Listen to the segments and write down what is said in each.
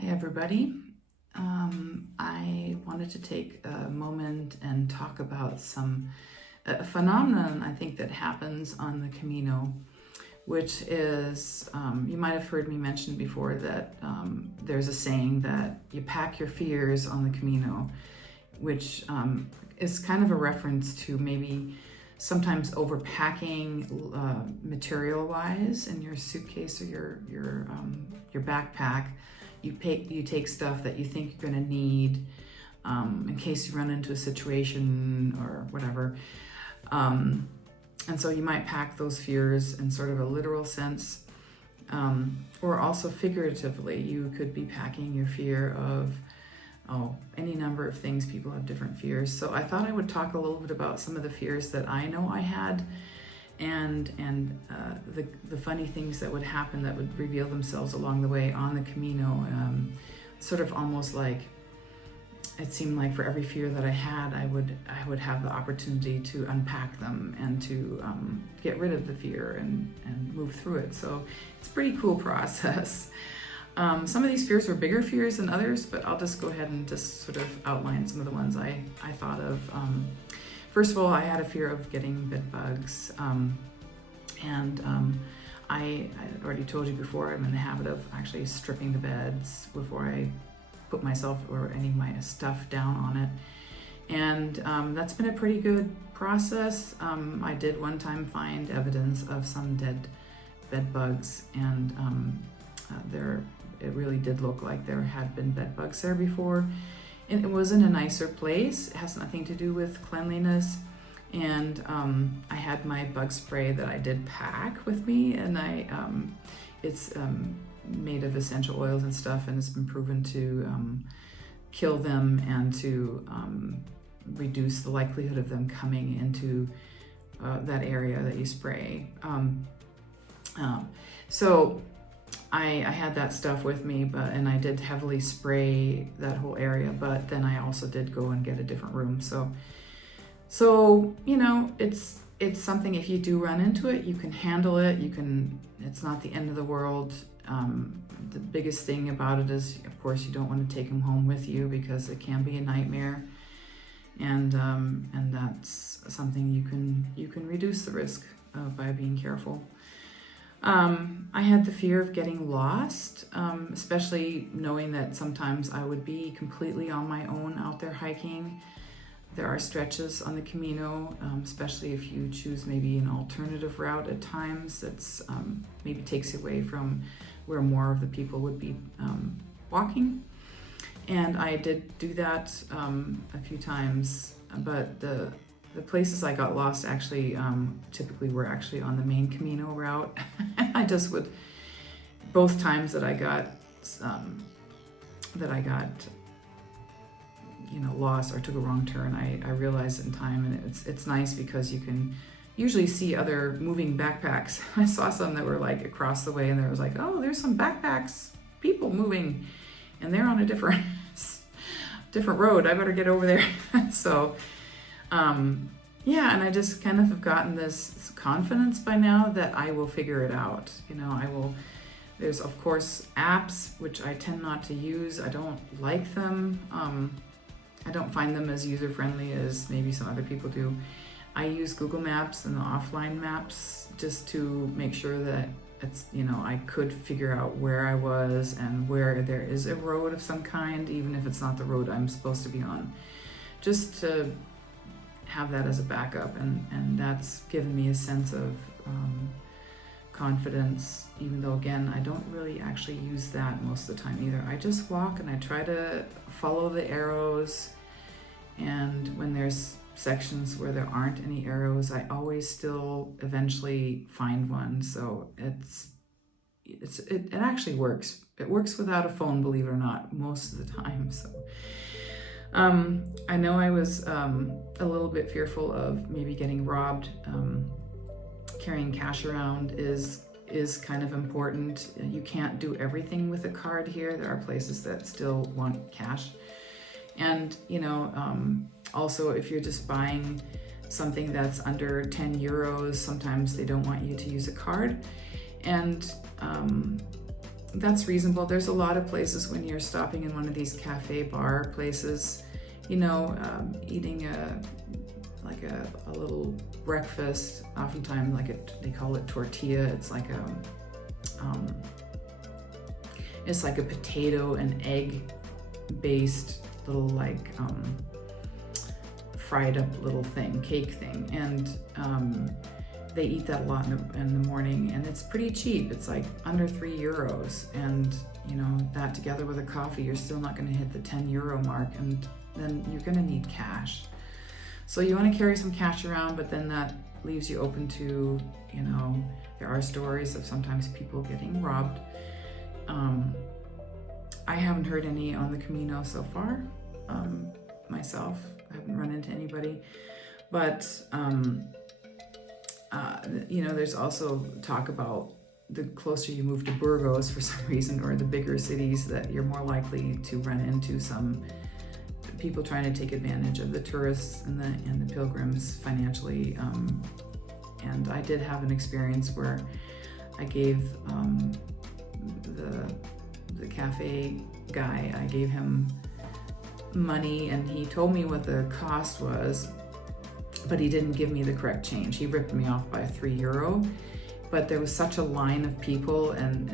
Hi everybody. I wanted to take a moment and talk about a phenomenon I think that happens on the Camino, which is, you might have heard me mention before that there's a saying that you pack your fears on the Camino, which is kind of a reference to maybe sometimes overpacking material-wise in your suitcase or your backpack. You take stuff that you think you're going to need in case you run into a situation or whatever. And so you might pack those fears in sort of a literal sense, or also figuratively. You could be packing your fear of any number of things. People have different fears. So I thought I would talk a little bit about some of the fears that I know I had, and the funny things that would happen that would reveal themselves along the way on the Camino. Sort of almost like it seemed like for every fear that I had, I would have the opportunity to unpack them and to get rid of the fear and move through it. So it's a pretty cool process. Some of these fears were bigger fears than others, but I'll just go ahead and just sort of outline some of the ones I thought of. First of all, I had a fear of getting bed bugs, and I already told you before, I'm in the habit of actually stripping the beds before I put myself or any of my stuff down on it, and that's been a pretty good process. I did one time find evidence of some dead bed bugs, and it really did look like there had been bed bugs there before. And it was in a nicer place. It has nothing to do with cleanliness. And I had my bug spray that I did pack with me, and it's made of essential oils and stuff, and it's been proven to kill them and to reduce the likelihood of them coming into that area that you spray. So I had that stuff with me, and I did heavily spray that whole area, but then I also did go and get a different room. So you know, it's something. If you do run into it, you can handle it. It's not the end of the world. The biggest thing about it is, of course, you don't want to take them home with you because it can be a nightmare, and that's something you can reduce the risk by being careful. I had the fear of getting lost, especially knowing that sometimes I would be completely on my own out there hiking. There are stretches on the Camino, especially if you choose maybe an alternative route at times that's maybe takes you away from where more of the people would be walking. And I did do that a few times, but the places I got lost actually typically were actually on the main Camino route. I just would, both times that I got lost or took a wrong turn, I realized in time, and it's nice because you can usually see other moving backpacks. I saw some that were like across the way, and there was like, oh, there's some backpacks, people moving, and they're on a different road. I better get over there. So yeah, and I just kind of have gotten this confidence by now that I will figure it out. There's of course apps, which I tend not to use. I don't like them. I don't find them as user-friendly as maybe some other people do. I use Google Maps and the offline maps just to make sure that I could figure out where I was and where there is a road of some kind, even if it's not the road I'm supposed to be on, just to have that as a backup, and that's given me a sense of confidence, even though again I don't really actually use that most of the time either. I just walk and I try to follow the arrows, and when there's sections where there aren't any arrows, I always still eventually find one. So it actually works. It works without a phone, believe it or not, most of the time. So I know I was a little bit fearful of maybe getting robbed. Carrying cash around is kind of important. You can't do everything with a card here. There are places that still want cash. And also if you're just buying something that's under 10 euros, sometimes they don't want you to use a card. And that's reasonable. There's a lot of places when you're stopping in one of these cafe bar places, eating a little breakfast, oftentimes they call it tortilla. It's like a potato and egg based little fried up little cake thing, and they eat that a lot in the morning, and it's pretty cheap. It's like under €3, and that together with a coffee, you're still not going to hit the €10 mark, and then you're going to need cash. So you want to carry some cash around, but then that leaves you open to, there are stories of sometimes people getting robbed. I haven't heard any on the Camino so far, myself. I haven't run into anybody, but there's also talk about the closer you move to Burgos for some reason, or the bigger cities, that you're more likely to run into some people trying to take advantage of the tourists and the pilgrims financially. And I did have an experience where I gave the cafe guy, I gave him money, and he told me what the cost was, but he didn't give me the correct change. He ripped me off by €3, but there was such a line of people, and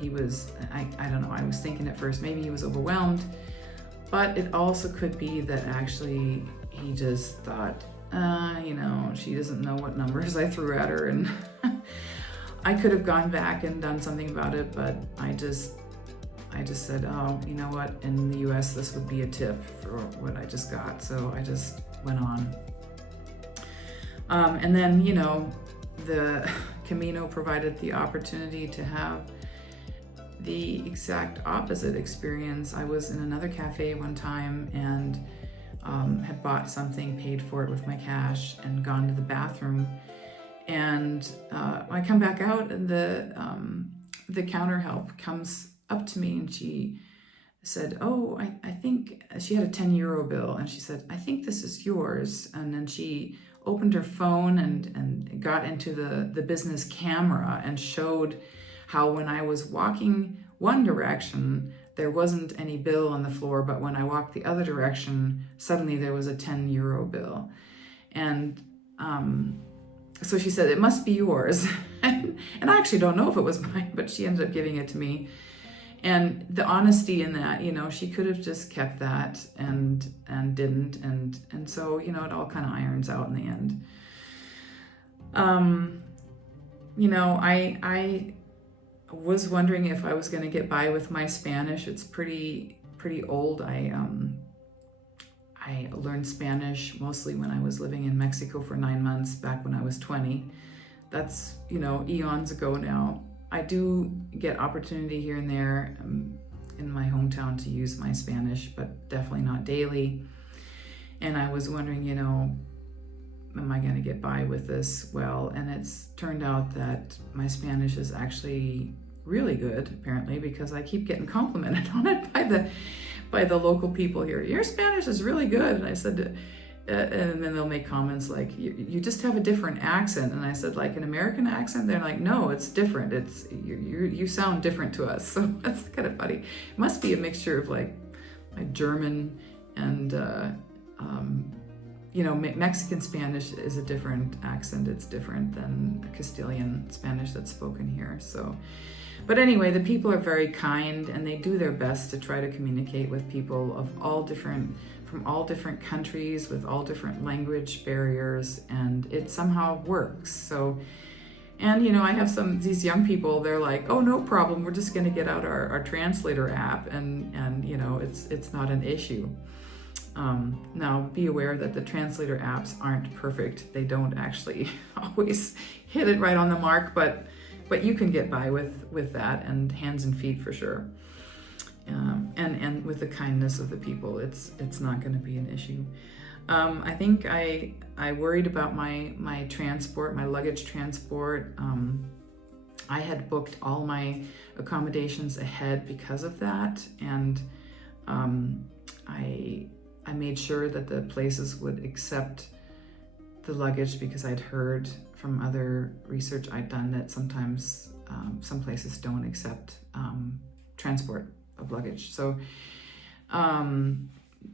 he was, I don't know, I was thinking at first maybe he was overwhelmed, but it also could be that actually he just thought, she doesn't know what numbers I threw at her, and I could have gone back and done something about it, but I just said, oh, you know what, in the US this would be a tip for what I just got, so I just went on. And then, the Camino provided the opportunity to have the exact opposite experience. I was in another cafe one time and had bought something, paid for it with my cash, and gone to the bathroom. And I come back out, and the counter help comes up to me, and she said, oh, I think, she had a €10 bill, and she said, I think this is yours. And then she opened her phone and got into the business camera and showed how when I was walking one direction, there wasn't any bill on the floor, but when I walked the other direction, suddenly there was a €10 bill. And so she said, it must be yours. And I actually don't know if it was mine, but she ended up giving it to me. And the honesty in that, she could have just kept that and didn't. And so, it all kind of irons out in the end. I was wondering if I was going to get by with my Spanish. It's pretty old. I learned Spanish mostly when I was living in Mexico for 9 months back when I was 20. That's, eons ago now. I do get opportunity here and there in my hometown to use my Spanish, but definitely not daily. And I was wondering, am I going to get by with this well? And it's turned out that my Spanish is actually really good, apparently, because I keep getting complimented on it by the local people here. Your Spanish is really good. And I said, and then they'll make comments like, you just have a different accent. And I said, like an American accent? They're like, no, it's different. It's you sound different to us. So that's kind of funny. It must be a mixture of like my German and Mexican Spanish is a different accent. It's different than Castilian Spanish that's spoken here. So, but anyway, the people are very kind, and they do their best to try to communicate with people from all different countries with all different language barriers, and it somehow works. So, and I have these young people, they're like, oh, no problem, we're just going to get out our translator app, and it's not an issue. Now, be aware that the translator apps aren't perfect. They don't actually always hit it right on the mark, but you can get by with that, and hands and feet for sure. And with the kindness of the people, it's not going to be an issue. I think I worried about my transport, my luggage transport. I had booked all my accommodations ahead because of that, and I made sure that the places would accept the luggage, because I'd heard from other research I'd done that sometimes some places don't accept transport of luggage. So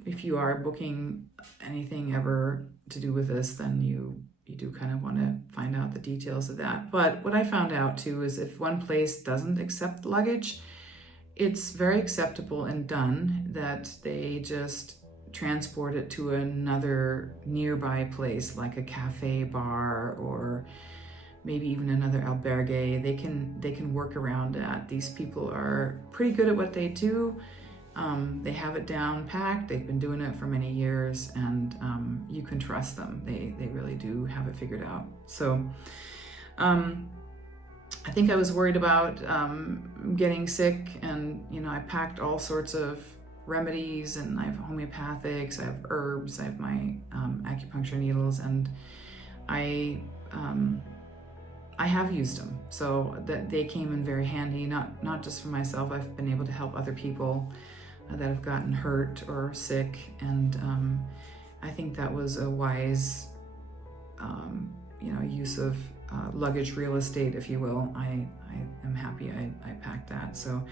if you are booking anything ever to do with this, then you do kind of want to find out the details of that. But what I found out too is if one place doesn't accept luggage, it's very acceptable and done that they just transport it to another nearby place, like a cafe, bar, or maybe even another albergue. They can work around that. These people are pretty good at what they do. They have it down packed. They've been doing it for many years, and you can trust them. They really do have it figured out. So I think I was worried about getting sick, and I packed all sorts of remedies, and I have homeopathics, I have herbs, I have my acupuncture needles, and I have used them. So that they came in very handy, not just for myself. I've been able to help other people that have gotten hurt or sick, and I think that was a wise use of luggage real estate, if you will. I am happy I packed that. So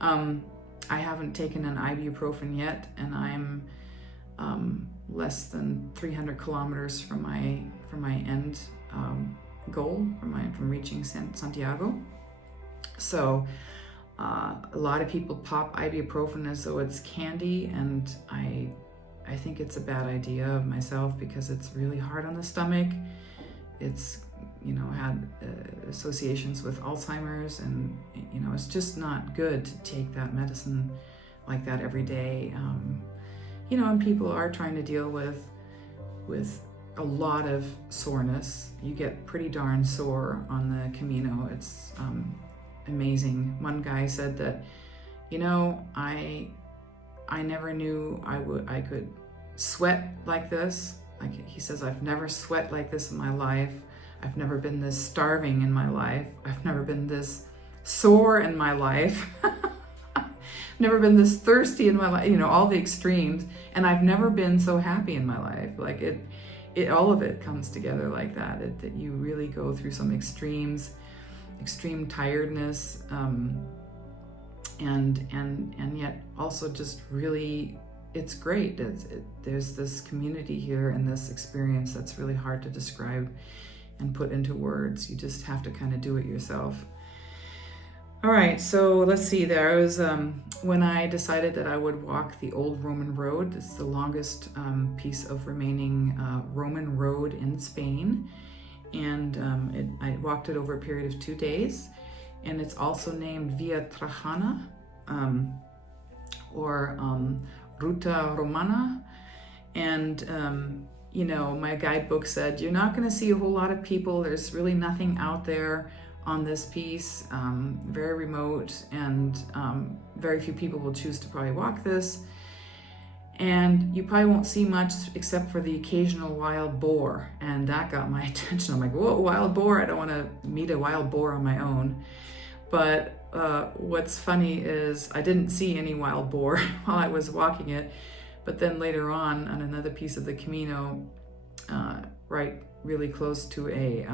I haven't taken an ibuprofen yet, and I'm less than 300 kilometers from my end goal, from reaching Santiago. So a lot of people pop ibuprofen as though it's candy, and I think it's a bad idea of myself because it's really hard on the stomach. It's had associations with Alzheimer's, and it's just not good to take that medicine like that every day. And people are trying to deal with a lot of soreness. You get pretty darn sore on the Camino. It's amazing. One guy said that, I never knew I could sweat like this. Like he says, I've never sweat like this in my life. I've never been this starving in my life. I've never been this sore in my life. Never been this thirsty in my life, all the extremes. And I've never been so happy in my life. Like it all of it comes together like that. That you really go through some extreme tiredness, and yet also just really, it's great. There's this community here and this experience that's really hard to describe and put into words. You just have to kind of do it yourself. All right, so let's see. There was when I decided that I would walk the old Roman road. It's the longest piece of remaining Roman road in Spain, and I walked it over a period of 2 days, and it's also named Via Trajana, or Ruta Romana, and my guidebook said, you're not going to see a whole lot of people. There's really nothing out there on this piece, very remote, and very few people will choose to probably walk this. And you probably won't see much except for the occasional wild boar. And that got my attention. I'm like, whoa, wild boar. I don't want to meet a wild boar on my own. But what's funny is I didn't see any wild boar while I was walking it. But then later on another piece of the Camino, right really close to a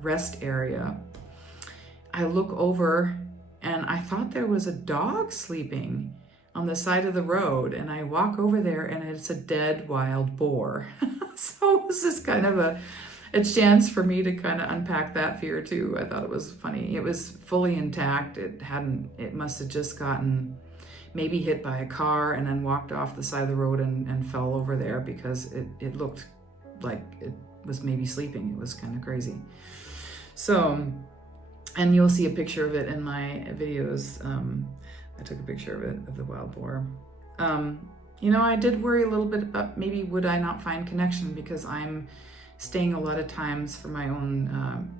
rest area, I look over and I thought there was a dog sleeping on the side of the road, and I walk over there and it's a dead wild boar. So it was just kind of a chance for me to kind of unpack that fear too. I thought it was funny. It was fully intact. It must have just gotten maybe hit by a car and then walked off the side of the road and fell over there, because it looked like it was maybe sleeping. It was kind of crazy. So, and you'll see a picture of it in my videos. I took a picture of it, of the wild boar. I did worry a little bit about maybe would I not find connection, because I'm staying a lot of times for my own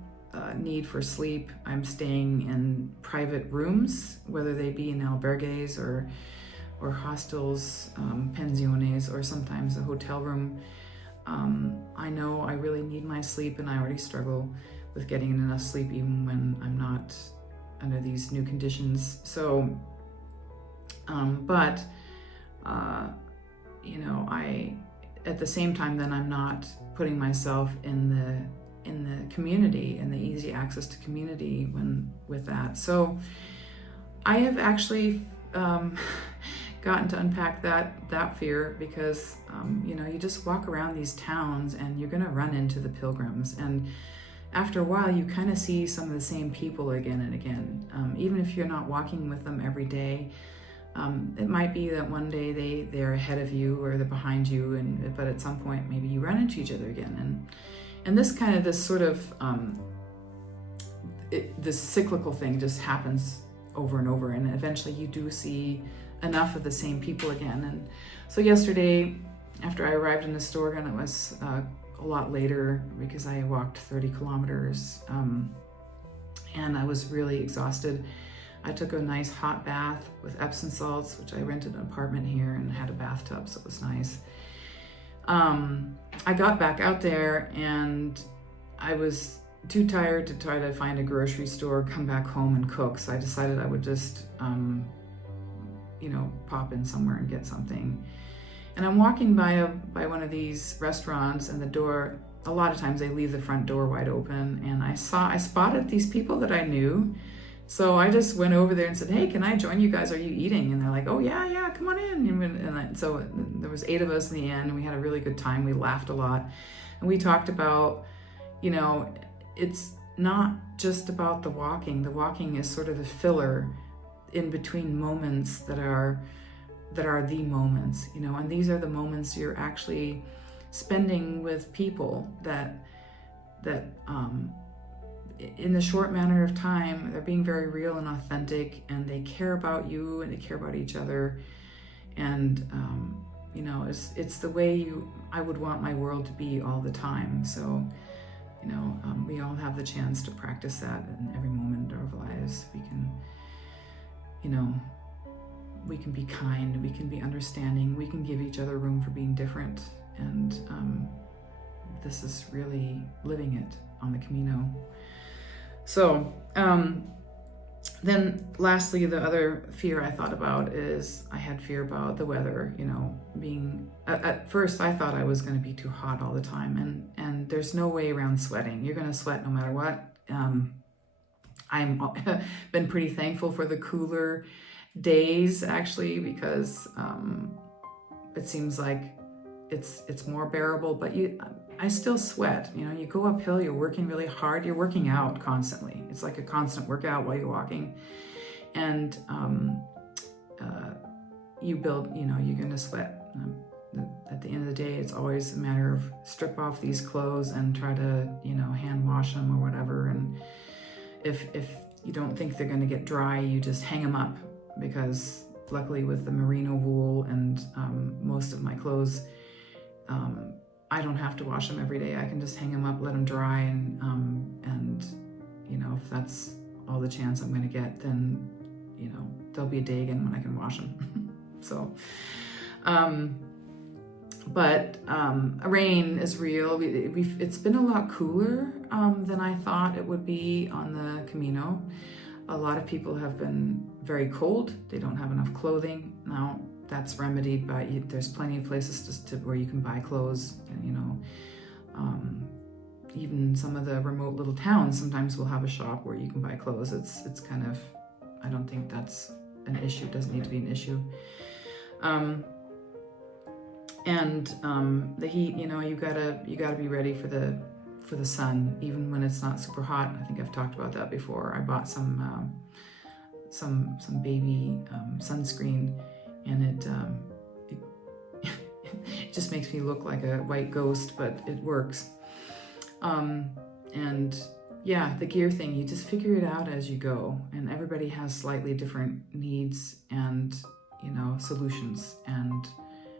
need for sleep. I'm staying in private rooms, whether they be in albergues or hostels, pensiones, or sometimes a hotel room. I know I really need my sleep, and I already struggle with getting enough sleep even when I'm not under these new conditions. So, I at the same time then I'm not putting myself in in the community and the easy access to community with that. So I have actually gotten to unpack that fear, because you just walk around these towns and you're going to run into the pilgrims, and after a while you kind of see some of the same people again and again, even if you're not walking with them every day. It might be that one day they're ahead of you or they're behind you, but at some point maybe you run into each other again, and this sort of this cyclical thing just happens over and over, and eventually you do see enough of the same people again. And so yesterday, after I arrived in the store, and it was a lot later because I walked 30 kilometers, and I was really exhausted. I took a nice hot bath with Epsom salts, which I rented an apartment here and had a bathtub, so it was nice. I got back out there and I was too tired to try to find a grocery store, come back home and cook. So I decided I would just, pop in somewhere and get something. And I'm walking by one of these restaurants, and the door, a lot of times they leave the front door wide open. And I spotted these people that I knew. So I just went over there and said, "Hey, can I join you guys? Are you eating?" And they're like, "Oh yeah, come on in." So there was 8 of us in the end, and we had a really good time. We laughed a lot, and we talked about, it's not just about the walking. The walking is sort of a filler in between moments that are the moments, and these are the moments you're actually spending with people that in the short manner of time, they're being very real and authentic, and they care about you and they care about each other. And, it's the way I would want my world to be all the time. So, we all have the chance to practice that in every moment of our lives. We can be kind, we can be understanding, we can give each other room for being different. And this is really living it on the Camino. So then lastly, the other fear I thought about is I had fear about the weather, being, at first I thought I was going to be too hot all the time, and there's no way around sweating. You're going to sweat no matter what. I'm been pretty thankful for the cooler days, actually, because it seems like it's more bearable, but I still sweat. You go uphill, you're working really hard, you're working out constantly. It's like a constant workout while you're walking. And you build, you're gonna sweat. At the end of the day, it's always a matter of strip off these clothes and try to, hand wash them or whatever. And if you don't think they're gonna get dry, you just hang them up, because luckily with the merino wool and most of my clothes, I don't have to wash them every day. I can just hang them up, let them dry, and if that's all the chance I'm going to get, then there'll be a day again when I can wash them. So, but rain is real. It's been a lot cooler than I thought it would be on the Camino. A lot of people have been very cold. They don't have enough clothing. Now, that's remedied by, there's plenty of places where you can buy clothes, even some of the remote little towns sometimes will have a shop where you can buy clothes. It's kind of, I don't think that's an issue. It doesn't need to be an issue. The heat, you gotta be ready for the sun, even when it's not super hot. I think I've talked about that before. I bought some baby sunscreen, and it just makes me look like a white ghost, but it works. The gear thing, you just figure it out as you go, and everybody has slightly different needs and solutions, and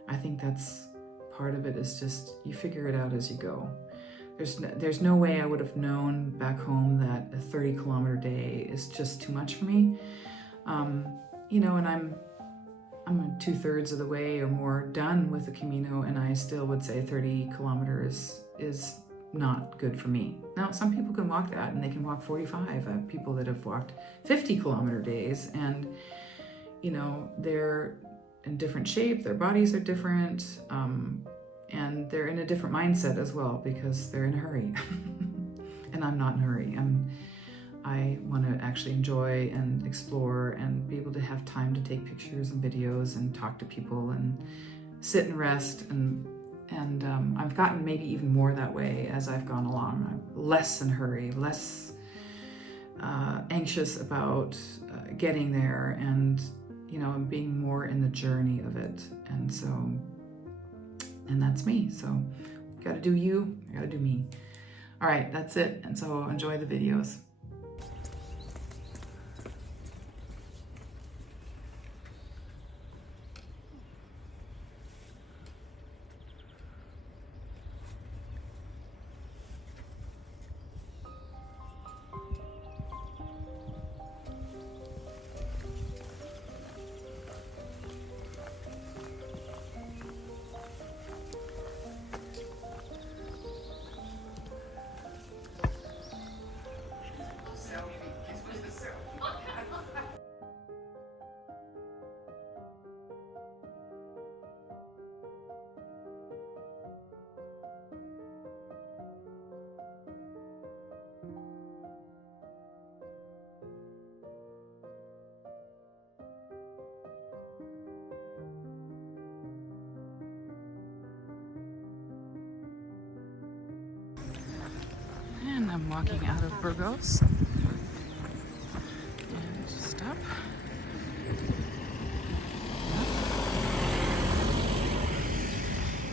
I think that's part of it, is just you figure it out as you go. There's no way I would have known back home that a 30-kilometer day is just too much for me. And I'm 2/3 of the way or more done with the Camino, and I still would say 30 kilometers is not good for me. Now, some people can walk that, and they can walk 45. I have people that have walked 50-kilometer days, and they're in different shape, their bodies are different, and they're in a different mindset as well, because they're in a hurry. and I'm not in a hurry. I want to actually enjoy and explore and be able to have time to take pictures and videos and talk to people and sit and rest, and I've gotten maybe even more that way as I've gone along. I'm less in a hurry, less anxious about getting there, and I'm being more in the journey of it. And that's me. So you gotta do you, I gotta do me. All right, that's it. And so enjoy the videos. And I'm walking out of Burgos. And stop.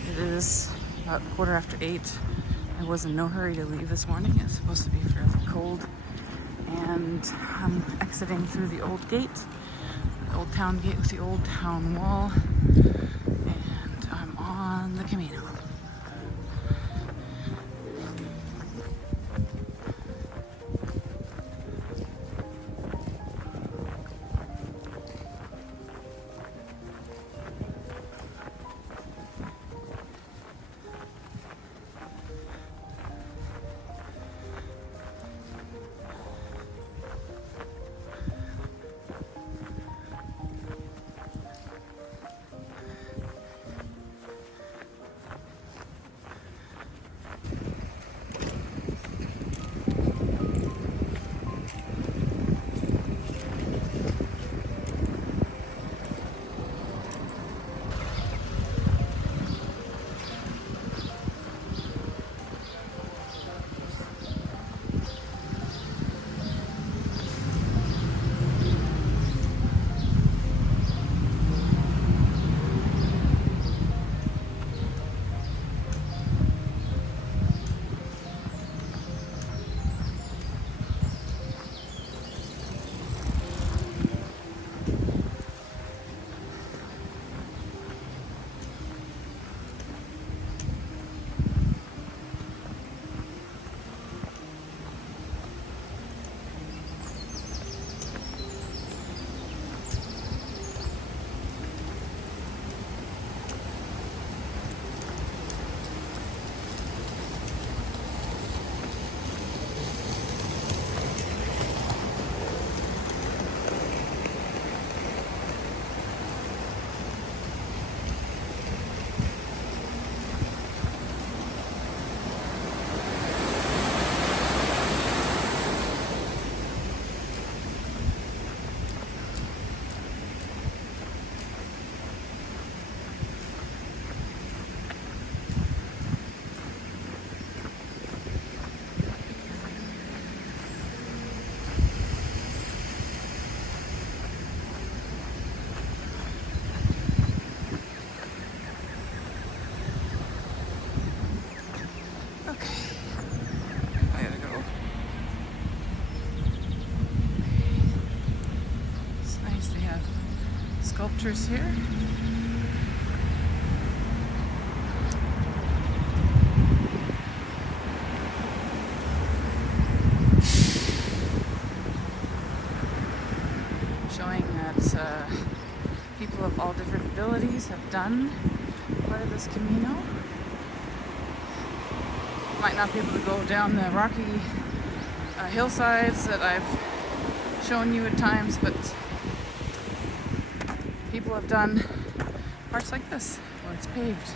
It is about 8:15. I was in no hurry to leave this morning. It's supposed to be fairly cold. And I'm exiting through the old gate, the old town gate with the old town wall. And I'm on the Camino. Sculptures here. Showing that people of all different abilities have done part of this Camino. Might not be able to go down the rocky hillsides that I've shown you at times, but people have done parts like this where it's paved.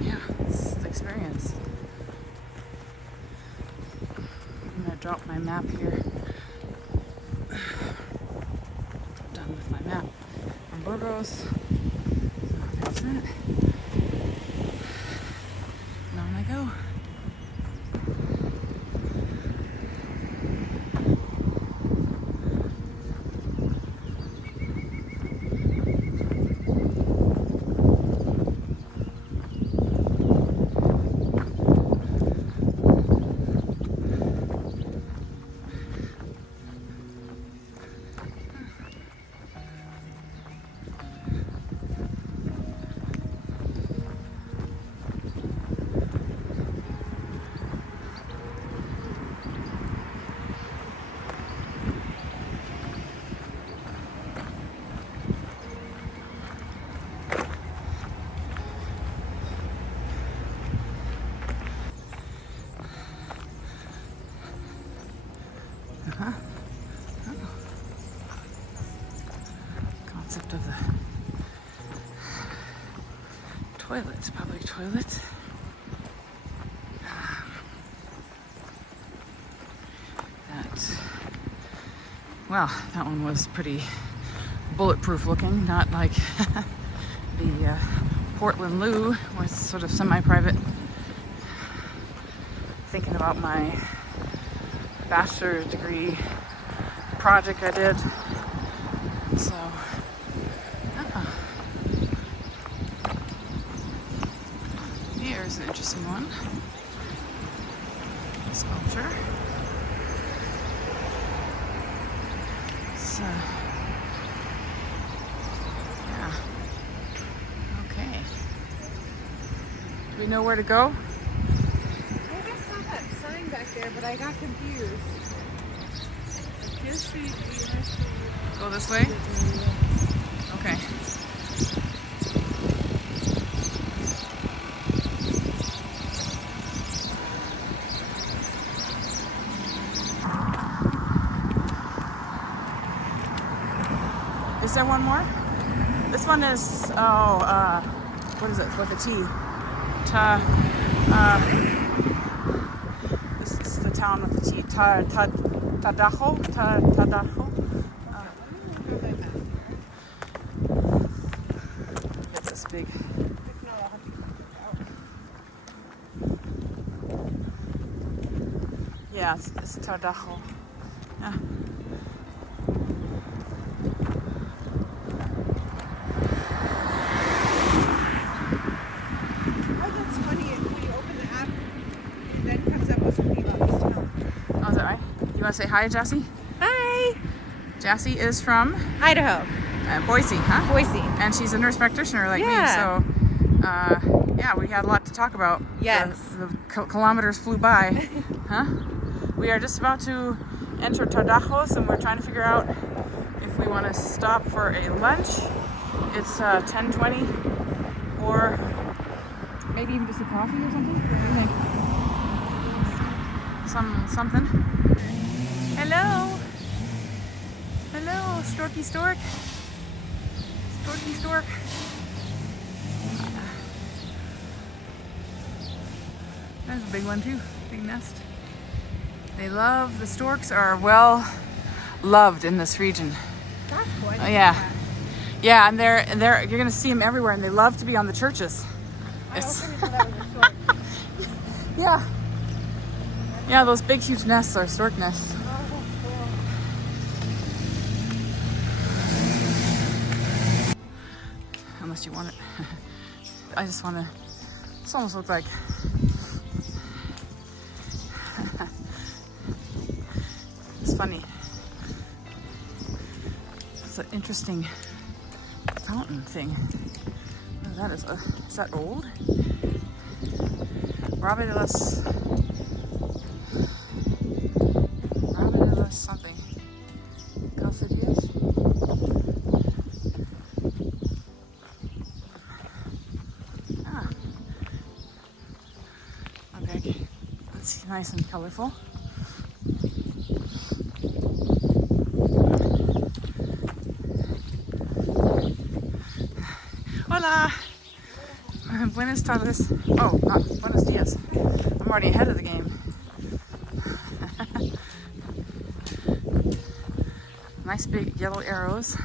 Yeah, it's the experience. drop my map here. Done with my map from Burgos. That's it. And on I go. Concept of the toilet, public toilet. Well, that one was pretty bulletproof looking, not like the Portland Loo was sort of semi-private. Thinking about my bachelor's degree project I did. So, here's an interesting one. Sculpture. So, yeah. Okay. Do we know where to go? I guess saw that sign back there, but I got confused. I guess we have to Go this way? Okay. Is there one more? This one is, what is it, with a T? This is the town with the T. Tadajo? Tadajo? It's this big. Yeah, it's Tadajo. Yeah. You want to say hi to Jassy? Hi! Jassy is from Idaho. Boise, huh? Boise. And she's a nurse practitioner like me, so yeah, we had a lot to talk about. Yes. The kilometers flew by. Huh? We are just about to enter Tardajos, and we're trying to figure out if we want to stop for a lunch. It's 10:20, or maybe even just a coffee or something. What do you think? Something. Hello. Hello, Storky Stork. Storky Stork. There's a big one too, big nest. The storks are well loved in this region. That's good. Oh, yeah. Yeah, and you're gonna see them everywhere, and they love to be on the churches. I also knew that was a stork. Yeah. Yeah, those big huge nests are stork nests. Unless you want it. I just want to, this almost looks like, it's funny. It's an interesting fountain thing. What is that? Is that old? Rabe de las something. Calcedias? Ah. Okay. That's nice and colorful. Hola! Buenas tardes. Oh, not buenos dias. I'm already ahead of the game. Nice big yellow arrows.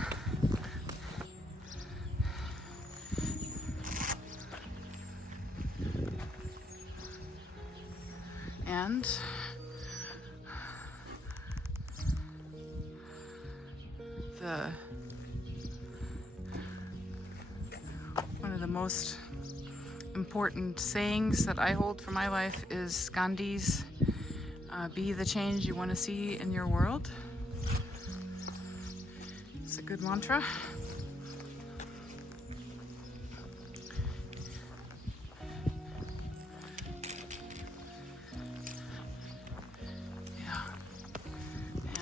And one of the most important sayings that I hold for my life is Gandhi's, be the change you want to see in your world. It's a good mantra. Yeah.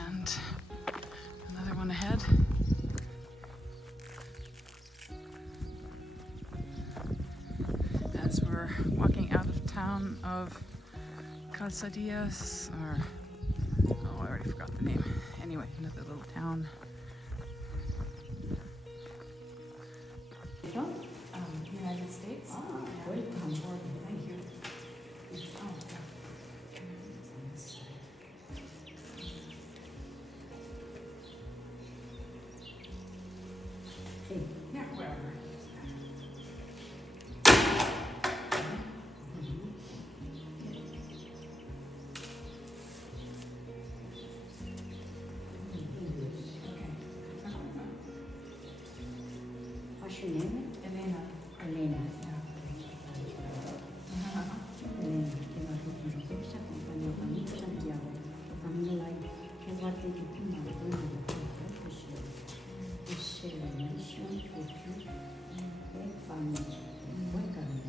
And another one ahead. As we're walking out of town of Casadillas, or I already forgot the name. Anyway, another little town. United States. Welcome. Thank you. Yeah, wherever. What's your name? Elena. Elena. Elena, nosotros acompañamos a Camino Santiago, Camino Light, que es parte de tu maratón de la profesión. Es la misión futura de familia. Buen camino.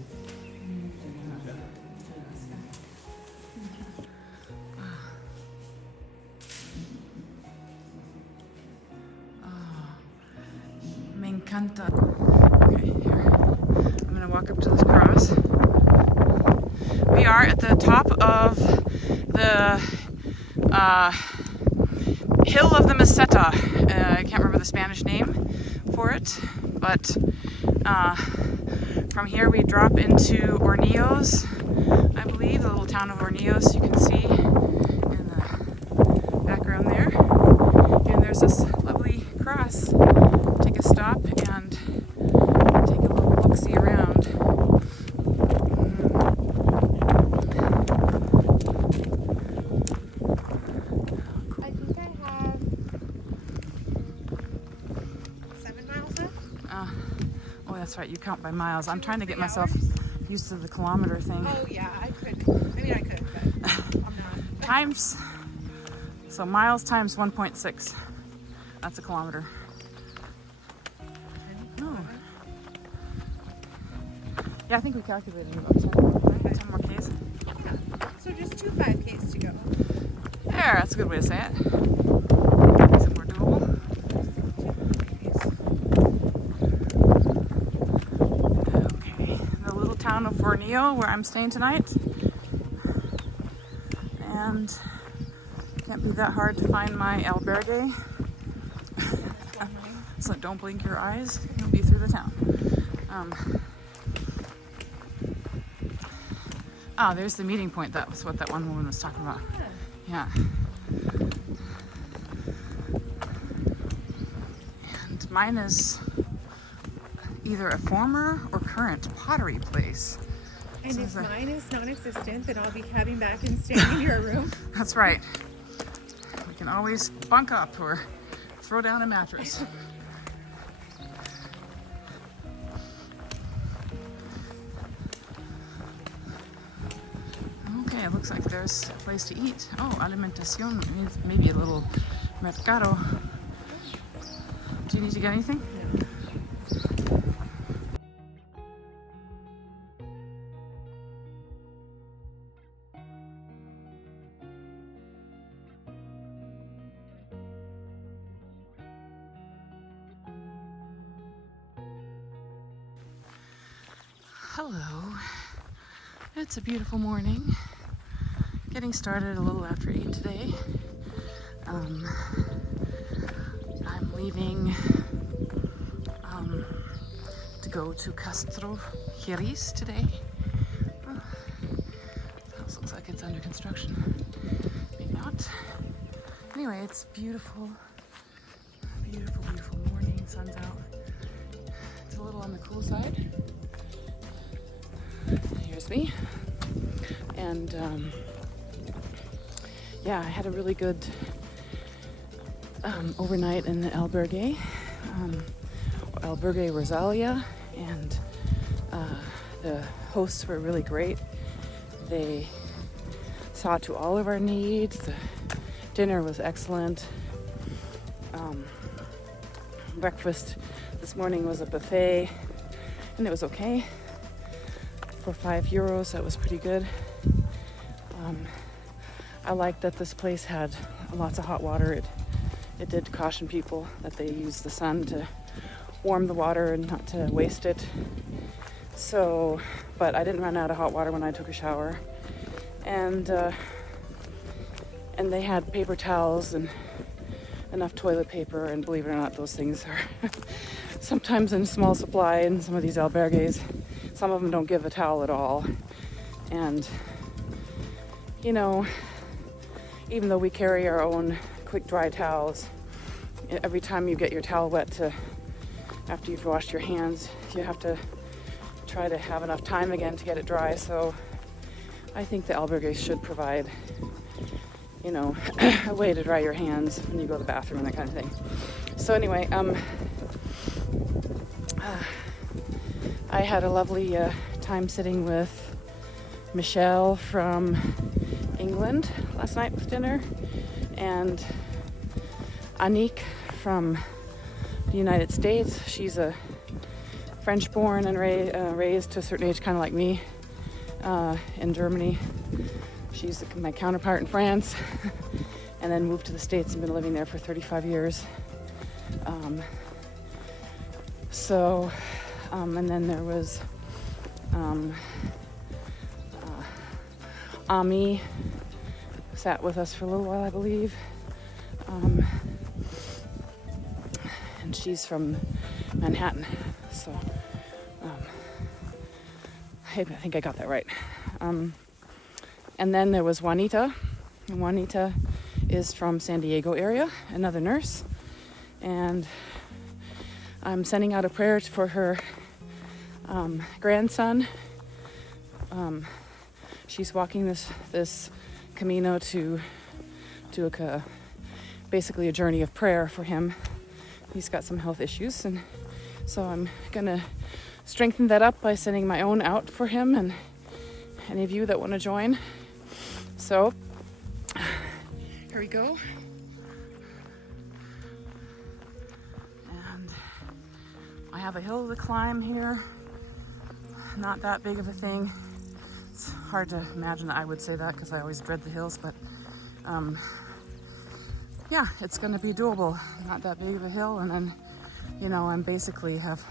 Me encanta. Okay, here. I'm gonna walk up to this cross. We are at the top of the hill of the Meseta. I can't remember the Spanish name for it, but from here we drop into Hornillos, I believe, the little town of Hornillos you can see in the background there. And there's this lovely cross. Take a stop and take a little look-see around. I think I have 7 miles left. Oh, that's right. You count by miles. I'm trying to get 3 myself hours? used to the kilometer thing. Oh yeah, I could. I mean, I could, but I'm not. Times. So miles times 1.6. That's a kilometer. Oh. Yeah, I think we calculated about 10 more Ks. So just 2 5Ks to go. There, that's a good way to say it. Some more doable. Okay, the little town of Fornillo where I'm staying tonight. And can't be that hard to find my albergue. So don't blink your eyes, you'll be through the town. There's the meeting point. That was what that one woman was talking about. Yeah. And mine is either a former or current pottery place. And if mine is non-existent, then I'll be having back and staying in your room. That's right. We can always bunk up or throw down a mattress. Okay, it looks like there's a place to eat. Oh, alimentación, maybe a little mercado. Do you need to get anything? Hello. It's a beautiful morning. Getting started a little after 8 today. I'm leaving to go to Castro Giris today. The house looks like it's under construction. Maybe not. Anyway, it's beautiful poolside. Here's me. And yeah, I had a really good overnight in the albergue Rosalia, and the hosts were really great. They saw to all of our needs. The dinner was excellent. Breakfast this morning was a buffet, and it was okay. For €5, that was pretty good. I liked that this place had lots of hot water. It did caution people that they use the sun to warm the water and not to waste it. So, but I didn't run out of hot water when I took a shower. And they had paper towels and enough toilet paper, and believe it or not, those things are sometimes in small supply in some of these albergues. Some of them don't give a towel at all. And, you know, even though we carry our own quick dry towels, every time you get your towel wet after you've washed your hands, you have to try to have enough time again to get it dry. So I think the albergues should provide, you know, a way to dry your hands when you go to the bathroom and that kind of thing. So anyway, I had a lovely time sitting with Michelle from England last night with dinner, and Anik from the United States. She's a French-born and raised to a certain age, kind of like me, in Germany. She's my counterpart in France, and then moved to the States and been living there for 35 years. And then there was Ami, sat with us for a little while, I believe. And she's from Manhattan, so I think I got that right. And then there was Juanita. And Juanita is from San Diego area, another nurse. And I'm sending out a prayer for her grandson. She's walking this Camino to do basically a journey of prayer for him. He's got some health issues, and so I'm gonna strengthen that up by sending my own out for him and any of you that want to join. So here we go. And I have a hill to climb here. Not that big of a thing. It's hard to imagine that I would say that because I always dread the hills, but yeah, it's going to be doable. Not that big of a hill, and then, you know, I'm basically have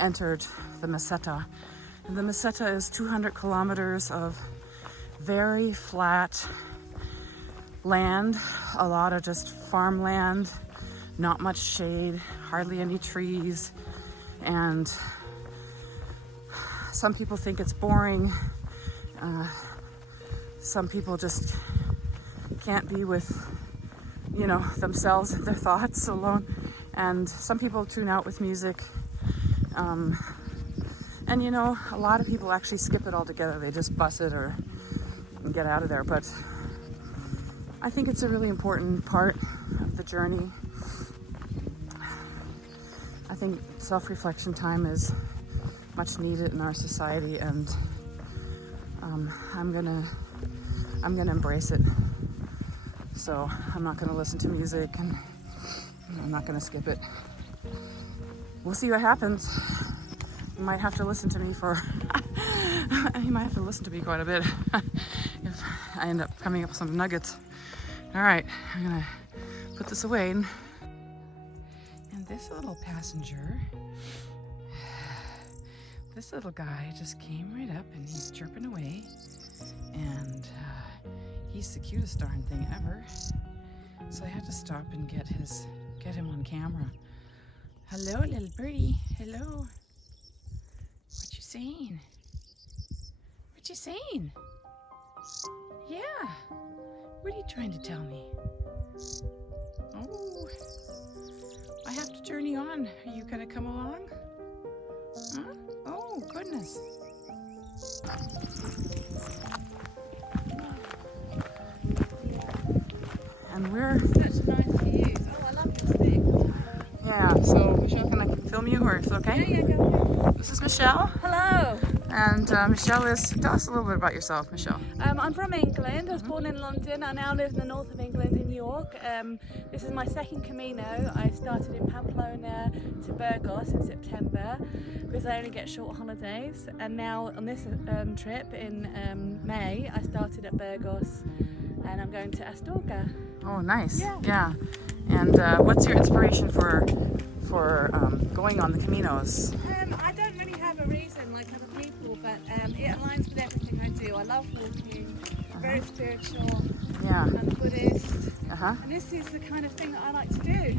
entered the Meseta. And the Meseta is 200 kilometers of very flat land, a lot of just farmland, not much shade, hardly any trees, and some people think it's boring. Some people just can't be with, you know, themselves and their thoughts alone. And some people tune out with music. And, you know, a lot of people actually skip it altogether. They just bus it or get out of there. But I think it's a really important part of the journey. I think self-reflection time is much needed in our society, and I'm gonna embrace it. So I'm not gonna listen to music, and I'm not gonna skip it. We'll see what happens. You might have to listen to me you might have to listen to me quite a bit if I end up coming up with some nuggets. All right, I'm gonna put this away. And this little passenger, this little guy just came right up and he's chirping away, and he's the cutest darn thing ever. So I had to stop and get him on camera. Hello, little birdie. Hello. What you saying? What you saying? Yeah. What are you trying to tell me? Oh, I have to journey on. Are you gonna come along? goodness. And we're... Such nice views. Oh, I love your stick. Yeah, so Michelle, can I film you or is it okay? Yeah, go ahead. This is Michelle. Hello. And Michelle is... Tell us a little bit about yourself, Michelle. I'm from England. I was born in London. I now live in the north of England in York. This is my second Camino. I started in Pamplona to Burgos in September because I only get short holidays. And now on this trip in May, I started at Burgos and I'm going to Astorga. Oh, nice. Yeah. And what's your inspiration for going on the Caminos? I don't really have a reason like other people, but it aligns with everything I do. I love walking, very spiritual. Yeah. I'm Buddhist, Uh-huh. and this is the kind of thing that I like to do.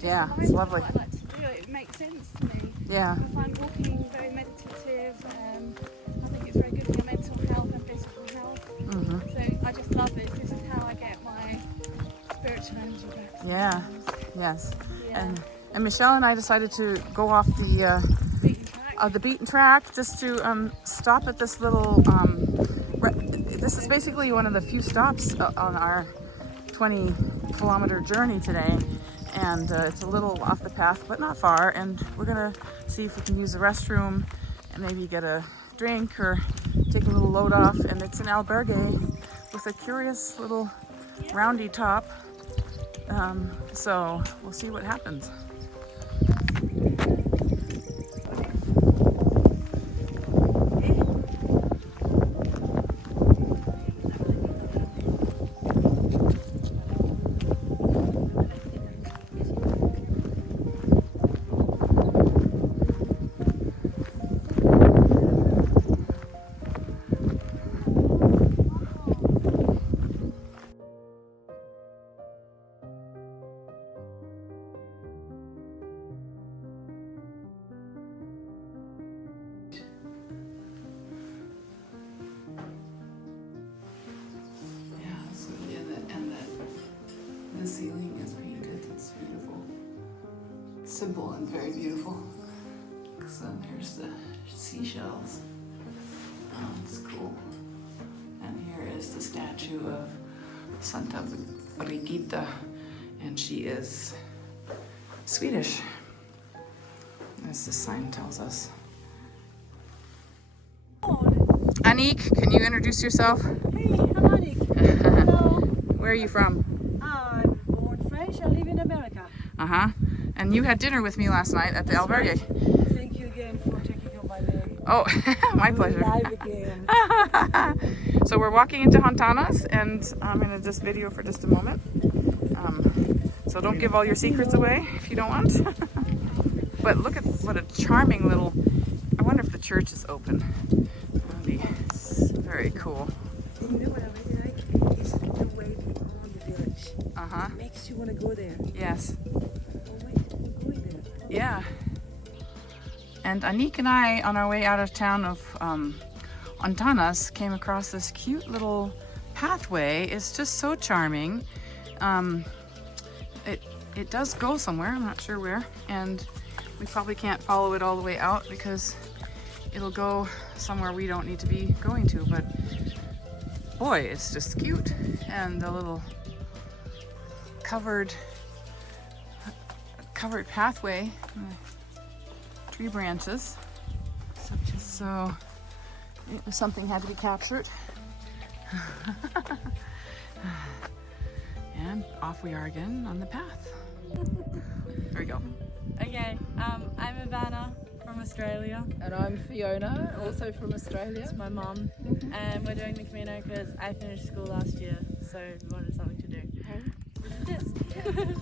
Yeah, Aligns it's with lovely. what I like to do. It makes sense to me. Yeah. I find walking very meditative. I think it's very good for your mental health and physical health. Mm-hmm. So I just love this. This is how I get my spiritual energy back. Yeah. Yes. Yeah. And Michelle and I decided to go off the beaten track just to stop at this little. This is basically one of the few stops on our 20-kilometer journey today, and it's a little off the path, but not far. And we're gonna see if we can use the restroom and maybe get a drink or take a little load off. And it's an albergue with a curious little roundy top. So we'll see what happens. The ceiling is painted. It's beautiful. Simple and very beautiful. So there's the seashells. Oh, it's cool. And here is the statue of Santa Brigida, and she is Swedish, as the sign tells us. Anik, can you introduce yourself? Hey, I'm Annick. Hello. Where are you from? I'm born French. I live in America. Uh-huh. And you had dinner with me last night at the That's albergue. right. Thank you again for taking on my leg. Oh, my pleasure. Live again. So we're walking into Hontanas, and I'm going to just video for just a moment. So don't give all your secrets away if you don't want. But look at what a charming little... I wonder if the church is open. That'll be very cool. And you know what I really like? Is the way beyond the village. Uh-huh. It makes you want to go there. Yes. Oh wait, we're going there. Yeah. And Anik and I, on our way out of town of Hontanas, came across this cute little pathway. It's just so charming. It does go somewhere, I'm not sure where, and we probably can't follow it all the way out because it'll go somewhere we don't need to be going to, but boy, it's just cute. And the little covered pathway, tree branches. So something had to be captured. And off we are again on the path. There we go. Okay, I'm Ivana from Australia. And I'm Fiona, also from Australia. It's my mum, and we're doing the Camino because I finished school last year, so we wanted something to do. Yes.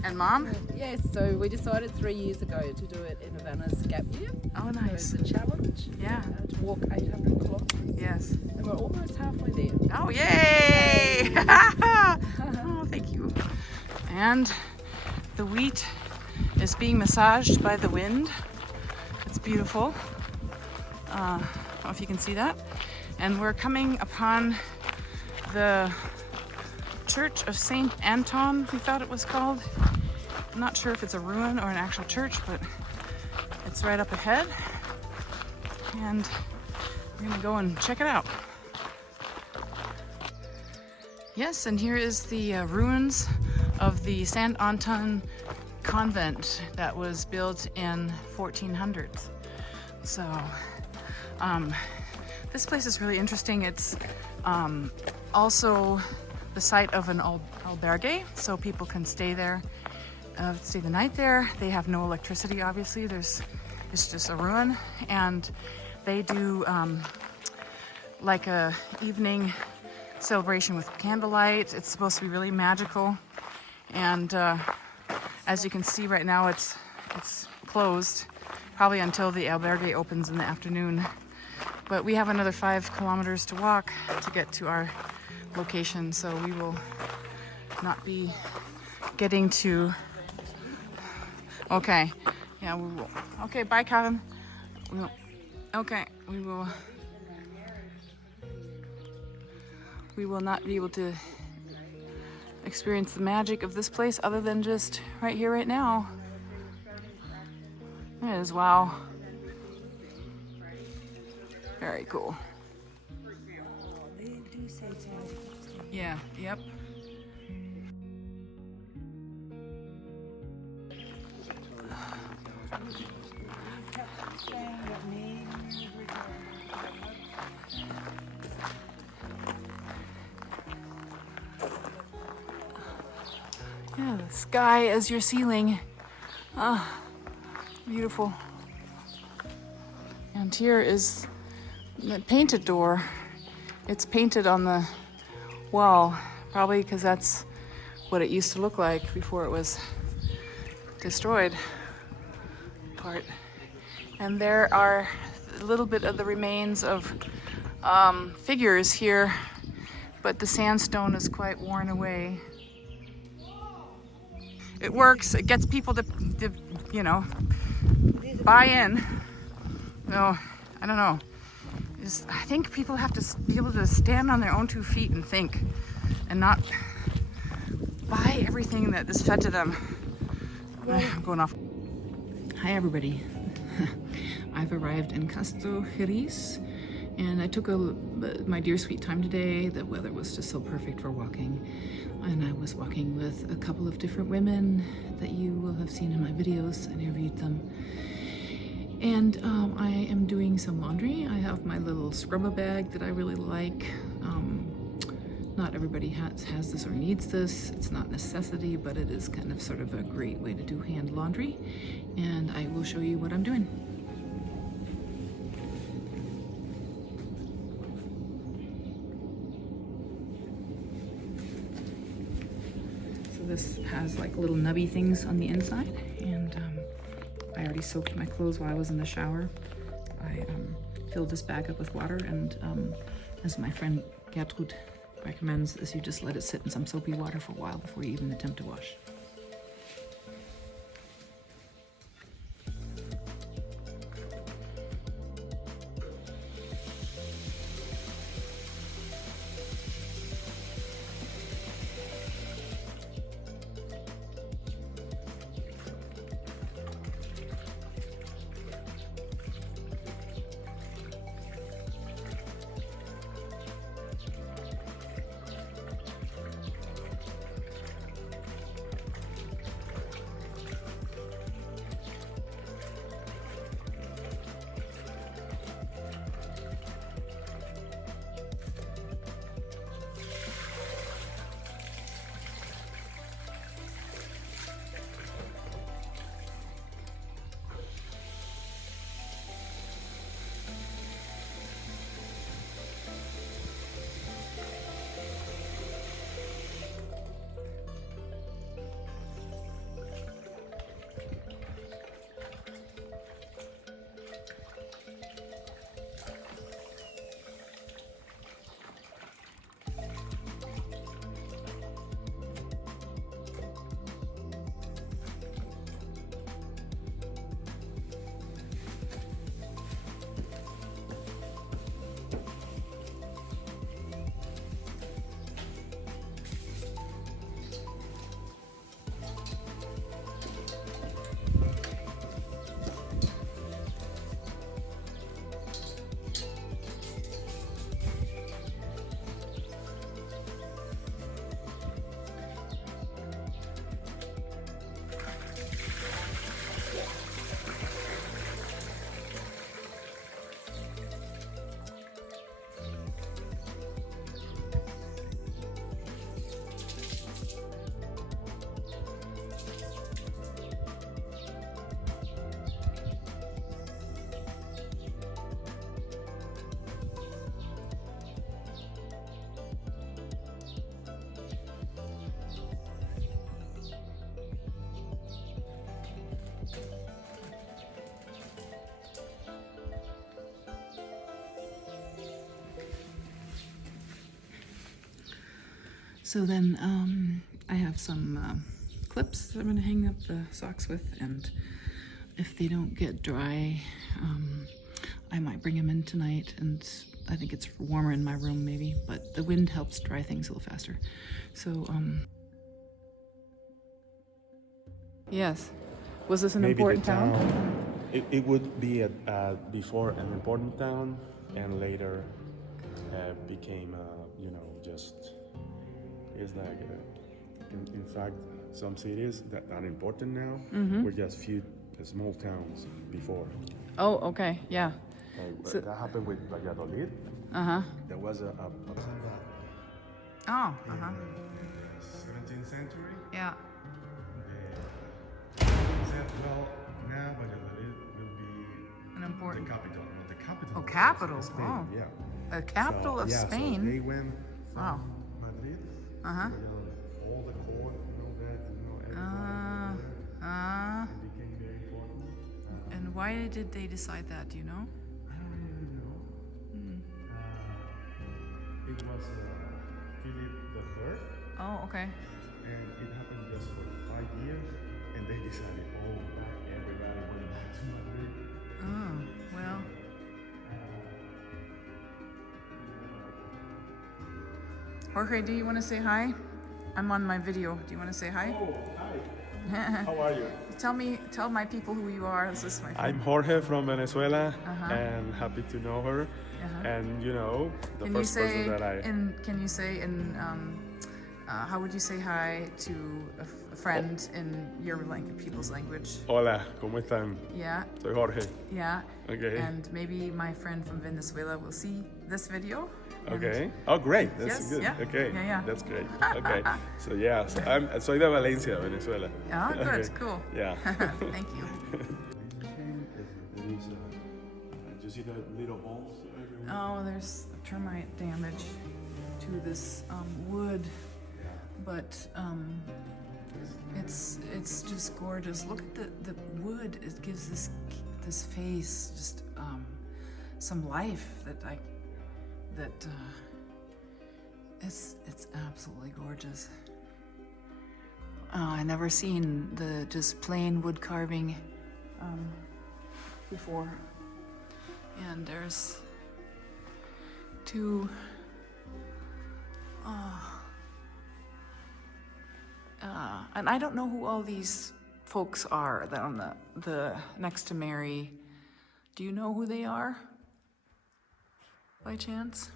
And Mom? Yes, so we decided 3 years ago to do it in Ivana's gap year. Oh, So nice. it's a challenge Yeah. to walk 800 kilometres. Yes. And we're almost halfway there. Oh, yay! Oh, thank you. And the wheat is being massaged by the wind. It's beautiful. I don't know if you can see that. And we're coming upon the Church of Saint Anton, we thought it was called. I'm not sure if it's a ruin or an actual church, but it's right up ahead. And we're gonna go and check it out. Yes, and here is the ruins of the Saint Anton convent that was built in 1400s. So this place is really interesting. It's also the site of an albergue, so people can stay there, stay the night there. They have no electricity, obviously. It's just a ruin, and they do like a evening celebration with candlelight. It's supposed to be really magical, and as you can see right now, it's closed, probably until the albergue opens in the afternoon. But we have another 5 kilometers to walk to get to our location, so we will not be getting to. Okay, yeah, we will. Okay, bye, Kevin. Okay, we will not be able to experience the magic of this place other than just right here, right now. It is, wow. Very cool. Yeah, yep. Yeah, the sky as your ceiling. Ah, beautiful. And here is the painted door. It's painted on the wall, probably because that's what it used to look like before it was destroyed. Part. And there are a little bit of the remains of figures here, but the sandstone is quite worn away. It works. It gets people to you know, buy in. No, I don't know. I think people have to be able to stand on their own 2 feet and think, and not buy everything that is fed to them. I'm going off. Hi everybody. I've arrived in Castro Xiris, and I took my dear sweet time today. The weather was just so perfect for walking, and I was walking with a couple of different women that you will have seen in my videos. I interviewed them. And I am doing some laundry. I have my little scrubber bag that I really like. Not everybody has this or needs this. It's not a necessity, but it is kind of sort of a great way to do hand laundry. And I will show you what I'm doing. So this has like little nubby things on the inside, and I already soaked my clothes while I was in the shower. I filled this bag up with water, and as my friend Gertrude recommends, is you just let it sit in some soapy water for a while before you even attempt to wash. So then I have some clips that I'm going to hang up the socks with, and if they don't get dry, I might bring them in tonight, and I think it's warmer in my room maybe, but the wind helps dry things a little faster. So, yes. Was this an Maybe important the town? It would be before an important town, and later became, just it's like. In fact, some cities that are important now were just few small towns before. Oh, okay, yeah. So- That happened with Valladolid. Uh-huh. There was a Oh, in uh-huh. the 17th century. Yeah. They said, well, now Valladolid will be An important... the capital, not the capital. Oh, of capital, Spain. oh. Yeah. A capital of So Spain? they went from Wow. Madrid. Uh-huh. All the court and all that, everybody there. It became very important. And why did they decide that, do you know? I don't really know. It was Philip III, Oh, okay. and it happened just for 5 years, and they decided, everybody went back to Madrid. Oh, well. Jorge, do you want to say hi? I'm on my video. Do you want to say hi? Oh, hi. How are you? Tell my people who you are. This is my friend. I'm Jorge from Venezuela, and happy to know her. And the Can you first say person that I. can you say in how would you say hi to a friend in your people's language? Hola, ¿cómo están? Yeah, Soy Jorge. yeah. Okay. And maybe my friend from Venezuela will see this video. and- Okay. Oh, great. That's Yes, good. yeah. Okay. Yeah, yeah. That's great. Okay. So yeah, soy de Valencia, Venezuela. Oh, good, Okay. cool. Yeah. Thank you. You see the little holes everywhere? Oh, there's termite damage to this wood, but it's just gorgeous. Look at the wood. It gives this face just some life it's absolutely gorgeous. I never seen the just plain wood carving before. And there's two and I don't know who all these folks are that on the next to Mary. Do you know who they are by chance?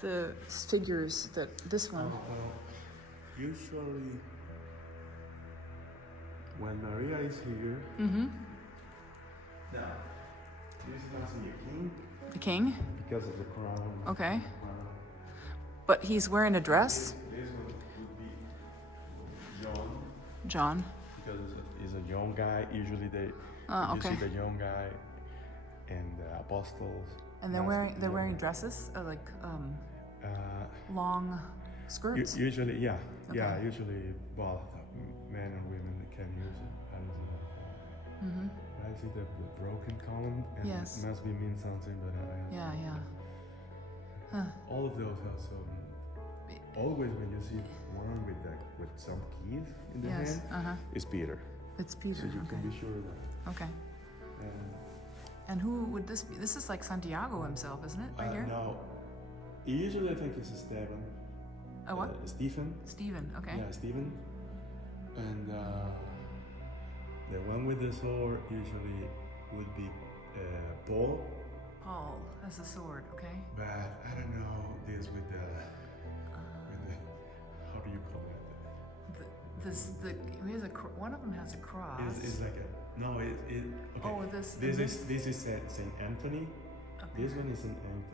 The figures that this one. Usually, when Maria is here, now this must be a king The king? because of the crown. Okay. But he's wearing a dress? This one would be John. John. Because he's a young guy. Usually you okay. see the young guy and the apostles. And they're wearing dresses, long skirts. Usually, yeah, Okay. yeah. Usually, both men and women can use it. I see the broken column, and Yes. it must be mean something, but Yeah. all of those have some. Always when you see one with some keys in the Yes. hand, it's Peter. It's Peter. So you Okay. can be sure that. Okay. And who would this be? This is like Santiago himself, isn't it? Right here? No, usually I think it's Stephen. Oh, what? Stephen. Stephen. Okay. Yeah, Stephen. And the one with the sword usually would be Paul. Paul has a sword. Okay. But I don't know this with the how do you call it? He has one of them has a cross. It's like a no. Okay. Oh, This is Saint Anthony. Okay. This one is Saint Anthony,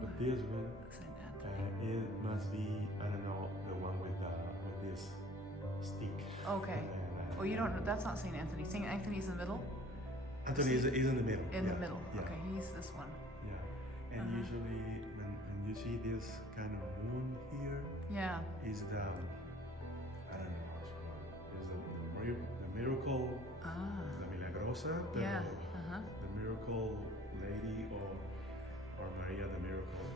but this one Saint Anthony. it must be I don't know the one with this stick. Okay. Well, you don't. That's not Saint Anthony. Saint Anthony's in the middle. Anthony is in the middle. In yeah. the middle. Yeah. Okay. He's this one. Yeah. And usually when you see this kind of moon here, Yeah. is the I don't know how to call it. Is the miracle, la milagrosa, Yeah. the miracle lady or Maria the miracle.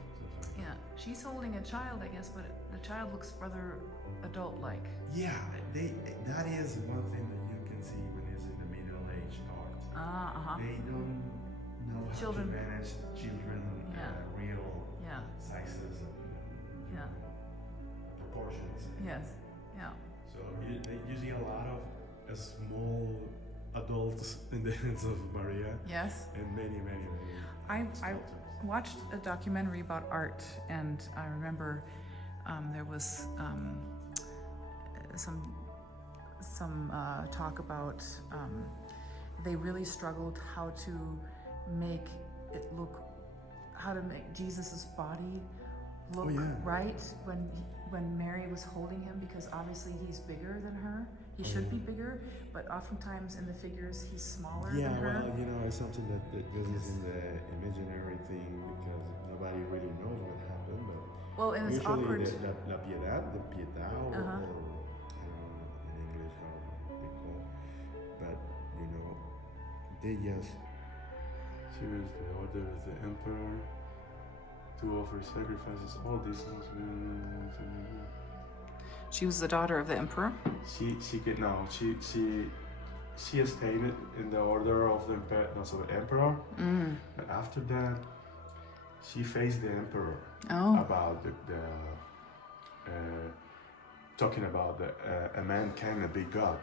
So Yeah, she's holding a child, I guess, but the child looks rather adult-like. Yeah, that is one thing that you can see when it's in the Middle Age art. They don't know how Children. to manage children, Yeah. real Yeah, sizes and yeah, proportions. yes, yeah. So you see a lot of small adults in the hands of Maria, Yes. and many I sculptors. watched a documentary about art, and I remember there was some talk about they really struggled how to make it look, how to make Jesus's body look right when Mary was holding him, because obviously he's bigger than her. He should be bigger, but oftentimes in the figures he's smaller than her. Well, it's something that this is in the imaginary thing because nobody really knows what happened. But Well, and it's usually awkward. la piedad, the pietà, or Uh-huh. in English how they call, but they just. She was the order of the emperor to offer sacrifices. All this must be. She was the daughter of the emperor. She stayed in the order of the emperor. But after that, she faced the emperor about the talking about a man can be God.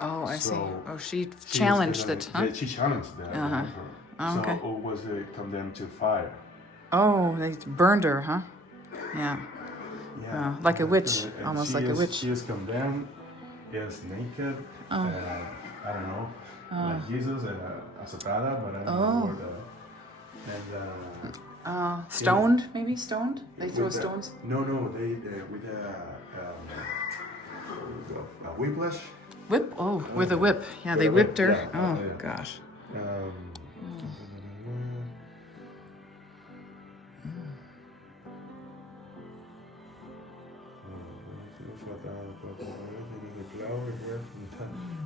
Oh, I see. So Oh, she challenged it, huh? She challenged the emperor. Oh, okay. So was condemned to fire. Oh, they burned her, huh? Yeah. Like a witch, And almost like a witch. She is condemned. Is naked. Oh. I don't know, like Jesus azotada, but I don't know where Stoned, maybe stoned. They throw stones. No, they with a whiplash. Whip? Oh, with a whip. Yeah, they whipped her. Yeah, Oh yeah. gosh.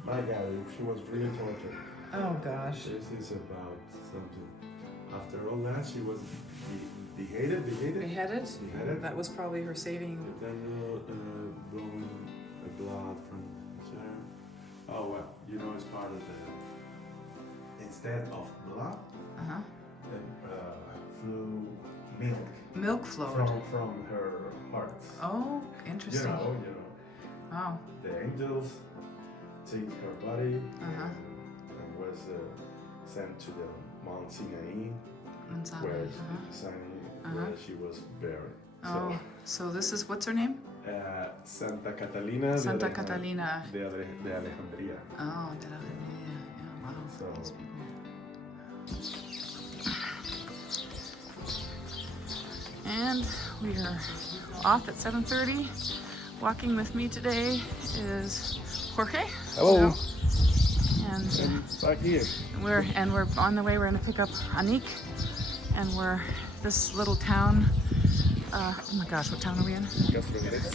My God, she was really tortured. Oh gosh. This is about something. After all that, she was beheaded. Beheaded? That was probably her saving. Then blowing the blood from the chair. Oh well, it's part of the. Instead of blood, flew milk. Milk flowed. From her heart. Oh, interesting. Wow. The angels take her body Uh-huh. and was sent to the Mount Sinai, where she was buried. Oh, so this is, what's her name? Santa Catalina. Santa Catalina. de Alejandría. Oh, de la Alejandría. Yeah, wow. So- These people. And we are off at 7:30. Walking with me today is Jorge. Hello. And Back here. we're on the way. We're gonna pick up Anik, and we're this little town. Oh my gosh, what town are we in?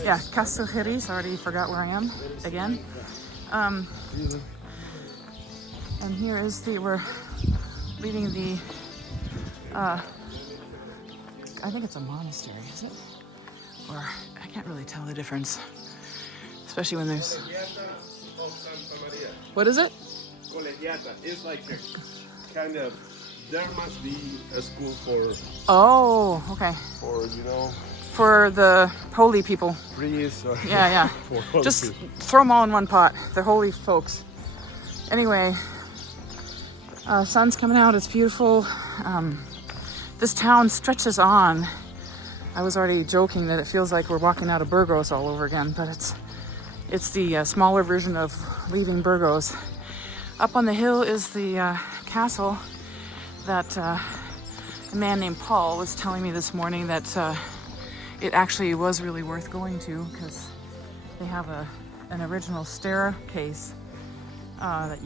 Yeah, Castro Jerez. Already forgot where I am again. And here is we're leaving the. I think it's a monastery, is it? Or I can't really tell the difference, especially when there's. What is it? Colegiata. It's like a kind of. There must be a school for Oh, okay. For the holy people. priests or Yeah. for holy Just people. throw them all in one pot. They're holy folks. Anyway, sun's coming out. It's beautiful. This town stretches on. I was already joking that it feels like we're walking out of Burgos all over again, but it's the smaller version of leaving Burgos. Up on the hill is the castle that a man named Paul was telling me this morning that it actually was really worth going to, because they have an original staircase that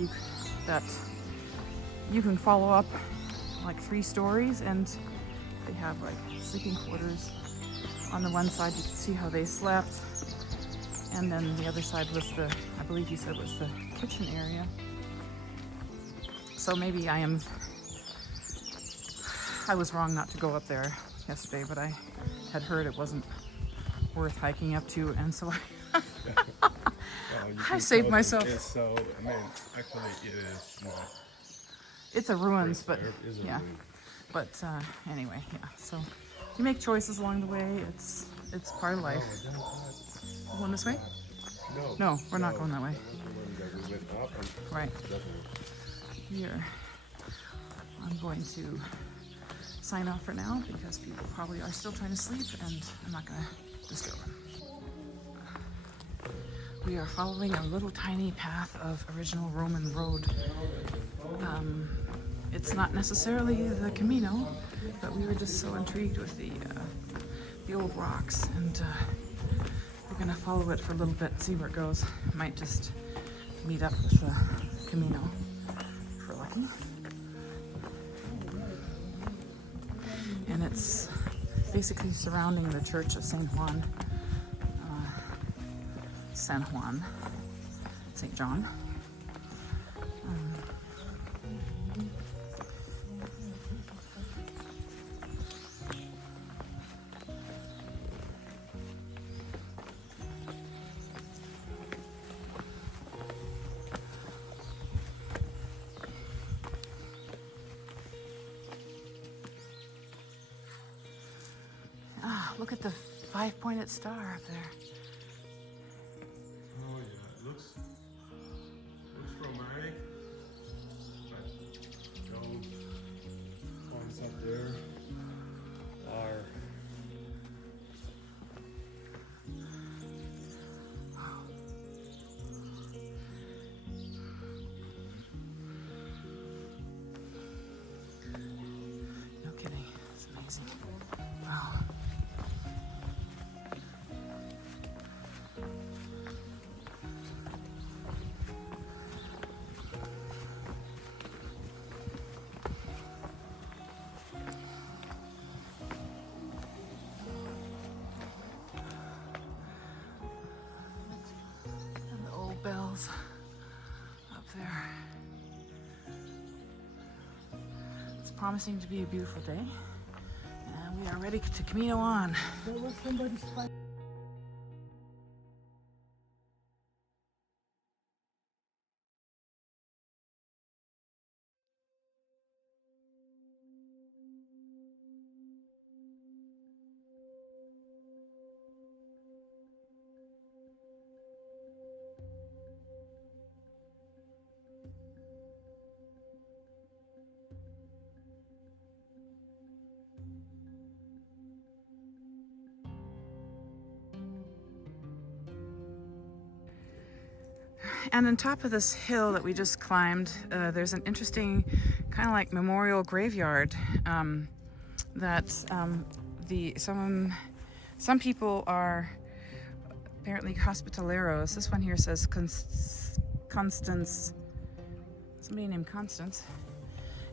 you can follow up like 3 stories, and they have like sleeping quarters. On the one side you can see how they slept, and then the other side was I believe he said was the kitchen area. So maybe I was wrong not to go up there. yesterday, but I had heard it wasn't worth hiking up to, and so I saved myself. So, I mean, actually it is not. It's a ruins, but Is a yeah. ruin. But anyway, yeah. So you make choices along the way. It's part of life. Going this way? No, we're not going that way. Right. Here. I'm going to sign off for now because people probably are still trying to sleep and I'm not going to disturb them. We are following a little tiny path of original Roman road. It's not necessarily the Camino, but we were just so intrigued with the old rocks, and we're gonna follow it for a little bit, see where it goes. Might just meet up with the Camino if we're lucky. And it's basically surrounding the Church of St. John. Look at the 5-pointed star up there. Oh yeah, it looks romantic, but those points up there are no kidding, it's amazing. Wow. Bells up there. It's promising to be a beautiful day, and we are ready to Camino on. And on top of this hill that we just climbed, there's an interesting kind of like memorial graveyard that some people are apparently hospitaleros. This one here says Constance, somebody named Constance.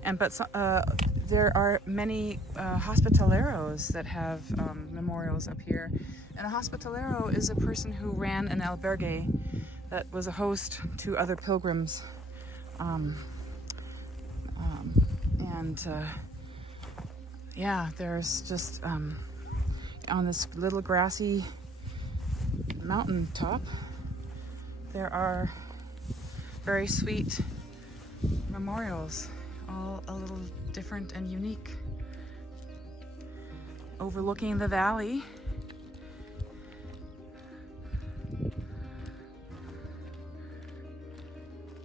But there are many hospitaleros that have memorials up here. And a hospitalero is a person who ran an albergue that was a host to other pilgrims. Yeah, there's just on this little grassy mountain top, there are very sweet memorials, all a little different and unique, overlooking the valley.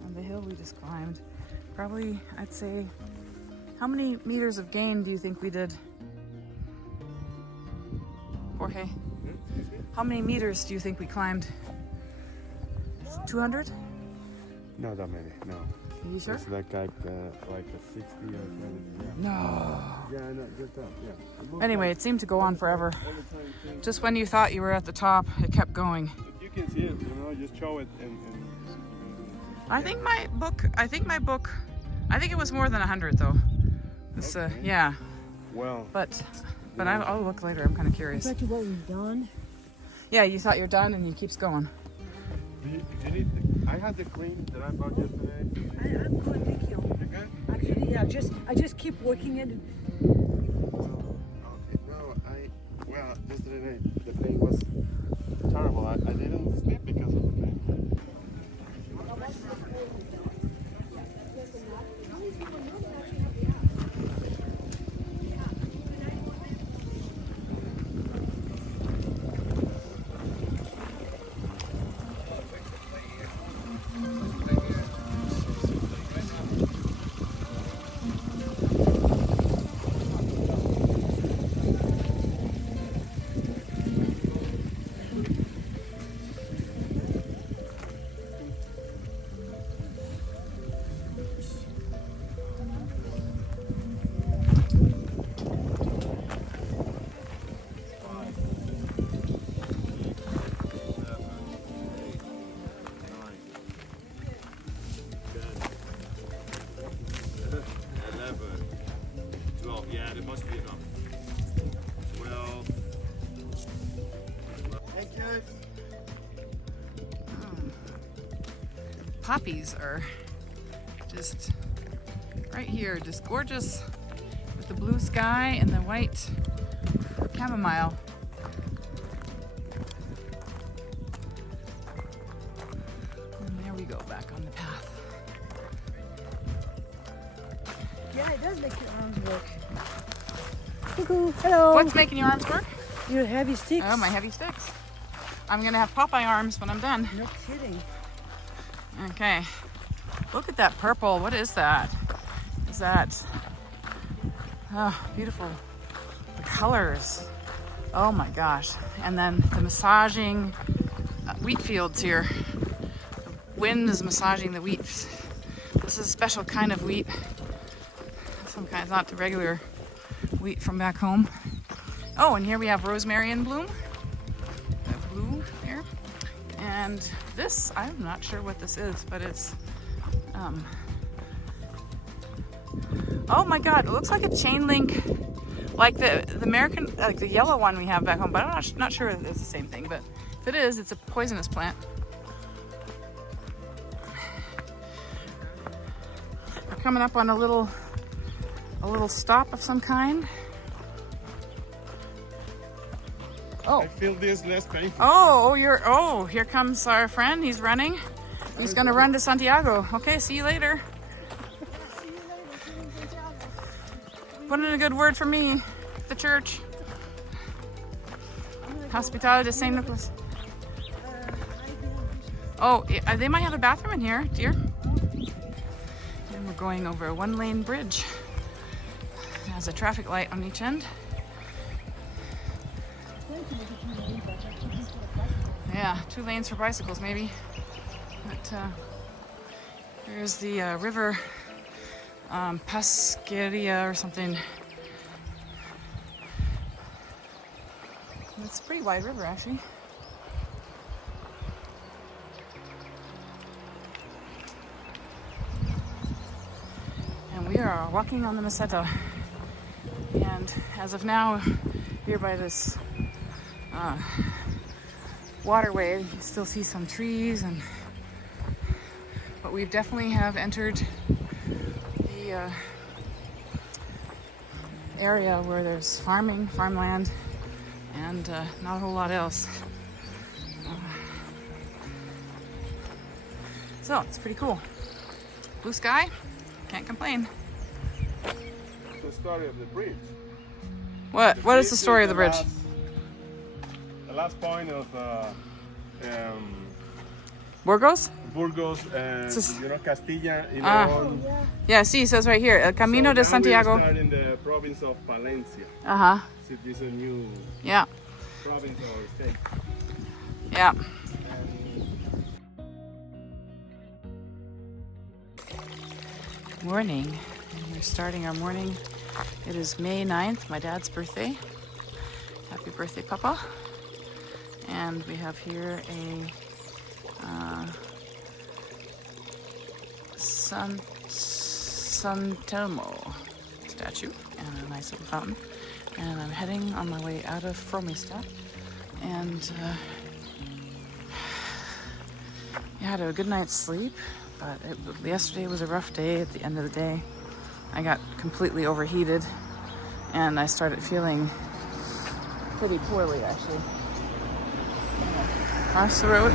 On the hill we just climbed. Probably, I'd say, how many meters of gain do you think we did? Jorge, how many meters do you think we climbed? 200? not that many. No. Are you sure? It's like a 60 or 70. Yeah. No. Yeah, no, just that. Yeah. Anyway, it seemed to go on forever. Just when you thought you were at the top, it kept going. If you can see it, just show it and I think it was more than 100 though. It's, yeah. well. But I'll look later. I'm kind of curious. I bet you what we've done. Yeah, you thought you're done and he keeps going. I had the clean that I bought yesterday. I'm good, thank you. You good? Actually, yeah, I just keep working it. Well, yesterday night, the pain was terrible. I didn't sleep because of the pain. Yeah, there must be enough. 12. Thank you. Poppies are just right here, just gorgeous with the blue sky and the white chamomile. And there we go, back on the path. Yeah, it does make your arms work. Cuckoo, hello. What's making your arms work? Your heavy sticks. Oh, my heavy sticks. I'm gonna have Popeye arms when I'm done. No kidding. Okay. Look at that purple. What is that? Is that... Oh, beautiful. The colors. Oh my gosh. And then the massaging wheat fields here. The wind is massaging the wheat. This is a special kind of wheat. Some kind, it's not the regular wheat from back home. Oh, and here we have rosemary in bloom. The blue here. And this, I'm not sure what this is, but it's, oh my God, it looks like a chain link, like the American, like the yellow one we have back home, but I'm not sure if it's the same thing, but if it is, it's a poisonous plant. We're coming up on a little stop of some kind. Oh. I feel this less painful. Oh, here comes our friend. He's running. He's gonna run to Santiago. Okay, see you later. Put in a good word for me, the church. Hospital de Saint Nicholas. Oh, they might have a bathroom in here, dear. And we're going over a one-lane bridge. It has a traffic light on each end. Yeah, 2 lanes for bicycles maybe. But here's the river Pesqueria or something. It's a pretty wide river actually. And we are walking on the Meseta. And as of now, here by this waterway, you can still see some trees, but we definitely have entered the area where there's farmland, and not a whole lot else. So it's pretty cool. Blue sky, can't complain. The story of the bridge. What is the story of the bridge? The last point of Burgos? Burgos and Castilla in Yeah, see, it says right here, El Camino de Santiago. We start in the province of Palencia. Uh-huh. So this is a new province or state. Yeah. Morning, and we're starting our morning. It is May 9th, my dad's birthday. Happy birthday, Papa. And we have here a San Telmo statue and a nice little fountain. And I'm heading on my way out of Fromista. And I had a good night's sleep, but yesterday was a rough day. At the end of the day, I got completely overheated and I started feeling pretty poorly, actually. Across the road.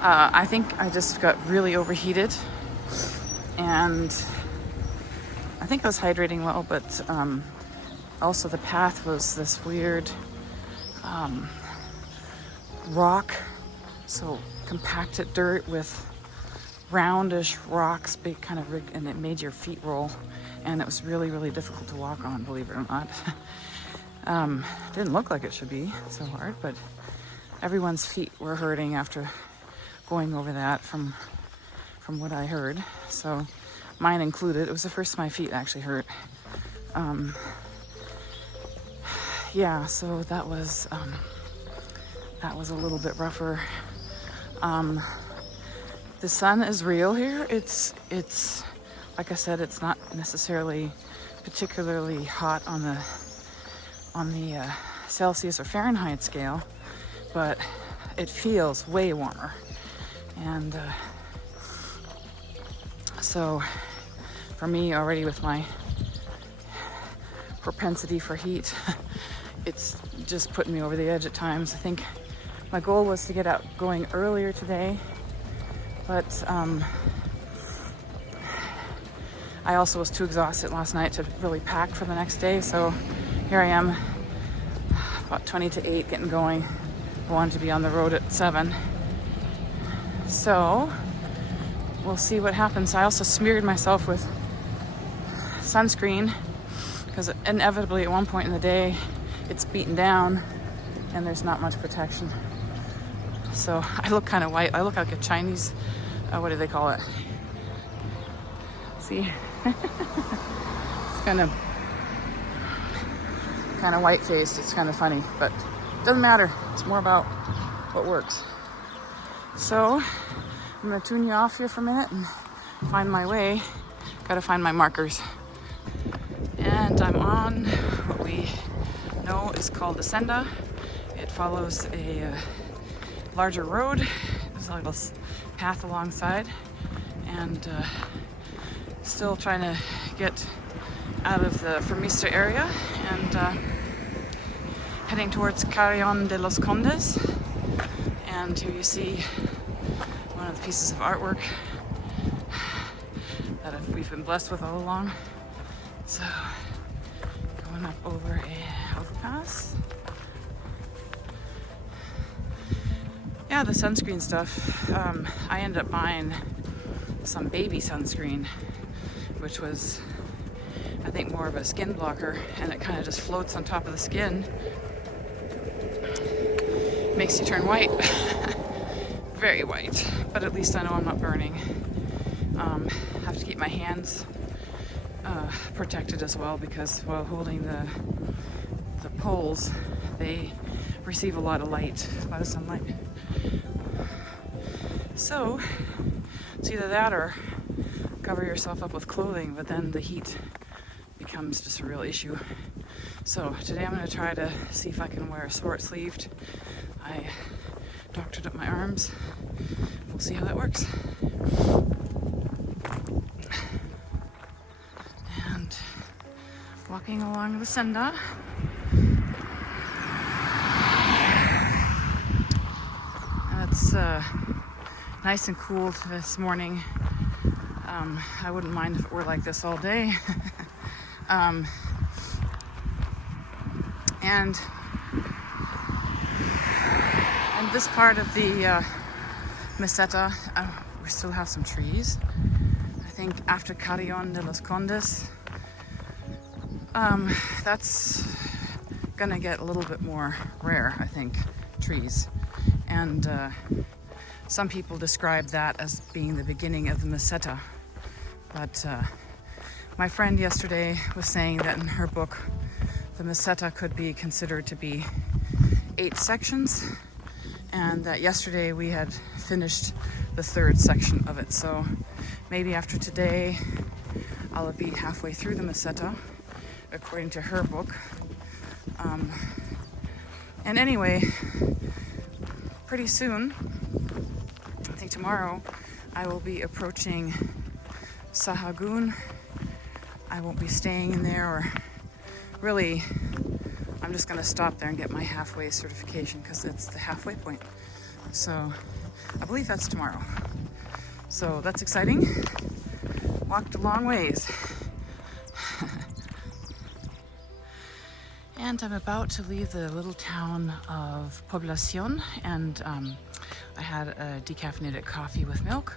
I think I just got really overheated, and I think I was hydrating well, but also the path was this weird rock, so compacted dirt with roundish rocks, big kind of rig, and it made your feet roll, and it was really, really difficult to walk on, believe it or not. Didn't look like it should be so hard, but everyone's feet were hurting after going over that from what I heard, so mine included. It was the first time my feet actually hurt. Yeah, so that was a little bit rougher. The sun is real here. It's like I said, it's not necessarily particularly hot on the Celsius or Fahrenheit scale, but it feels way warmer. And so for me, already with my propensity for heat, it's just putting me over the edge at times. I think my goal was to get out going earlier today, but I also was too exhausted last night to really pack for the next day. So here I am, about 20 to 8 getting going. I wanted to be on the road at 7. So we'll see what happens. I also smeared myself with sunscreen because inevitably at one point in the day it's beaten down and there's not much protection. So I look kind of white. I look like a Chinese, what do they call it? See? It's kind of white-faced. It's kind of funny, but it doesn't matter. It's more about what works. So I'm gonna tune you off here for a minute and find my way. Gotta find my markers. And I'm on what we know is called the Senda. It follows a larger road. There's a little path alongside, and still trying to get out of the Fermista area and heading towards Carrion de los Condes. And here you see one of the pieces of artwork that we've been blessed with all along. So going up over a overpass. Yeah, the sunscreen stuff. I ended up buying some baby sunscreen, which was, I think, more of a skin blocker, and it kind of just floats on top of the skin. Makes you turn white. Very white, but at least I know I'm not burning. Have to keep my hands protected as well, because while holding the poles, they receive a lot of light, a lot of sunlight. So it's either that or cover yourself up with clothing, but then the heat becomes just a real issue. So today I'm going to try to see if I can wear short-sleeved. I doctored up my arms. We'll see how that works. And walking along the Senda. And it's nice and cool this morning. I wouldn't mind if it were like this all day. And this part of the Meseta, we still have some trees. I think after Carrion de los Condes, that's gonna get a little bit more rare, I think, trees. And some people describe that as being the beginning of the Meseta. But my friend yesterday was saying that in her book, the Meseta could be considered to be 8 sections, and that yesterday we had finished the 3rd section of it. So maybe after today, I'll be halfway through the Meseta, according to her book. And anyway, pretty soon, I think tomorrow, I will be approaching Sahagun, I won't be staying in there, or really, I'm just gonna stop there and get my halfway certification because it's the halfway point. So I believe that's tomorrow. So that's exciting. Walked a long ways. And I'm about to leave the little town of Poblacion, and I had a decaffeinated coffee with milk.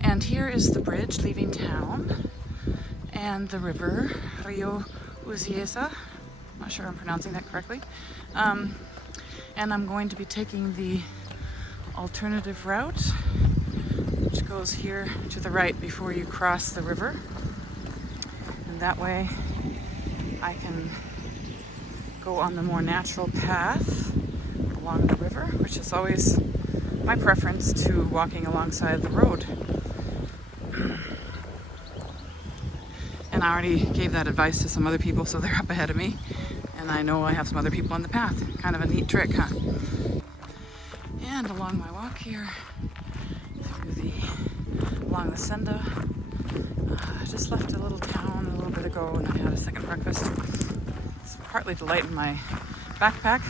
And here is the bridge leaving town, and the river, Rio Uziesa. Not sure I'm pronouncing that correctly. And I'm going to be taking the alternative route, which goes here to the right before you cross the river. And that way I can go on the more natural path along the river, which is always my preference to walking alongside the road. And I already gave that advice to some other people, so they're up ahead of me. And I know I have some other people on the path. Kind of a neat trick, huh? And along my walk here, along the Senda, I just left a little town a little bit ago and I had a second breakfast. It's partly to lighten my backpack.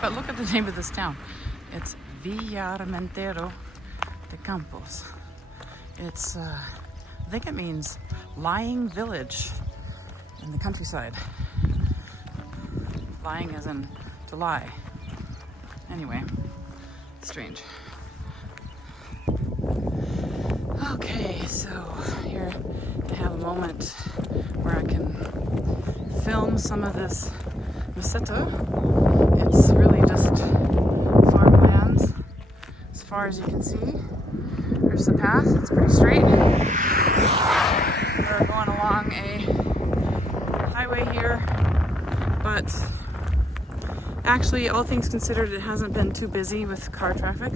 But look at the name of this town. It's Villarmentero de Campos. It's, I think it means lying village in the countryside. Lying as in to lie. Anyway, strange. Okay, so here I have a moment where I can film some of this meseta. It's really just farmlands as far as you can see. There's the path, it's pretty straight. We're going along a highway here, but actually, all things considered, it hasn't been too busy with car traffic.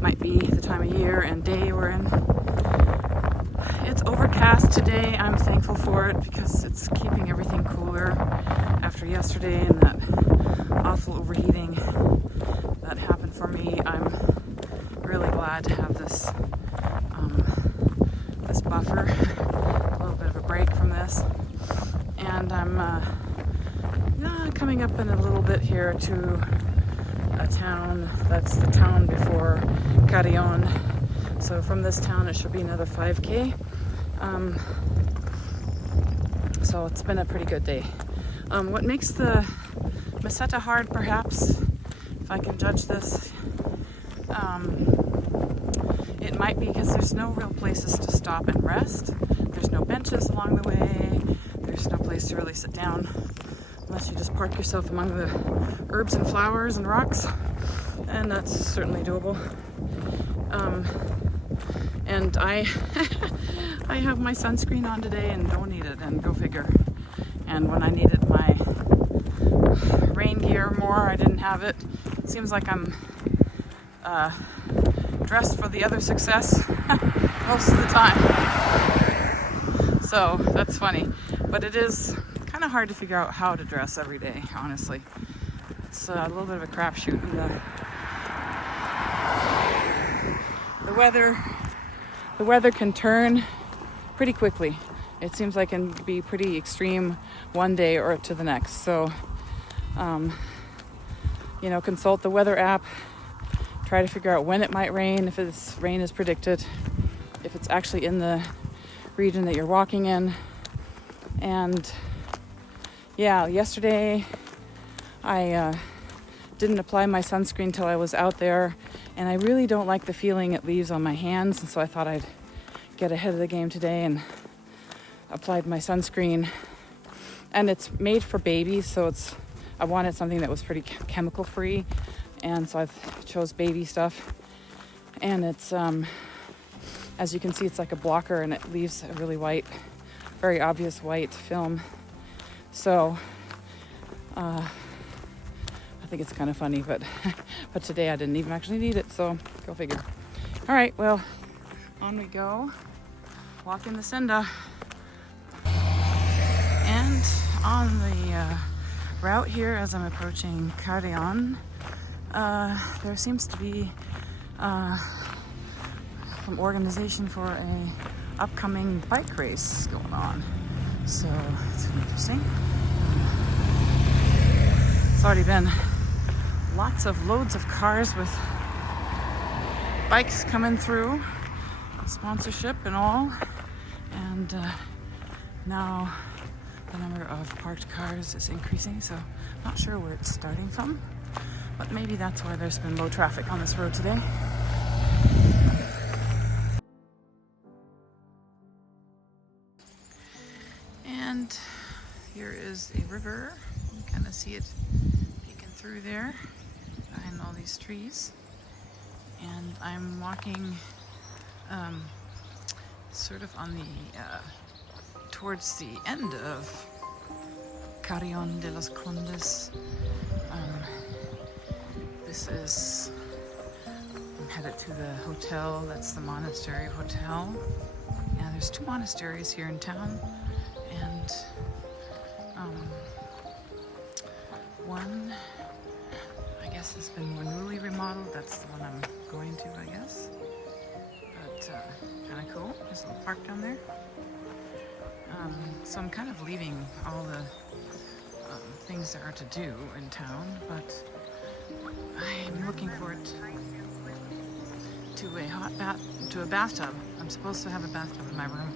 Might be the time of year and day we're in. It's overcast today. I'm thankful for it because it's keeping everything cooler after yesterday and that awful overheating that happened for me. I'm really glad to have this this buffer, a little bit of a break from this. And I'm coming up in a little bit here to a town that's the town before Carrion. So from this town it should be another 5K. So it's been a pretty good day. What makes the meseta hard, perhaps, if I can judge this, it might be because there's no real places to stop and rest. There's no benches along the way. There's no place to really sit down unless you just park yourself among the herbs and flowers and rocks, and that's certainly doable. And I I have my sunscreen on today and don't need it, and go figure. And when I needed my rain gear more, I didn't have it. It seems like I'm dressed for the other success most of the time. So that's funny, but it is kind of hard to figure out how to dress every day, honestly. It's a little bit of a crapshoot. The weather can turn pretty quickly. It seems like it can be pretty extreme one day or to the next. So, consult the weather app. Try to figure out when it might rain, if it's rain is predicted, if it's actually in the region that you're walking in. And yeah, yesterday I didn't apply my sunscreen till I was out there, and I really don't like the feeling it leaves on my hands, and so I thought I'd get ahead of the game today and applied my sunscreen. And it's made for babies, so I wanted something that was pretty chemical free, and so I chose baby stuff. And it's as you can see, it's like a blocker, and it leaves a really white, very obvious white film. So I think it's kind of funny, but today I didn't even actually need it, so go figure. All right, well, on we go, walking the Senda. And on the route here, as I'm approaching Carrion, there seems to be some organization for a upcoming bike race going on. So it's interesting. It's already been loads of cars with bikes coming through, sponsorship and all. And now the number of parked cars is increasing, so not sure where it's starting from, but maybe that's why there's been low traffic on this road today. And here is a river. You can kind of see it peeking through there behind all these trees. And I'm walking sort of on the towards the end of Carrion de los Condes. This is, I'm headed to the hotel. That's the monastery hotel. Yeah, there's 2 monasteries here in town, and one I guess has been more newly remodeled. That's the one I'm going to, I guess. But kind of cool. There's a little park down there. So I'm kind of leaving all the things there are to do in town, but I'm looking forward to a hot bath, to a bathtub. I'm supposed to have a bathtub in my room,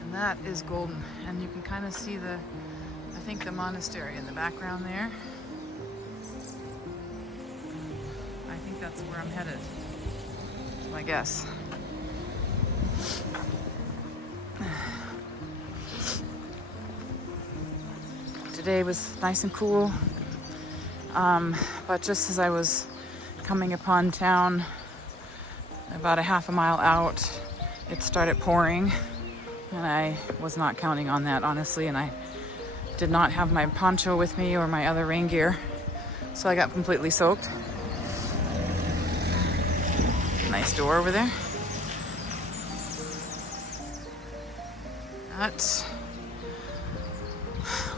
and that is golden. And you can kind of see the, I think, the monastery in the background there. I think that's where I'm headed. That's my guess. Today was nice and cool, but just as I was coming upon town, about a half a mile out, it started pouring, and I was not counting on that, honestly, and I did not have my poncho with me or my other rain gear, so I got completely soaked. Nice door over there. But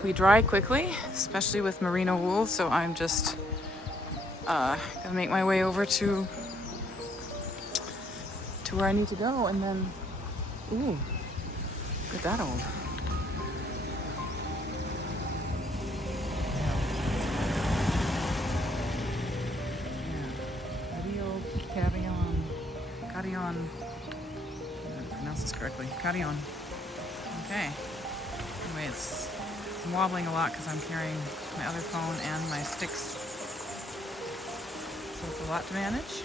we dry quickly, especially with merino wool, so I'm just gonna make my way over to where I need to go, and then, ooh, look at that old. Yeah. Rio Carrion. I pronounce this correctly. Carrion. Okay. Anyway, I'm wobbling a lot because I'm carrying my other phone and my sticks, so it's a lot to manage.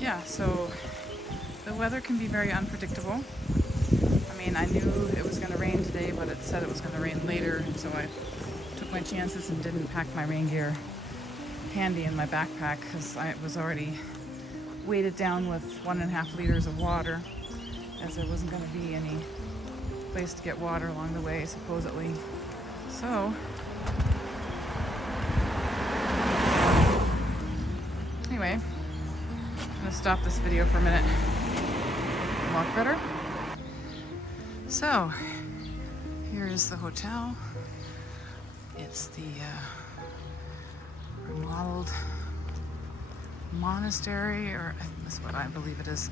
Yeah, so the weather can be very unpredictable. I mean, I knew it was going to rain today, but it said it was going to rain later, and so I took my chances and didn't pack my rain gear handy in my backpack because I was already weighted down with 1.5 liters of water, as there wasn't going to be any place to get water along the way, supposedly. So anyway, I'm going to stop this video for a minute and walk better. So here is the hotel. It's the remodeled monastery, or that's what I believe it is.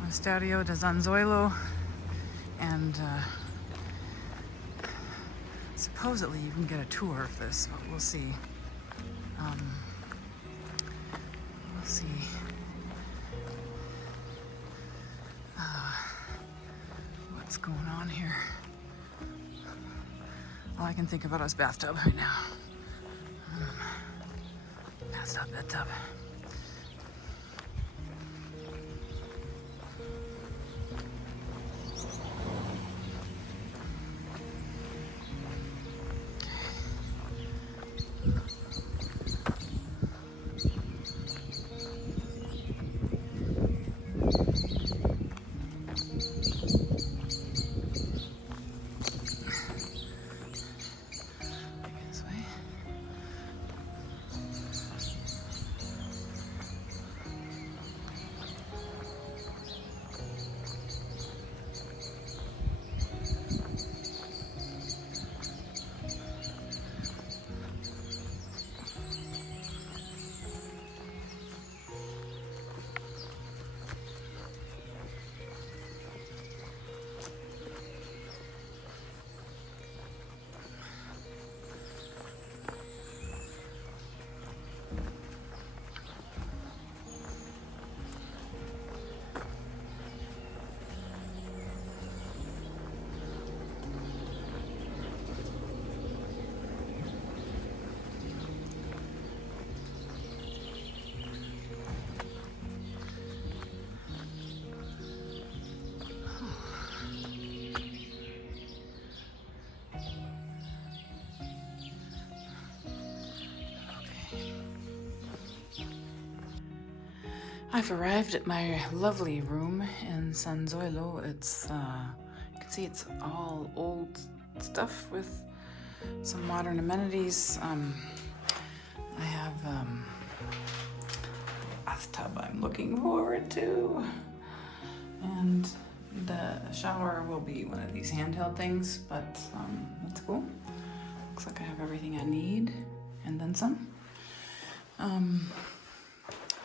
Monasterio de Zanzoilo, and supposedly you can get a tour of this, but we'll see. We'll see. What's going on here? All I can think about is bathtub right now. Bathtub. I've arrived at my lovely room in San Zoilo. It's, you can see it's all old stuff with some modern amenities. I have a bathtub I'm looking forward to. And the shower will be one of these handheld things, but that's cool. Looks like I have everything I need, and then some.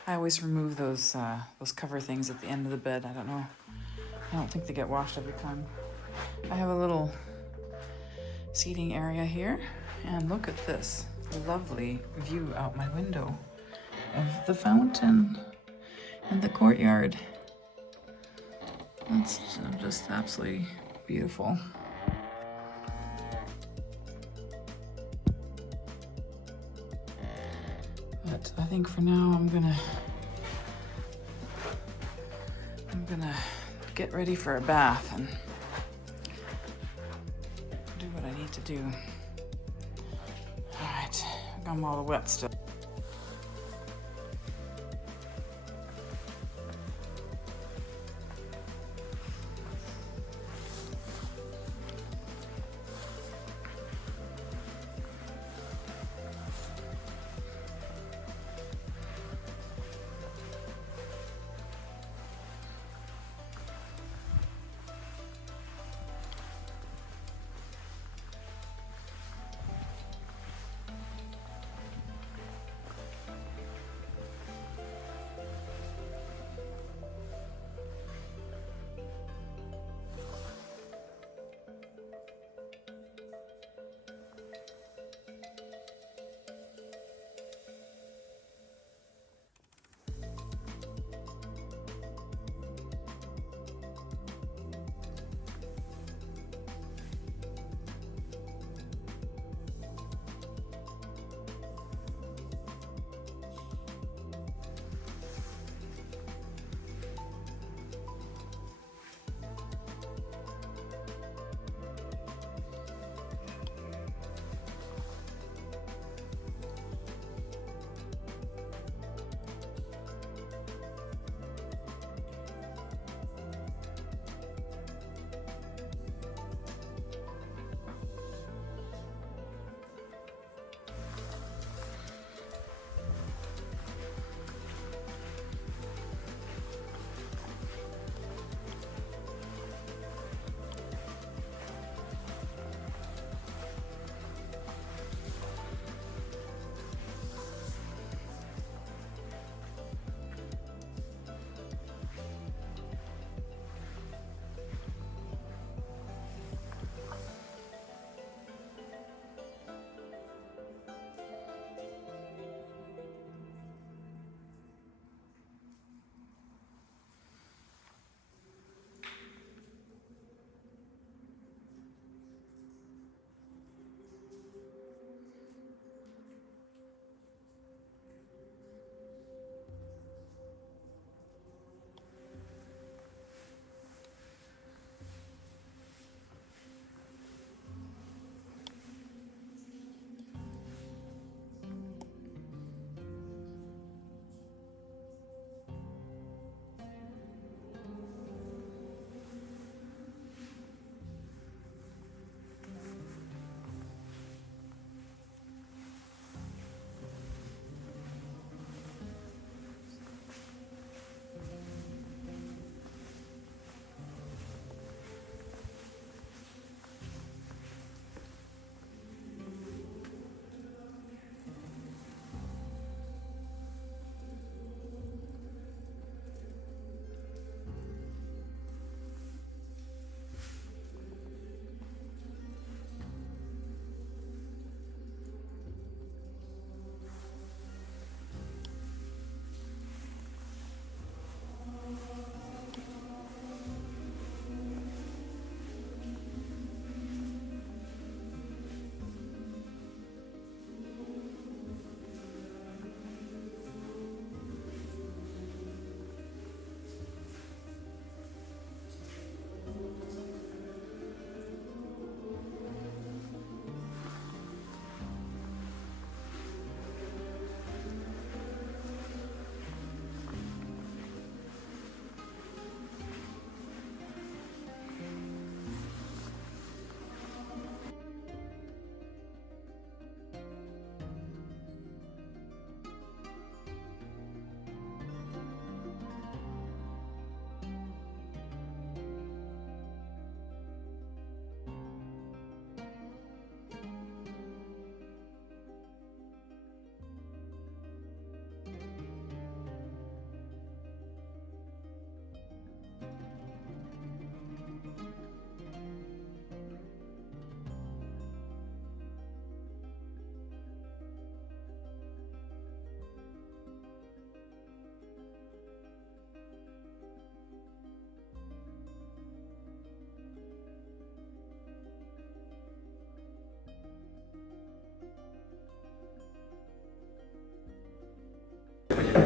I always remove those cover things at the end of the bed. I don't know. I don't think they get washed every time. I have a little seating area here, and look at this lovely view out my window of the fountain and the courtyard. It's just absolutely beautiful. But I think for now I'm gonna get ready for a bath and do what I need to do. All right, I'm all wet still.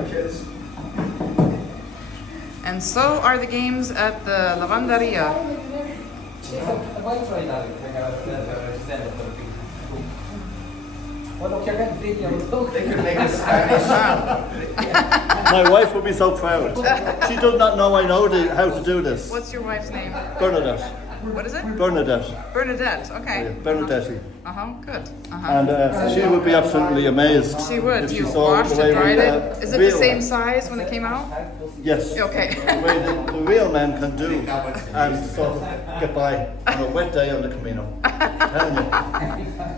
kids. And so are the games at the Lavanderia. They could make it Spanish. My wife would be so proud. She does not know I know how to do this. What's your wife's name? Bernadette. What is it? Bernadette. Bernadette. Okay. Bernadette. Good. And she would be absolutely amazed. She would. if she You saw washed the way and dried we, it. Is it the real same men- size when it came out? Yes. Okay. The way the real men can do and sort of get by on a wet day on the Camino. I'm telling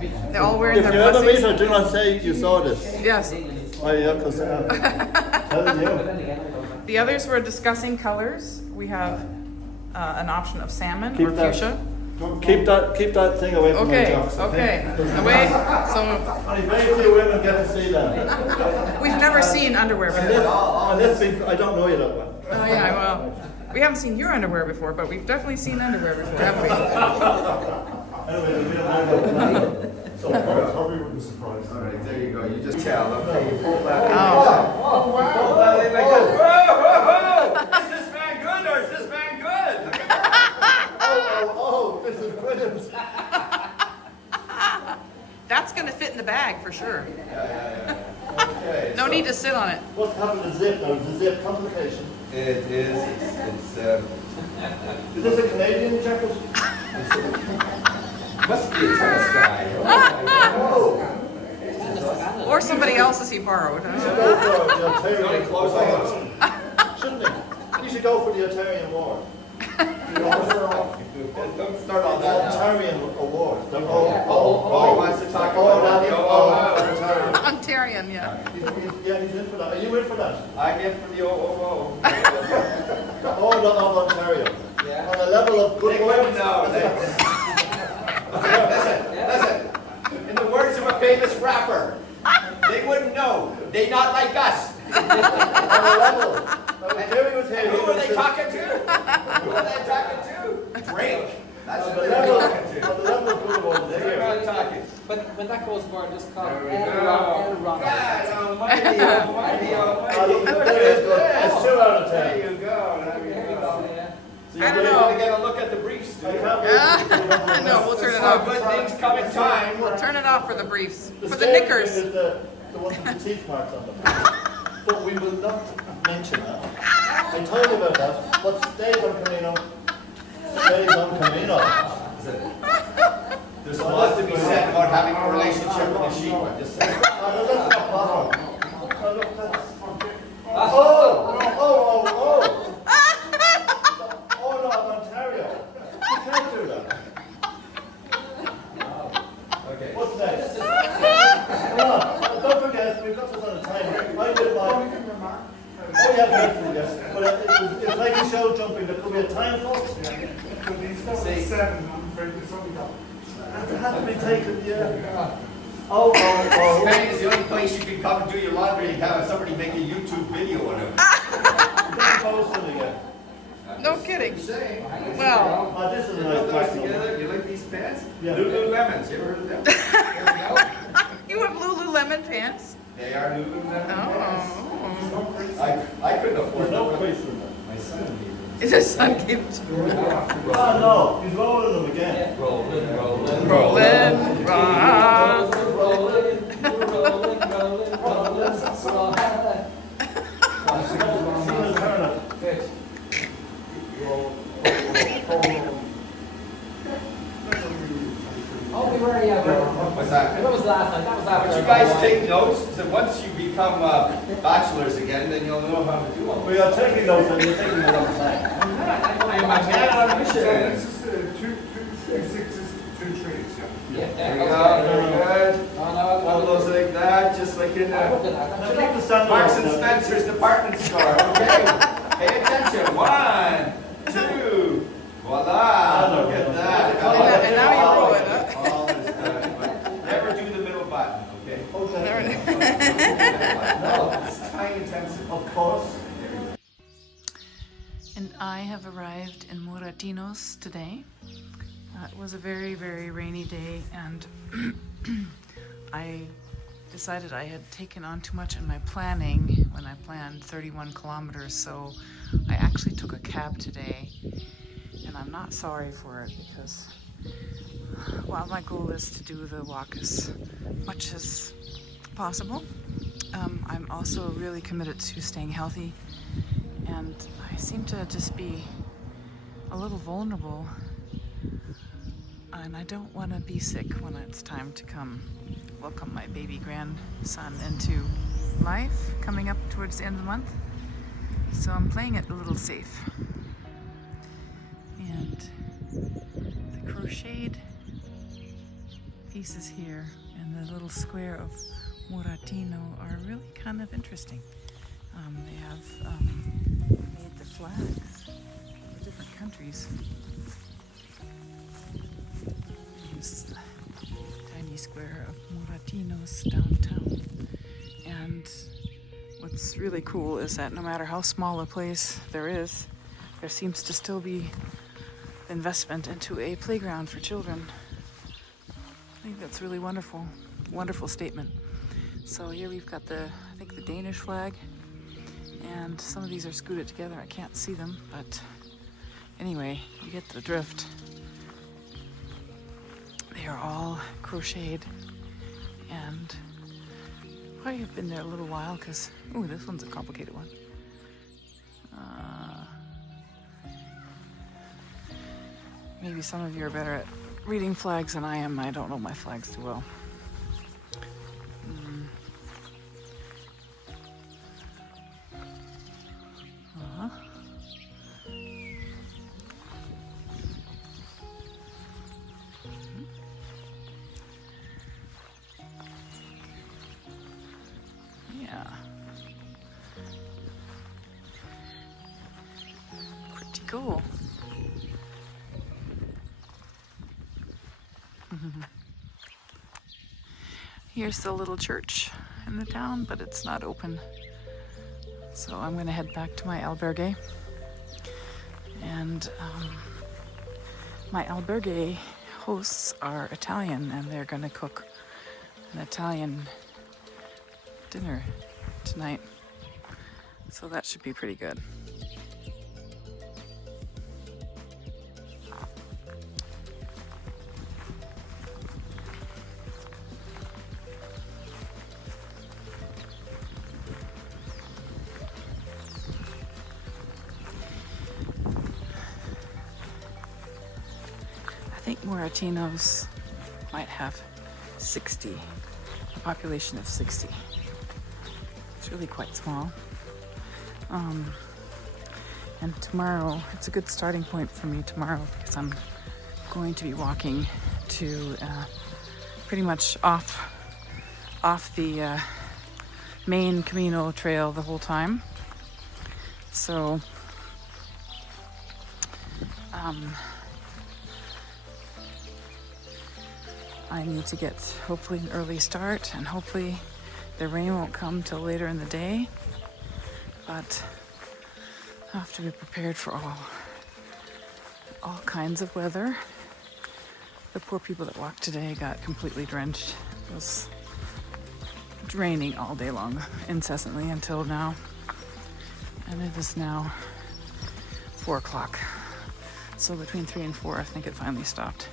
you. They're all wearing If their you ever meet bussies. her, do not say you saw this. Yes. Oh yeah, because telling you. The others were discussing colors. We have an option of salmon Keep or that. fuchsia. Keep that thing away from my Okay. jocks. Okay. Away. So Only very few women get to see them. we've never seen underwear before. I don't know you that well. Oh yeah. Well, we haven't seen your underwear before, but we've definitely seen underwear before, haven't we? Anyway, the real men So probably wouldn't surprise All them. right, there you go. You just tell. Okay, you pull that. Oh. Pull that in like that. Whoa, whoa, whoa! Is this man good or is this man good? Look at that. Oh, this is brilliant. That's gonna fit in the bag for sure. Okay. No need to sit on it. What's happened to zip now? Is the zip complication? It is. It's Is this a Canadian jacket? must be a tennis guy. Or somebody else's he borrowed. You should go for the The only Ontarian clothes I own. Shouldn't he? You should go for the Ontarian Award. Don't start on that. Ontarian Award. He wants to talk about the Ontarian, yeah. He's in for that. Are you in for that? I get for the OOO. The Order of Ontario. On a level of good They wouldn't words. know. Listen. In the words of a famous rapper, they wouldn't know. They not like us. On a level. Terry was here. Who are they talking to? Who are they talking to? Drake. That's On who the they're level talking to. of good words. They're not talking. But when that goes for just call There it we go. God almighty, almighty, almighty. There's 2 out of 10. There you go. There you go. So I don't you're know. going to get a look at the briefs, I dude. can't wait. No, we'll turn it So off. good things come in time. We'll turn it off for the briefs. For the scary thing knickers. is the ones with the teeth marks on them. But we will not mention that. I told you about that. What stays on Camino stays on Camino. There's a lot to be said about having a relationship with a sheep. I'm just saying. No, that's not proper. No, look, that's... Oh, no, Ontario. You can't do that. Okay. What's next? Come on, don't forget, we've got this on a timer. I did mine. Oh, yeah, yes. But it's like a show jumping. There could be a time, folks. It's 7, I'm afraid it's only got. It had to be taken, yeah. Spain is the only place you can come and do your laundry and have somebody make a YouTube video on it. Don't post it again. No kidding. Saying. Well, Oh, this is a You nice put those practical. together, you like these pants? Yeah. Lululemons, you ever heard of them? There we go. you have Lululemon pants? They are Lululemon pants. Oh. I couldn't afford There's no them. crease in them. My son needed Is it sun gift? Ah, no, he's rolling them again. rolling. Rolling, rock. Tina Turner. Oh, we were, yeah. What's that? That was last night. That was after. But you guys take notes, so once you become bachelors again, then you'll know how to do all We are taking those and you're taking the wrong time. So this is 2 sixes, 2 trees, yeah. There you go, very good. Oh, no, All those like that, just like in I looked the at that. Should have the stand Marks up. and Spencer's department store. Okay, pay attention. 1, 2, voila! Look at that. And now you roll it, huh? All is good, but never do the middle button. Okay. Okay. No, it's time intensive. Of course. And I have arrived in Moratinos today. It was a very, very rainy day, and I decided I had taken on too much in my planning when I planned 31 kilometers, so I actually took a cab today, and I'm not sorry for it because while my goal is to do the walk as much as possible, I'm also really committed to staying healthy, and I seem to just be a little vulnerable, and I don't want to be sick when it's time to come welcome my baby grandson into life coming up towards the end of the month. So I'm playing it a little safe. And the crocheted pieces here and the little square of Muratino are really kind of interesting. They have made the flags of different countries. This is the tiny square of Muratino's downtown. And what's really cool is that no matter how small a place there is, there seems to still be investment into a playground for children. I think that's really wonderful. Wonderful statement. So here we've got I think the Danish flag, and some of these are scooted together. I can't see them, but anyway, you get the drift. They are all crocheted, and I have been there a little while because, ooh, this one's a complicated one. Maybe some of you are better at reading flags than I am. I don't know my flags too well. Yeah. Pretty cool. Here's the little church in the town, but it's not open. So I'm gonna head back to my albergue. And my albergue hosts are Italian, and they're gonna cook an Italian dinner tonight. So that should be pretty good. I think Muratino's might have 60, a population of 60. It's really quite small. And tomorrow, it's a good starting point for me tomorrow because I'm going to be walking to pretty much off the main Camino trail the whole time. So I need to get hopefully an early start, and hopefully the rain won't come till later in the day, but I have to be prepared for all kinds of weather. The poor people that walked today got completely drenched. It was raining all day long, incessantly until now, and it is now 4 o'clock. So between 3 and 4, I think it finally stopped.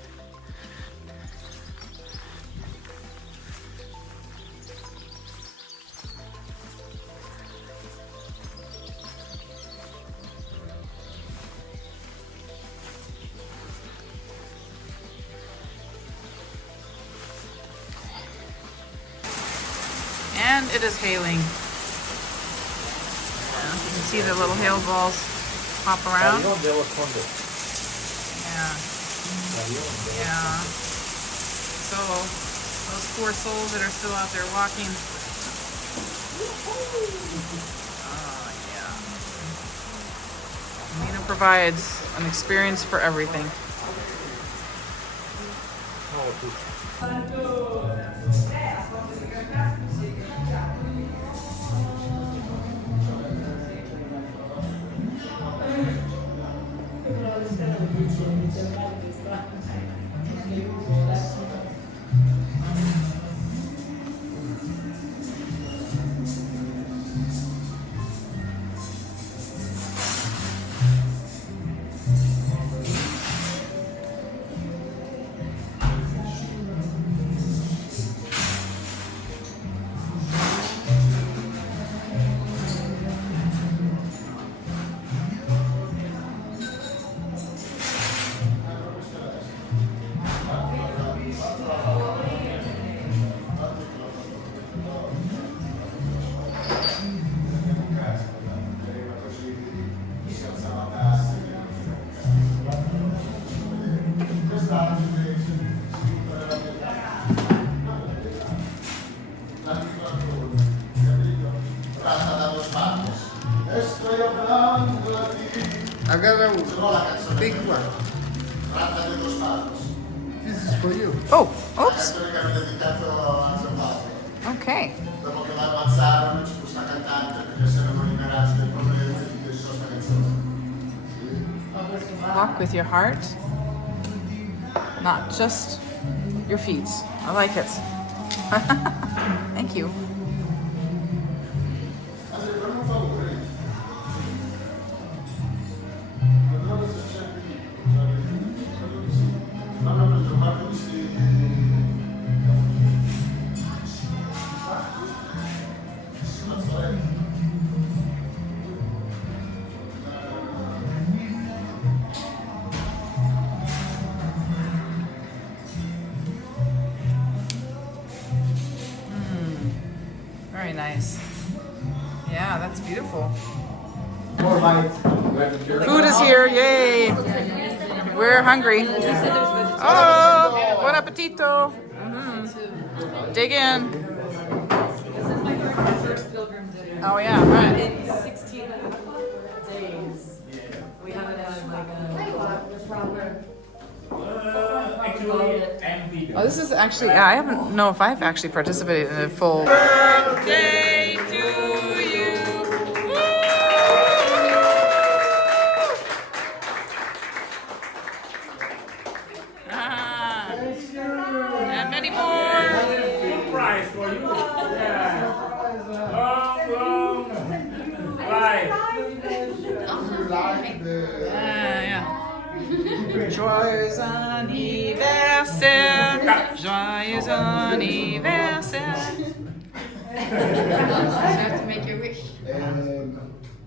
And it is hailing. You can see the little hail balls pop around. Yeah. Yeah. So those poor souls that are still out there walking. Oh yeah. Camino provides an experience for everything. Agarra um. Big one. This is for you. Oh, oops. Okay. Walk with your heart, not just your feet. I like it. Thank you. Very nice. Yeah, that's beautiful. Food is here, yay! We're hungry. Oh, bon appetito! Dig in. This is my first pilgrim day. Oh yeah, right. In 16 days. We haven't had like a proper. Oh, this is actually, yeah, I haven't know if I've actually participated in a full birthday to you. Ah, and many more. Prize for you. Yeah. Long life. Yeah. Joyeux anniversaire, joyeux anniversaire. You have to make your wish.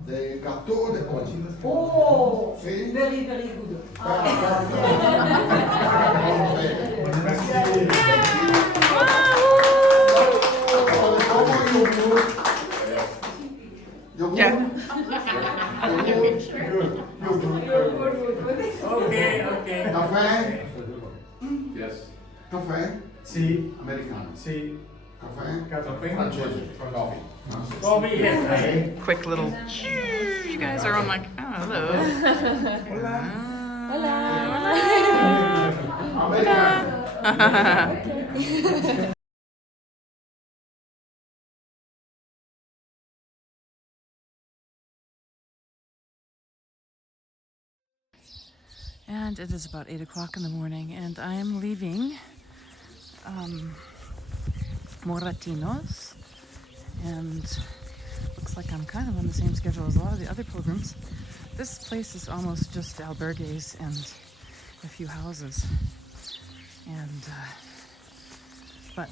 The gâteau de Poggi. Oh, See? very, very good. Yeah. Okay. Caffè? Yes. Caffè? Sì. Americano. Sì. Caffè? Caffè. Francese. Coffee. Coffee, yes. Quick little, you guys are on like, oh, hello. Hola. And it is about 8 o'clock in the morning, and I am leaving Moratinos, and looks like I'm kind of on the same schedule as a lot of the other pilgrims. This place is almost just albergues and a few houses, and but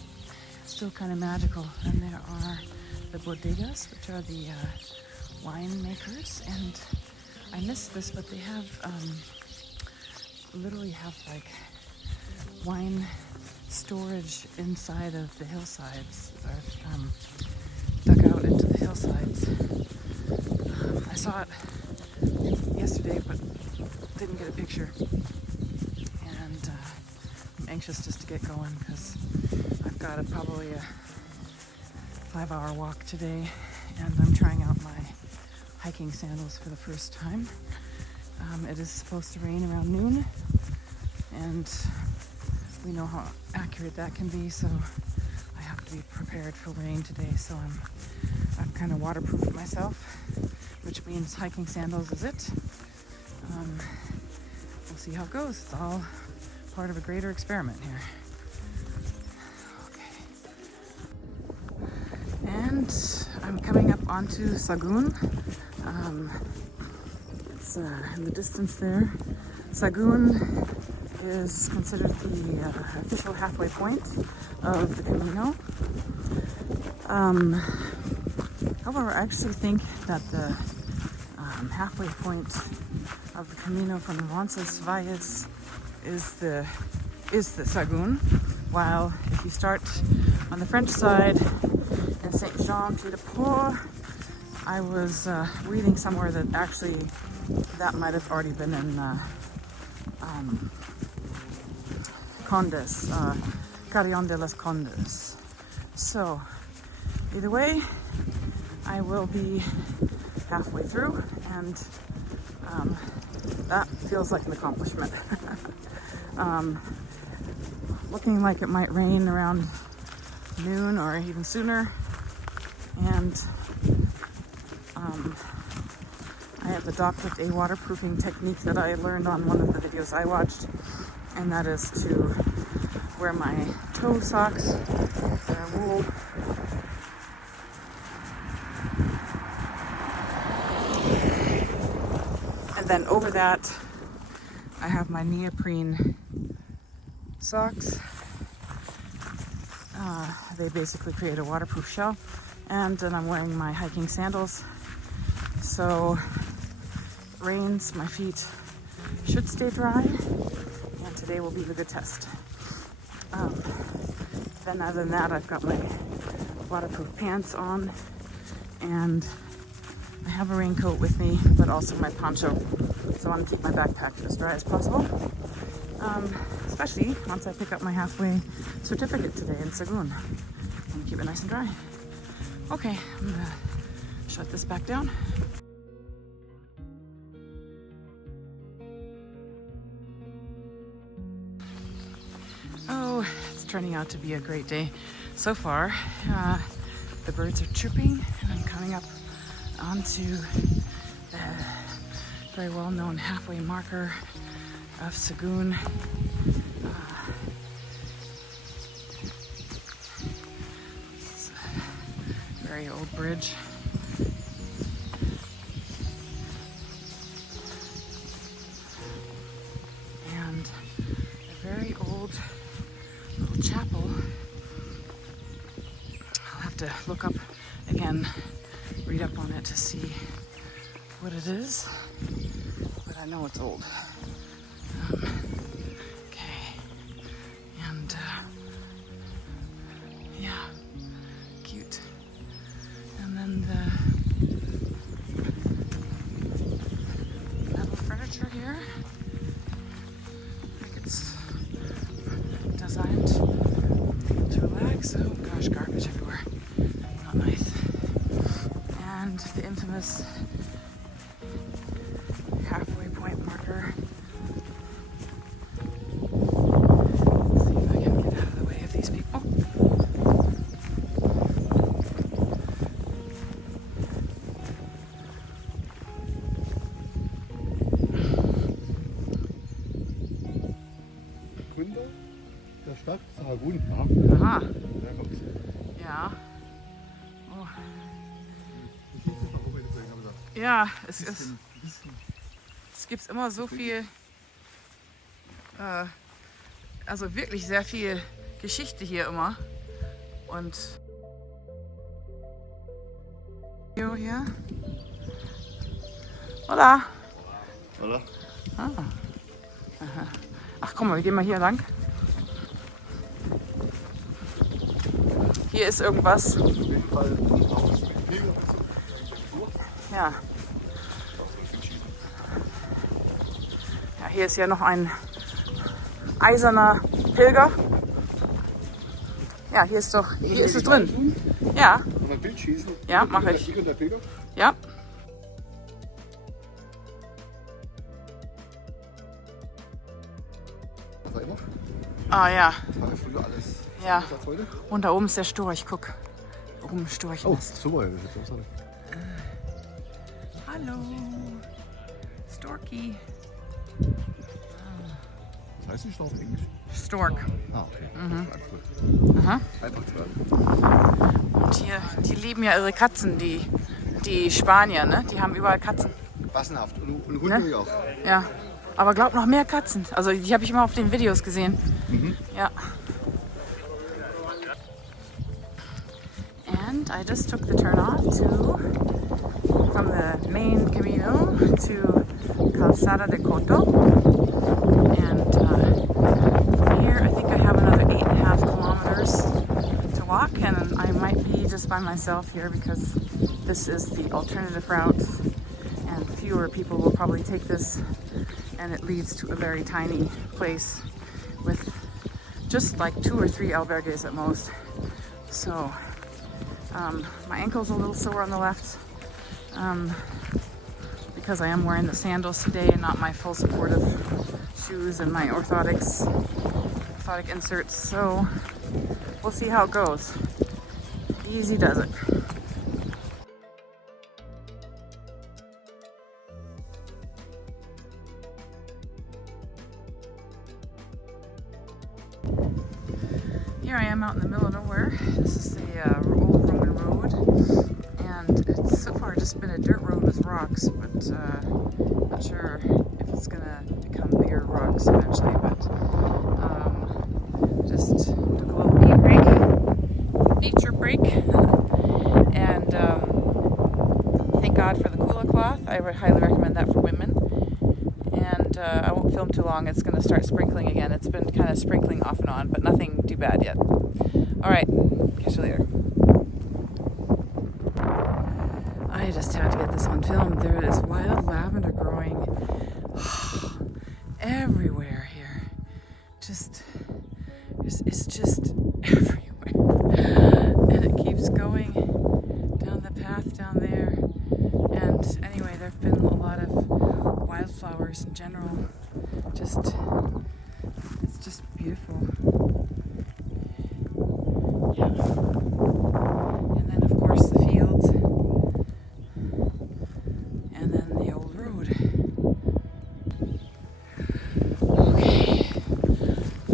still kind of magical. And there are the bodegas, which are the wine makers, and I missed this, but they have literally have like wine storage inside of the hillsides, or dug out into the hillsides. I saw it yesterday, but didn't get a picture, and I'm anxious just to get going because I've got probably a 5-hour walk today, and I'm trying out my hiking sandals for the first time. It is supposed to rain around noon, and we know how accurate that can be, so I have to be prepared for rain today. So I've kind of waterproofed myself, which means hiking sandals is it. We'll see how it goes. It's all part of a greater experiment here. Okay. And I'm coming up onto Sagun. It's in the distance there. Sagun is considered the official halfway point of the Camino. However, I actually think that the halfway point of the Camino from Roncesvalles is the Sagun, while if you start on the French side in Saint-Jean-Pied-de-Port, I was reading somewhere that actually that might have already been in Condes, Carillon de las Condes. So, either way, I will be halfway through, and that feels like an accomplishment. Looking like it might rain around noon or even sooner. And I have adopted a waterproofing technique that I learned on one of the videos I watched, and that is to wear my toe socks that are wool. And then over that, I have my neoprene socks. They basically create a waterproof shell. And then I'm wearing my hiking sandals. So rains, my feet should stay dry. And today will be the good test. Then other than that, I've got my waterproof pants on. And I have a raincoat with me, but also my poncho. So I want to keep my backpack as dry as possible. Especially once I pick up my halfway certificate today in Sagun. And keep it nice and dry. Okay, I'm gonna shut this back down. Oh, it's turning out to be a great day so far. The birds are chirping, and I'm coming up onto the very well-known halfway marker of Sagun. It's a very old bridge. And a very old little chapel. I'll have to look up again, read up on it to see what it is, but I know it's old. Okay, and yeah, cute. And then the metal furniture here, I think it's designed to relax. Oh gosh, garbage everywhere. Not nice. And the infamous halfway point marker. Let's see if I can get out of the way of these people. Gründer der Stadt Sagun. Aha. Der kommt. Ja. Oh. Ich hieß es auch unbedingt, deswegen haben wir gesagt. Ja, es gibt immer so viel, also wirklich sehr viel Geschichte hier immer. Und hier. Hola. Oder? Ah. Aha. Ach komm mal, wir gehen mal hier lang. Hier ist irgendwas. Auf jeden Fall ein Haus. Ja. Ja, hier ist ja noch ein eiserner Pilger. Ja, hier ist es drin. Ja. Noch ein Bild schießen. Ja, mache ich. Der Pilger. Ja. Was war immer? Ah ja. Das war früher alles. Ja. Was heute? Und da oben ist der Storch, guck. Da oben Storch. Oh, super. Das ist jetzt auch Hallo. Storky. Was heißt die Staub in Englisch? Stork. Ah, okay. Mhm. Cool. Aha. Einfach zwei. Und hier, die lieben ja ihre Katzen, die Spanier, ne? Die haben überall Katzen. Massenhaft. Und Hunde Ne? auch. Ja. Aber glaub noch mehr Katzen. Also die habe ich immer auf den Videos gesehen. Mhm. Ja. And I just took the turn off from the main Camino to Calzada de Coto. And from here, I think I have another 8.5 kilometers to walk, and I might be just by myself here because this is the alternative route, and fewer people will probably take this, and it leads to a very tiny place with just like 2 or 3 albergues at most. So my ankle's a little sore on the left because I am wearing the sandals today and not my full supportive shoes and my orthotic inserts. So we'll see how it goes. Easy does it. Here I am out in the middle of nowhere. This is the old Roman road, and it's so far just been a dirt road with rocks, but not sure if it's gonna become bigger rocks eventually, but just took a little nature break, and thank God for the Kula cloth. I would highly recommend that for women. And I won't film too long. It's going to start sprinkling again. It's been kind of sprinkling off and on, but nothing too bad yet. All right, catch you later. I just had to get this on film. There is wild lavender growing everywhere here. It's just everywhere. And it keeps going down the path down there. And anyway, there have been a lot of wildflowers in general. It's just beautiful. Yeah. And then of course the fields. And then the old road. Okay.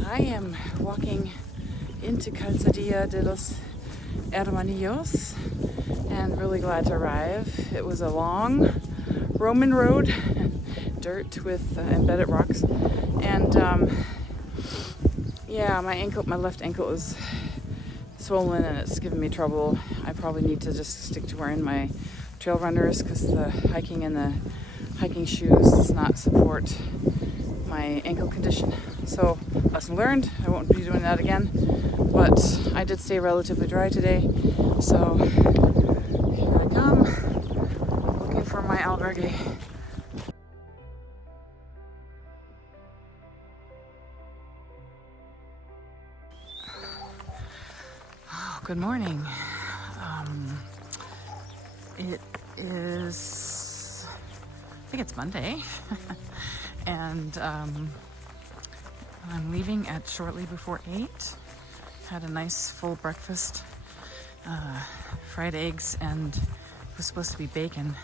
I am walking into Calzadilla de los Hermanillos and really glad to arrive. It was a long Roman road, dirt with embedded rocks, and yeah, my left ankle is swollen and it's giving me trouble. I probably need to just stick to wearing my trail runners because the hiking and the hiking shoes does not support my ankle condition. So lesson learned, I won't be doing that again, but I did stay relatively dry today, so here I come, looking for my albergue. Oh, good morning. It is, I think it's Monday, and I'm leaving at shortly before 8. Had a nice full breakfast, fried eggs, and it was supposed to be bacon,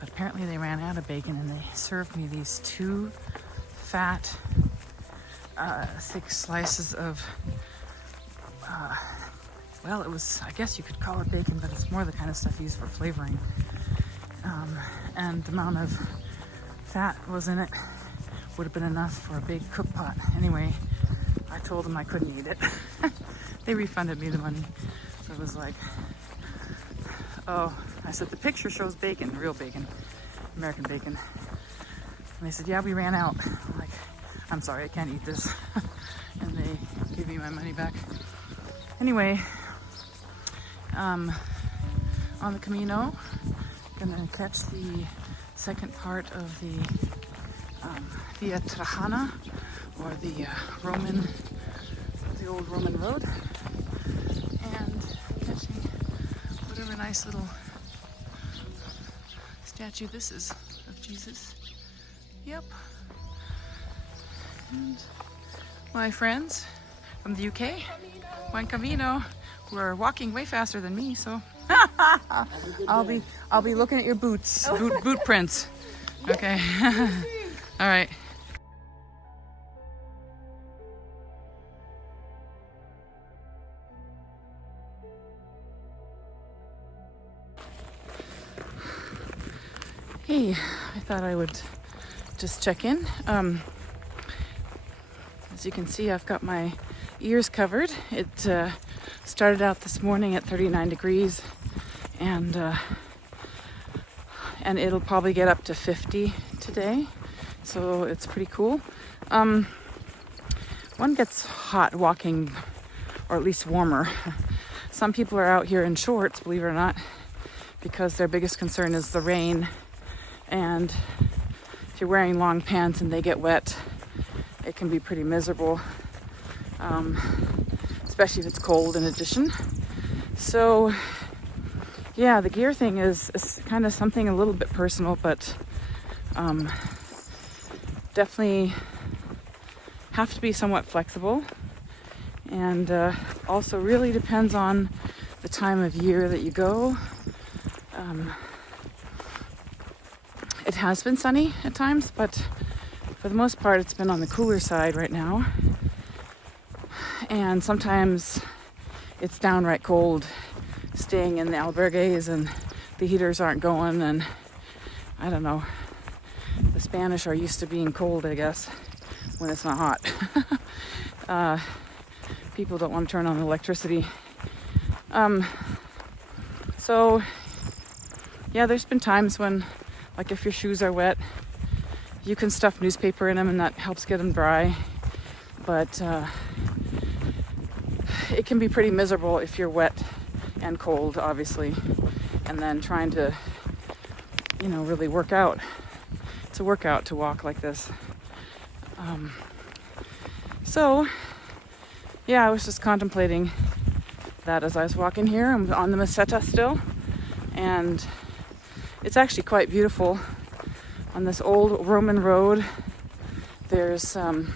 but apparently they ran out of bacon and they served me these 2 fat, thick slices of, well, it was, I guess you could call it bacon, but it's more the kind of stuff used for flavoring. And the amount of fat was in it would have been enough for a big cook pot. Anyway, I told them I couldn't eat it. They refunded me the money. So it was like, oh, I said, the picture shows bacon, real bacon, American bacon. And they said, yeah, we ran out. I'm like, I'm sorry, I can't eat this. And they gave me my money back. Anyway, on the Camino, gonna catch the second part of the Via Trajana, or the old Roman road, and catching whatever nice little statue this is of Jesus. Yep. And my friends from the UK, Buen Camino, who are walking way faster than me, so I'll be looking at your boots, boot prints. Okay. All right. Hey, I thought I would just check in. As you can see, I've got my ears covered. It started out this morning at 39 degrees, and it'll probably get up to 50 today, so it's pretty cool. One gets hot walking, or at least warmer. Some people are out here in shorts, believe it or not, because their biggest concern is the rain. And if you're wearing long pants and they get wet, it can be pretty miserable, especially if it's cold in addition. So yeah, the gear thing is kind of something a little bit personal, but definitely have to be somewhat flexible, and also really depends on the time of year that you go. It has been sunny at times, but for the most part it's been on the cooler side right now, and sometimes it's downright cold staying in the albergues and the heaters aren't going, and I don't know, the Spanish are used to being cold, I guess, when it's not hot. People don't want to turn on electricity. So yeah, there's been times when, like, if your shoes are wet, you can stuff newspaper in them and that helps get them dry. But it can be pretty miserable if you're wet and cold, obviously, and then trying to, you know, really work out. It's a workout to walk like this. So yeah, I was just contemplating that as I was walking here. I'm on the Meseta still, and it's actually quite beautiful. On this old Roman road, there's a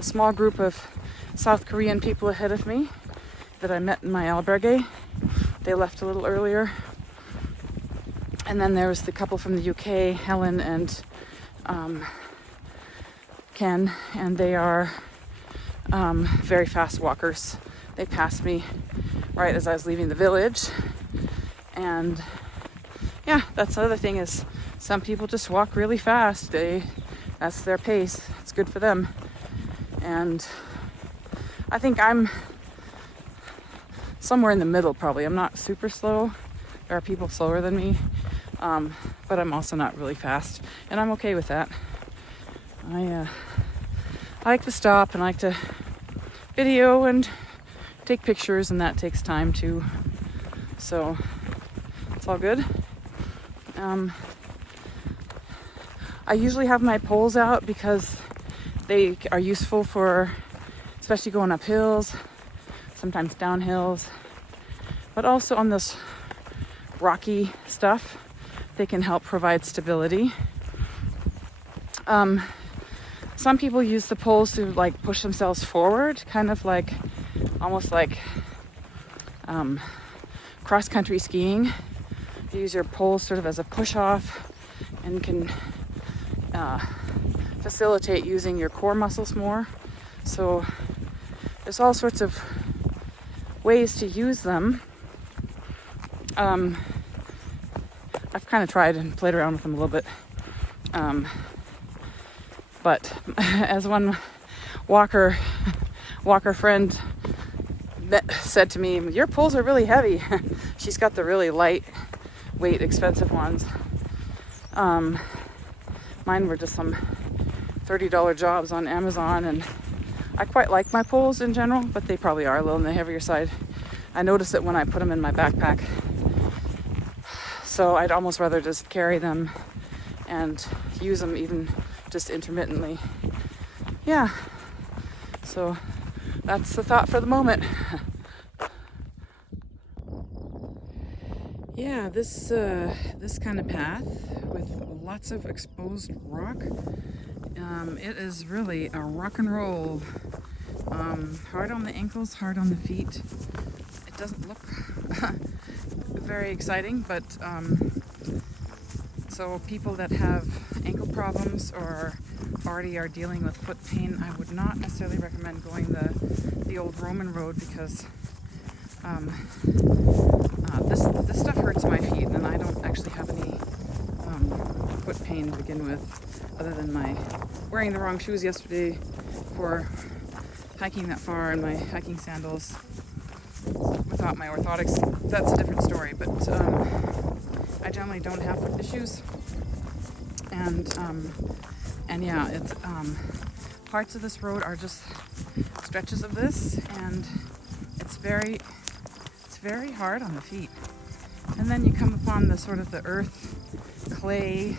small group of South Korean people ahead of me that I met in my albergue. They left a little earlier. And then there was the couple from the UK, Helen and Ken, and they are very fast walkers. They passed me right as I was leaving the village. And yeah, that's the other thing, is some people just walk really fast. That's their pace. It's good for them. And I think I'm somewhere in the middle probably. I'm not super slow. There are people slower than me. But I'm also not really fast. And I'm okay with that. I like to stop and I like to video and take pictures, and that takes time too. So it's all good. I usually have my poles out because they are useful for especially going up hills, sometimes down hills, but also on this rocky stuff, they can help provide stability. Some people use the poles to like push themselves forward, kind of like almost like cross-country skiing. You use your poles sort of as a push-off and can facilitate using your core muscles more. So there's all sorts of ways to use them. I've kind of tried and played around with them a little bit. But as one walker friend said to me, your poles are really heavy. She's got the really lightweight, expensive ones. Mine were just some $30 jobs on Amazon, and I quite like my poles in general, but they probably are a little on the heavier side. I notice it when I put them in my backpack. So I'd almost rather just carry them and use them even just intermittently. Yeah, so that's the thought for the moment. Yeah, this kind of path with lots of exposed rock, it is really a rock and roll. Hard on the ankles, hard on the feet. It doesn't look very exciting, but so people that have ankle problems or already are dealing with foot pain, I would not necessarily recommend going the old Roman road, because this stuff hurts my feet, and I don't actually have any foot pain to begin with, other than my wearing the wrong shoes yesterday for hiking that far in my hiking sandals without my orthotics. That's a different story, but I generally don't have foot issues, and yeah, it's parts of this road are just stretches of this, and it's very hard on the feet. And then you come upon the sort of the earth, clay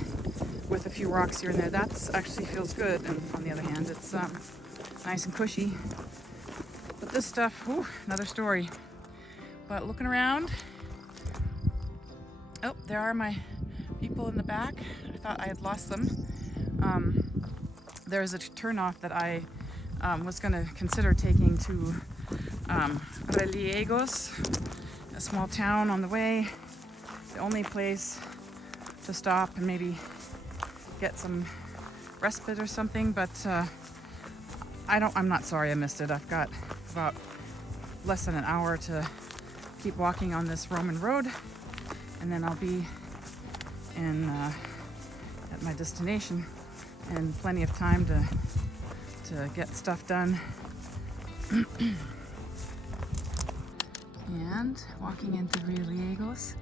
with a few rocks here and there. That's actually feels good, and on the other hand, it's nice and cushy. But this stuff, whew, another story. But looking around, oh, there are my people in the back. I thought I had lost them. There is a turnoff that I was going to consider taking to Reliegos, a small town on the way. The only place to stop and maybe get some respite or something, but I'm not sorry I missed it. I've got about less than an hour to keep walking on this Roman road, and then I'll be in at my destination, and plenty of time to get stuff done. And walking into Reliegos,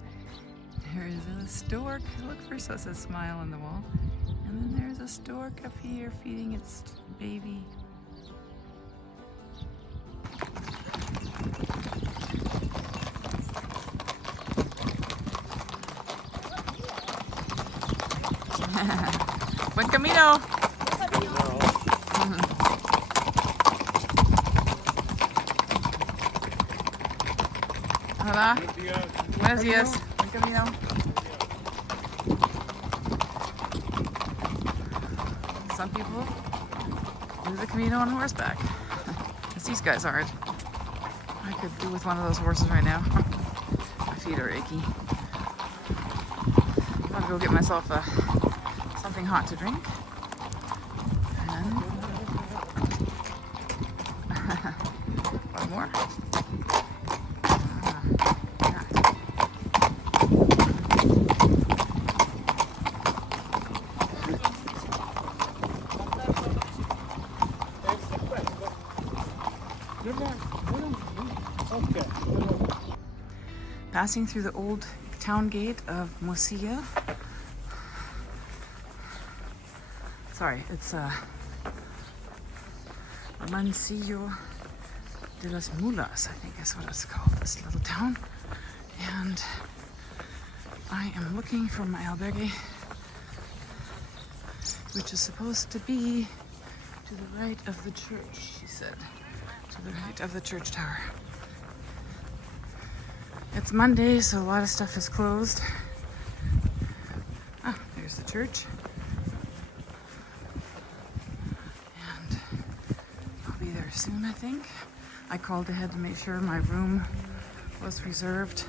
there is a stork. Look, first it says smile on the wall, and then there's a stork up here feeding its baby. Buen camino. Hola. Buenos días. Buen camino. Some people do the Camino on horseback, as these guys aren't. I could do with one of those horses right now. My feet are achy. I'm gonna go get myself something hot to drink. And one more. Passing through the old town gate of Murcia. Sorry, it's Mancillo de las Mulas, I think is what it's called, this little town. And I am looking for my albergue, which is supposed to be to the right of the church, she said. To the right of the church tower. It's Monday, so a lot of stuff is closed. Ah, there's the church. And I'll be there soon, I think. I called ahead to make sure my room was reserved,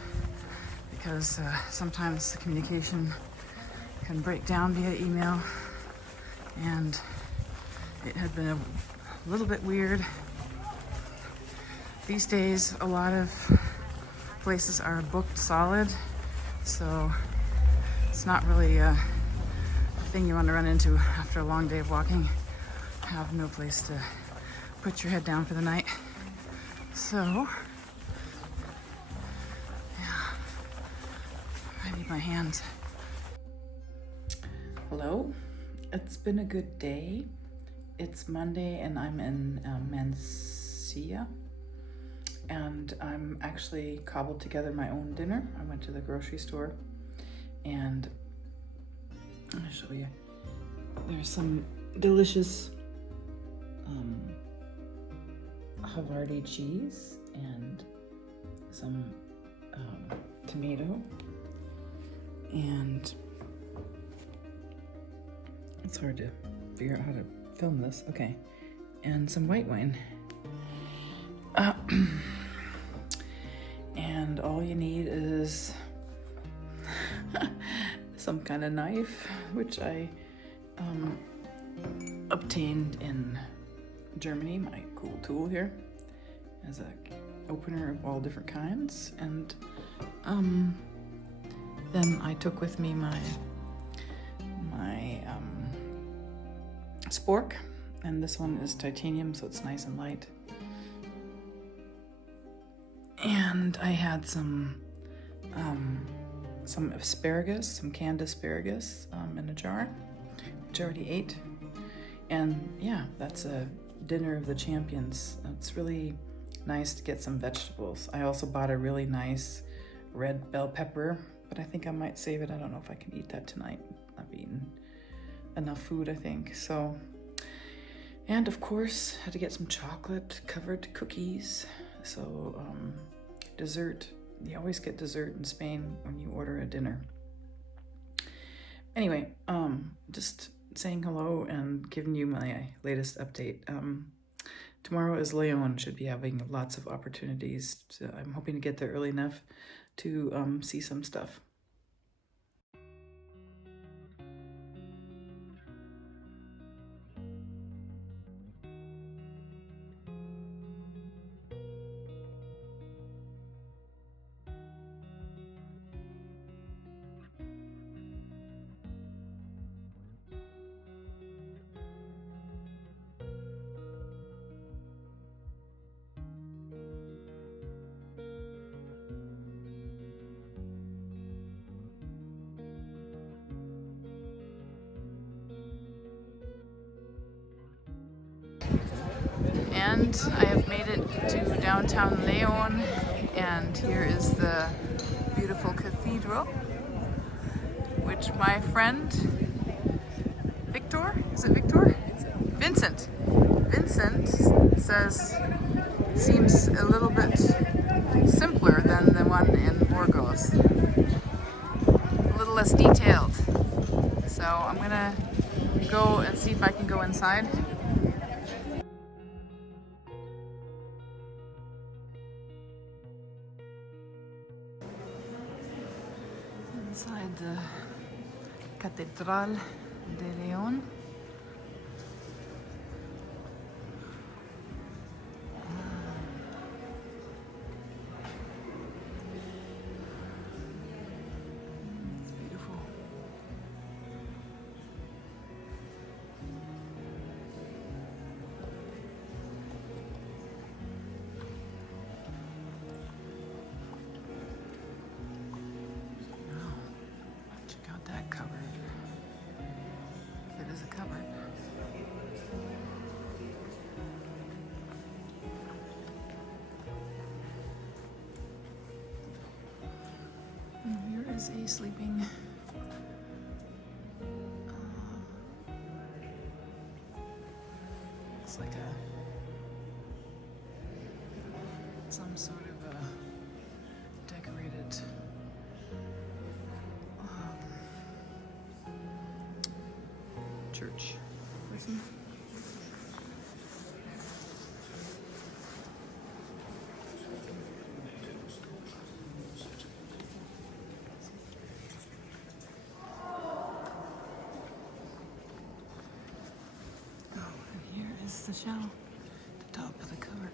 because sometimes the communication can break down via email, and it had been a little bit weird. These days, a lot of places are booked solid, so it's not really a thing you want to run into after a long day of walking. Have no place to put your head down for the night. So, yeah, I need my hands. Hello, it's been a good day. It's Monday and I'm in Mansilla. And I'm actually cobbled together my own dinner. I went to the grocery store, and I'm gonna show you. There's some delicious Havarti cheese and some tomato, and it's hard to figure out how to film this. Okay, and some white wine. And all you need is some kind of knife, which I obtained in Germany, my cool tool here, as a opener of all different kinds. And then I took with me my spork, and this one is titanium, so it's nice and light. And I had some asparagus, some canned asparagus in a jar, which I already ate. And yeah, that's a dinner of the champions. It's really nice to get some vegetables. I also bought a really nice red bell pepper, but I think I might save it. I don't know if I can eat that tonight. I've eaten enough food, I think. So, and of course, had to get some chocolate covered cookies. So, dessert. You always get dessert in Spain when you order a dinner. Anyway, just saying hello and giving you my latest update. Tomorrow is Leon, should be having lots of opportunities. So I'm hoping to get there early enough to see some stuff. And I have made it to downtown Leon, and here is the beautiful cathedral, which my friend Victor, is it Victor? Vincent says seems a little bit simpler than the one in Burgos. A little less detailed. So I'm gonna go and see if I can go inside. Inside the Catedral de Leon. It's beautiful. Check out that cupboard. If it is a cupboard. And here is a sleeping it's like some sort of a decorated church. Listen. Oh, and here is the shell, the top of the cupboard.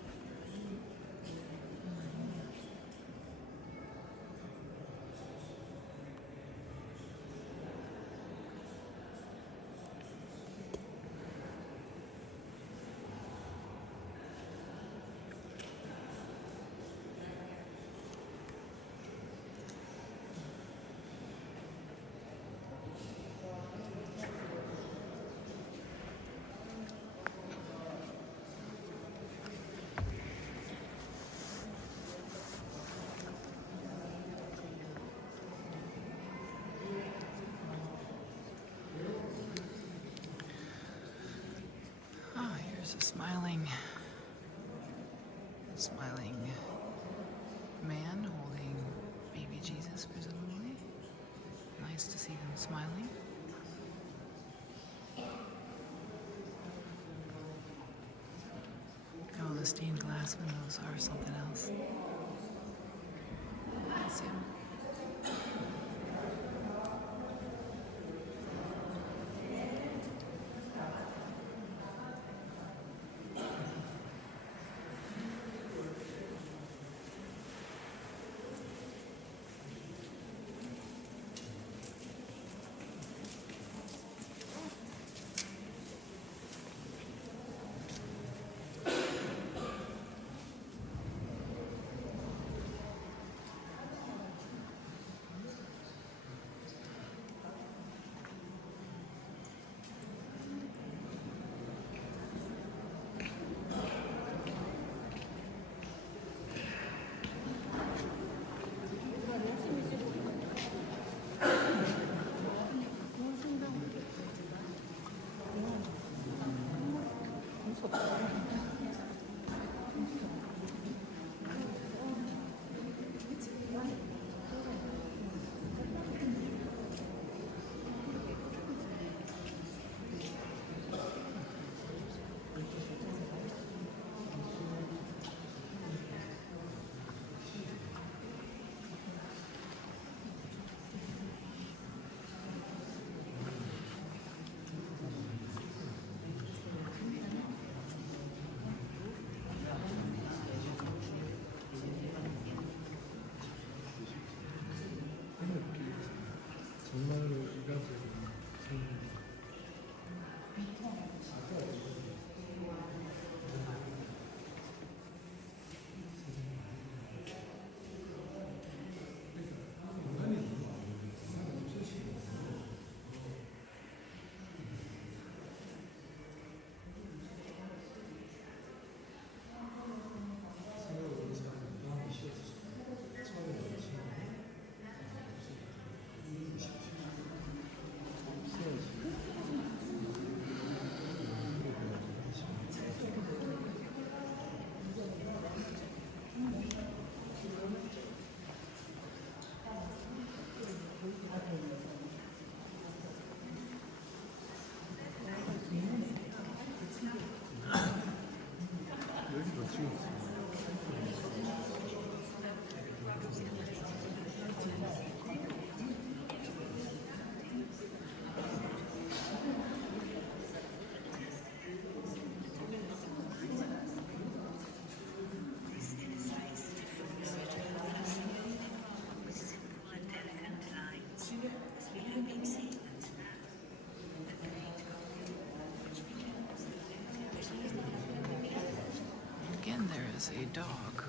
There's a smiling man holding baby Jesus, presumably. Nice to see them smiling. Oh, the stained glass windows are something else. That's him. Again, there is a dog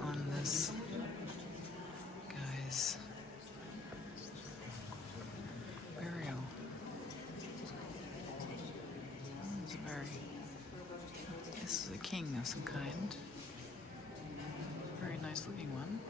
on this guy's burial. It's this is a king of some kind. Very nice looking one.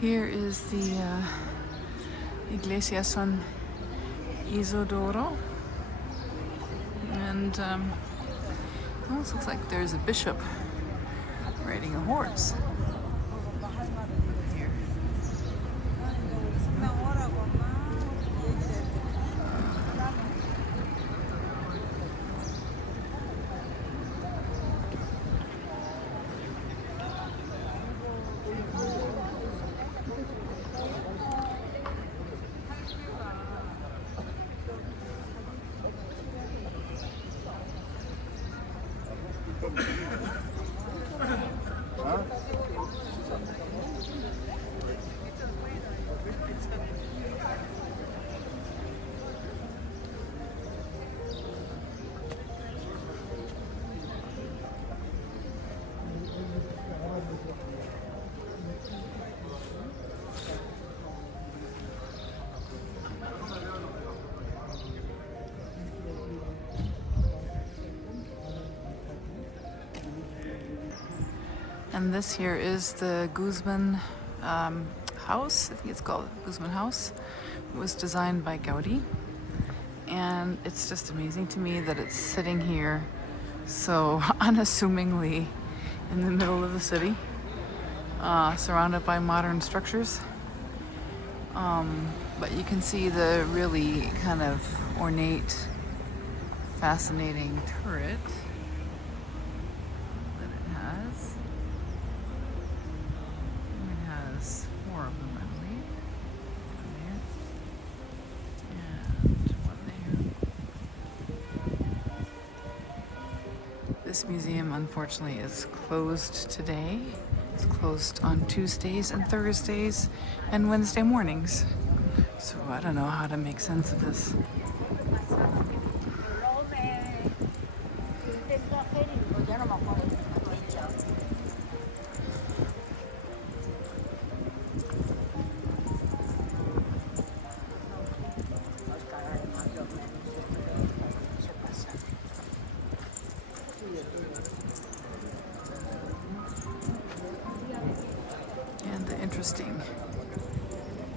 Here is the Iglesia San Isidoro, and it almost looks like there's a bishop riding a horse. Here. And this here is the Guzman house. I think it's called Guzman House. It was designed by Gaudi. And it's just amazing to me that it's sitting here so unassumingly in the middle of the city, surrounded by modern structures. But you can see the really kind of ornate, fascinating turret that it has. It has 4 of them, I believe. One there, and one there. This museum, unfortunately, is closed today. It's closed on Tuesdays and Thursdays and Wednesday mornings. So I don't know how to make sense of this. And the interesting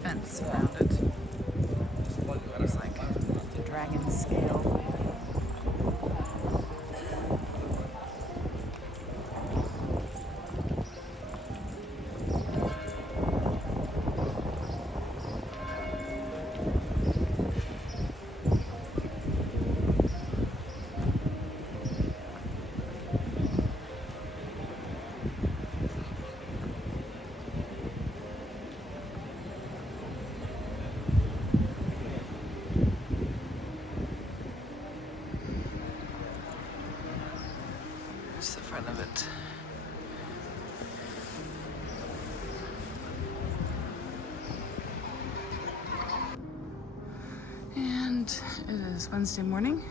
fence around it. Looks like the dragon scale. out. It is Wednesday morning.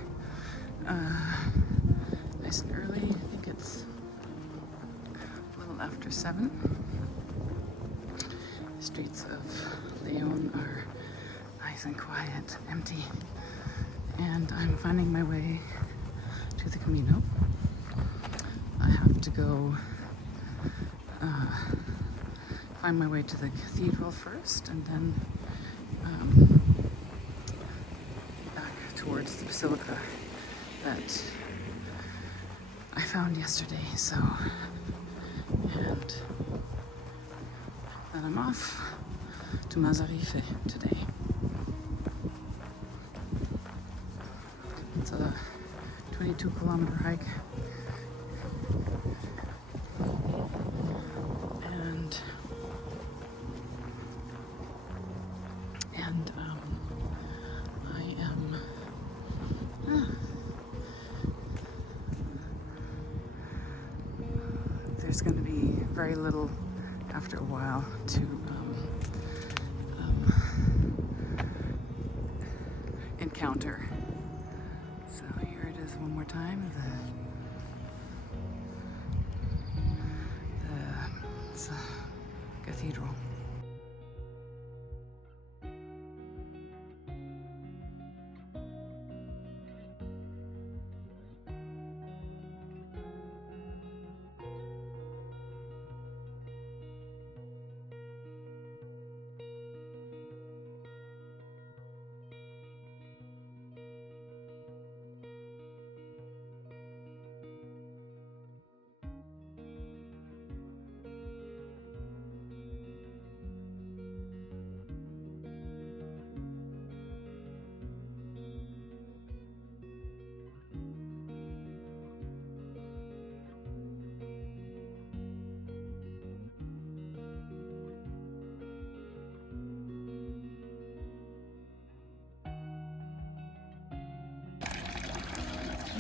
Nice and early. I think it's a little after 7. The streets of Leon are nice and quiet, empty. And I'm finding my way to the Camino. I have to go find my way to the cathedral first, and then back towards the basilica that I found yesterday. So, and then I'm off to Mazarife today. It's a 22-kilometer hike. There's going to be very little after a while to encounter. So here it is one more time. It's a cathedral.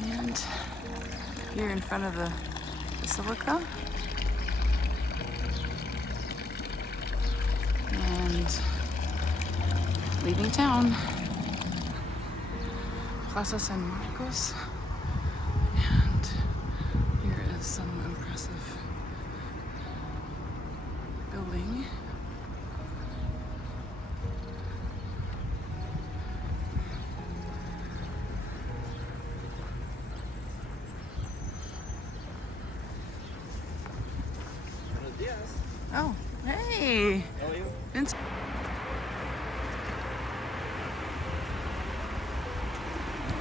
And here in front of the basilica, and leaving town, Plaza San Marcos, and here is some impressive building. Oh, hey! How are you? Vince.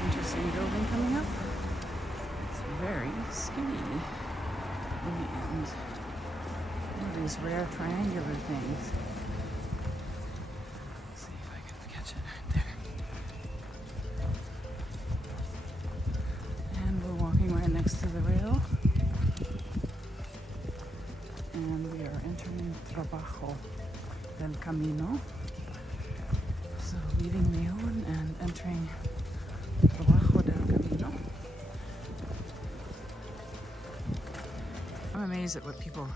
Interesting building coming up. It's very skinny. And one of these rare triangular things. Let's see if I can catch it right there. And we're walking right next to the rail. And we are entering Trabajo del Camino. So leaving Leon and entering Trabajo del Camino. I'm amazed at what people...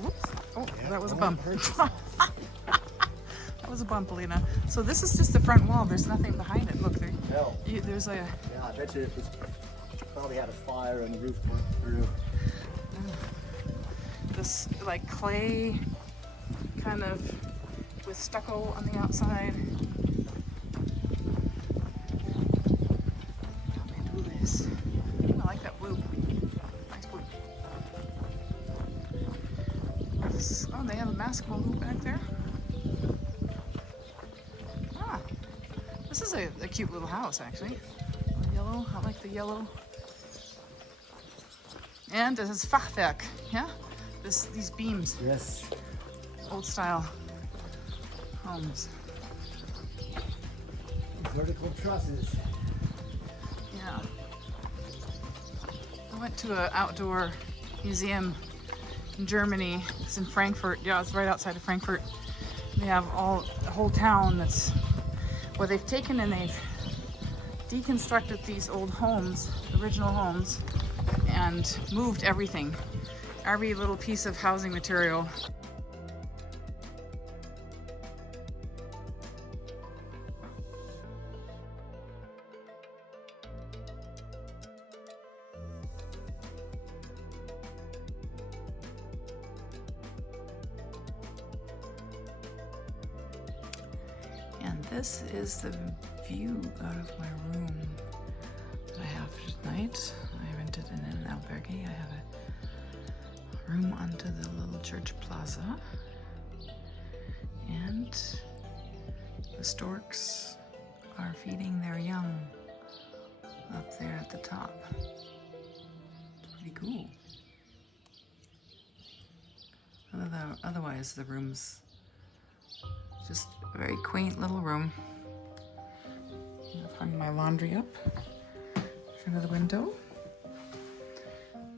Whoops. Oh, yeah, that was a bump. That was a bump, Alina. So this is just the front wall. There's nothing behind it. Look, there's a... Yeah, I bet you it was probably had a fire and the roof went through. This like clay kind of with stucco on the outside. How they do this? I like that blue. Nice blue. Oh, they have a basketball hoop back there. Ah, this is a cute little house actually. Yellow, I like the yellow. And this is Fachwerk, yeah? These beams. Yes. Old style homes. Vertical trusses. Yeah. I went to an outdoor museum in Germany. It's in Frankfurt. Yeah, it's right outside of Frankfurt. They have a whole town that's where they've taken and they've deconstructed these old homes, original homes, and moved everything. Every little piece of housing material. And this is the view out of my room that I have tonight. I rented in an albergue. I have a room onto the little church plaza. And the storks are feeding their young up there at the top. It's pretty cool. Otherwise, the room's just a very quaint little room. I've hung my laundry up in front of the window.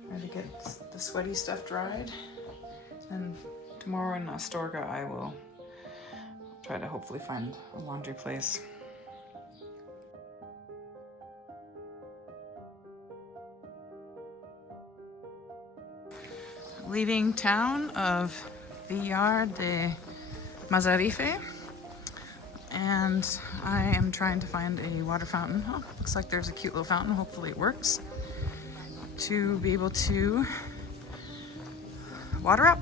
Try to get the sweaty stuff dried. And tomorrow in Astorga, I will try to hopefully find a laundry place. Leaving town of Villar de Mazarife, and I am trying to find a water fountain. Oh, looks like there's a cute little fountain. Hopefully it works. To be able to water up.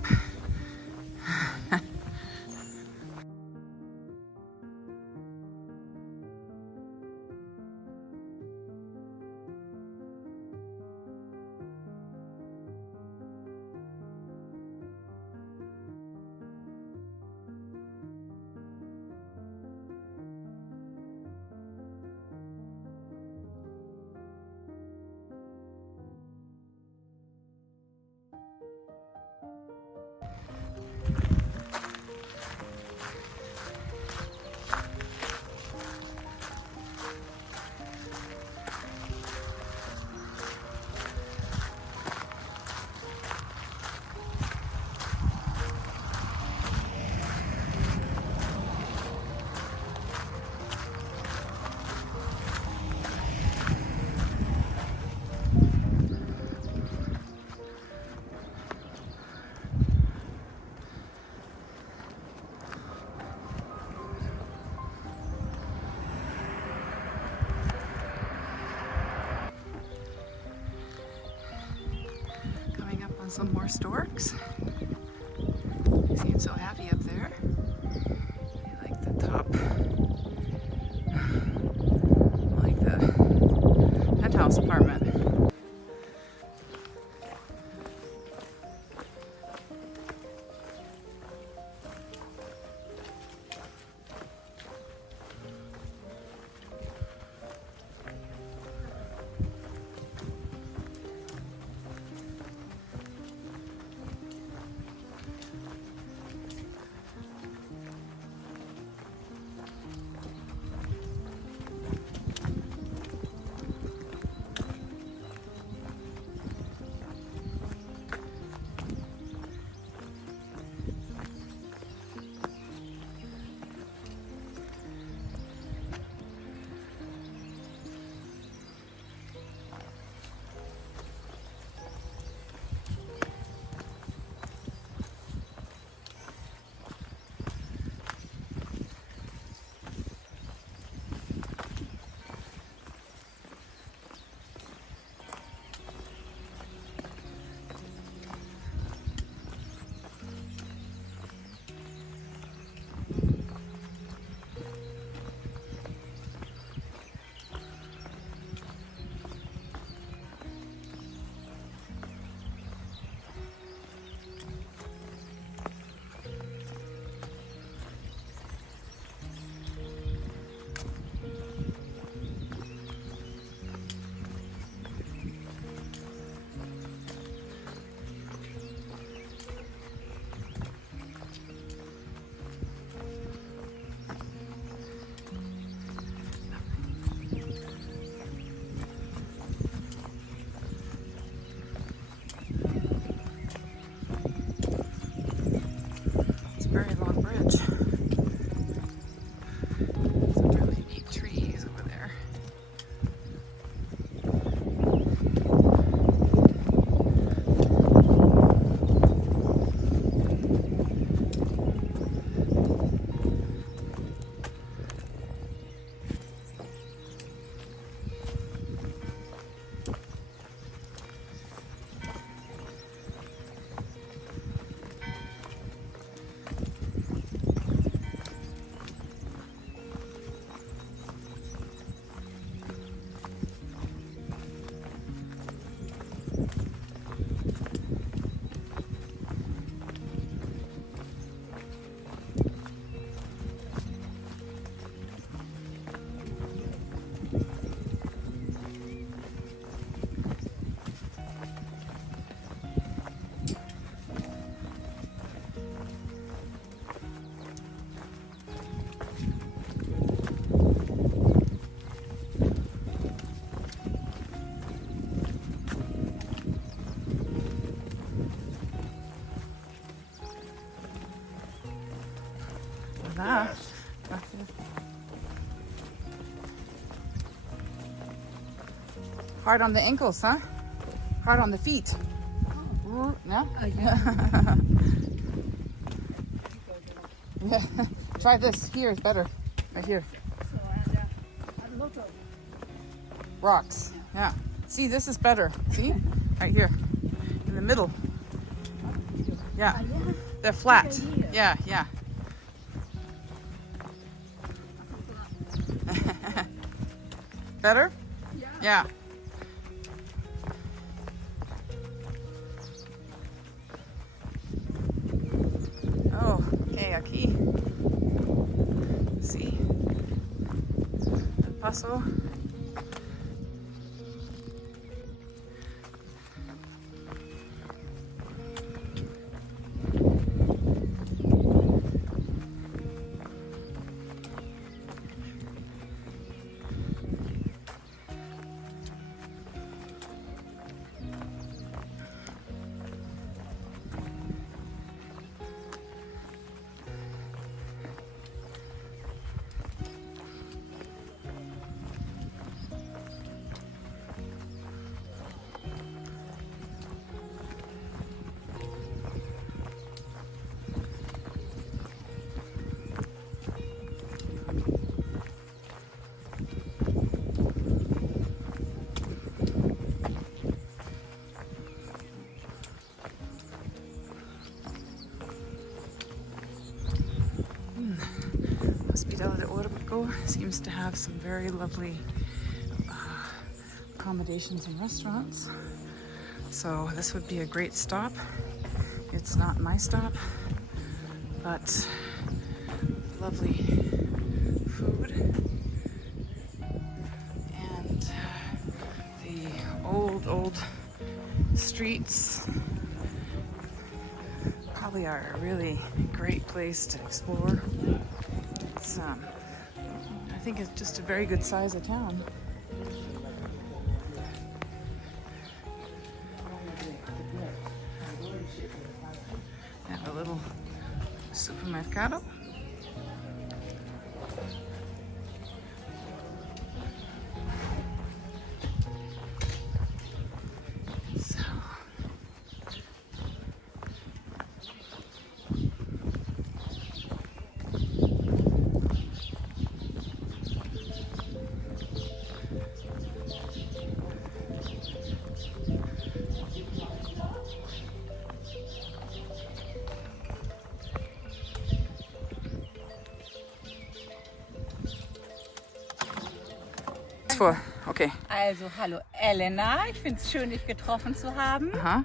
Some more storks. They seem so happy up there. They like the top, like the penthouse apartment. Hard on the ankles, huh? Hard on the feet. No? yeah. Yeah. Try this. Here is better. Right here. So, a lot of Rocks. Yeah. See, this is better. See? Right here. In the middle. Yeah. They're flat. Yeah, yeah. Better? Yeah. Oh, okay, aquí. See? El paso. Hospital de Orco seems to have some very lovely accommodations and restaurants. So this would be a great stop. It's not my stop, but lovely food and the old streets probably are a really great place to explore. It's I think it's just a very good size of town. Have a little supermercado. Vor. Okay. Also, hallo Elena, ich finde es schön, dich getroffen zu haben. Aha.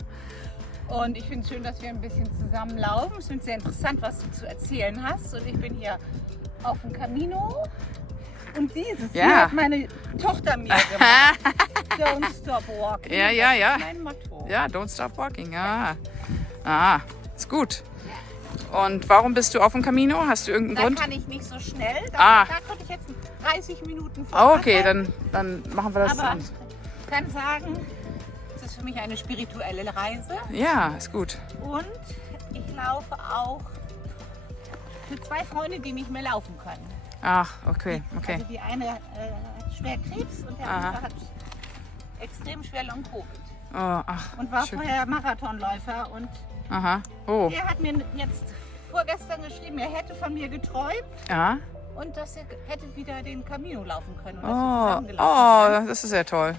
Und ich finde es schön, dass wir ein bisschen zusammenlaufen. Ich finde es sehr interessant, was du zu erzählen hast. Und ich bin hier auf dem Camino. Und dieses hier hat meine Tochter mir gemacht. Don't stop walking. Ja, ja, ja. Das ist mein Motto. Ja, don't stop walking. Ja. Ah, ist gut. Und warum bist du auf dem Camino? Hast du irgendeinen Grund? Da kann ich nicht so schnell. Da konnte ich jetzt 30 Minuten fahren. Oh, okay, dann machen wir das. Aber ich kann sagen, es ist für mich eine spirituelle Reise. Ja, ist gut. Und ich laufe auch für 2 Freunde, die nicht mehr laufen können. Ach, okay. Also die eine hat schwer Krebs und der andere hat extrem schwer Long-Covid. Oh, ach, und war schön. vorher Marathonläufer und der hat mir jetzt vorgestern geschrieben, er hätte von mir geträumt. Ja. Und dass er hätte wieder den Camino laufen können. Und Das ist sehr toll.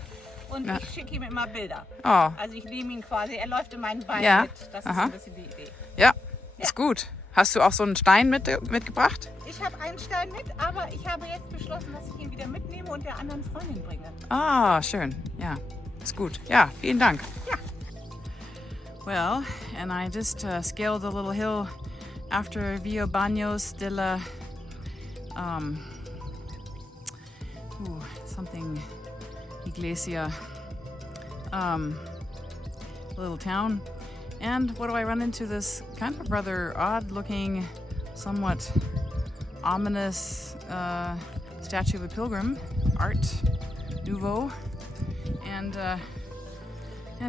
Und ich schicke ihm immer Bilder. Oh. Also ich nehme ihn quasi, er läuft in meinen Beinen mit. Das ist ein bisschen die Idee. Ja, ist gut. Hast du auch so einen Stein mitgebracht? Ich habe einen Stein mit, aber ich habe jetzt beschlossen, dass ich ihn wieder mitnehme und der anderen Freundin bringe. Ah, schön. Ja, ist gut. Ja, vielen Dank. Ja. Well, and I just scaled a little hill after Via Baños de la something Iglesia, little town. And what do I run into? This kind of rather odd-looking, somewhat ominous statue of a pilgrim, Art Nouveau, and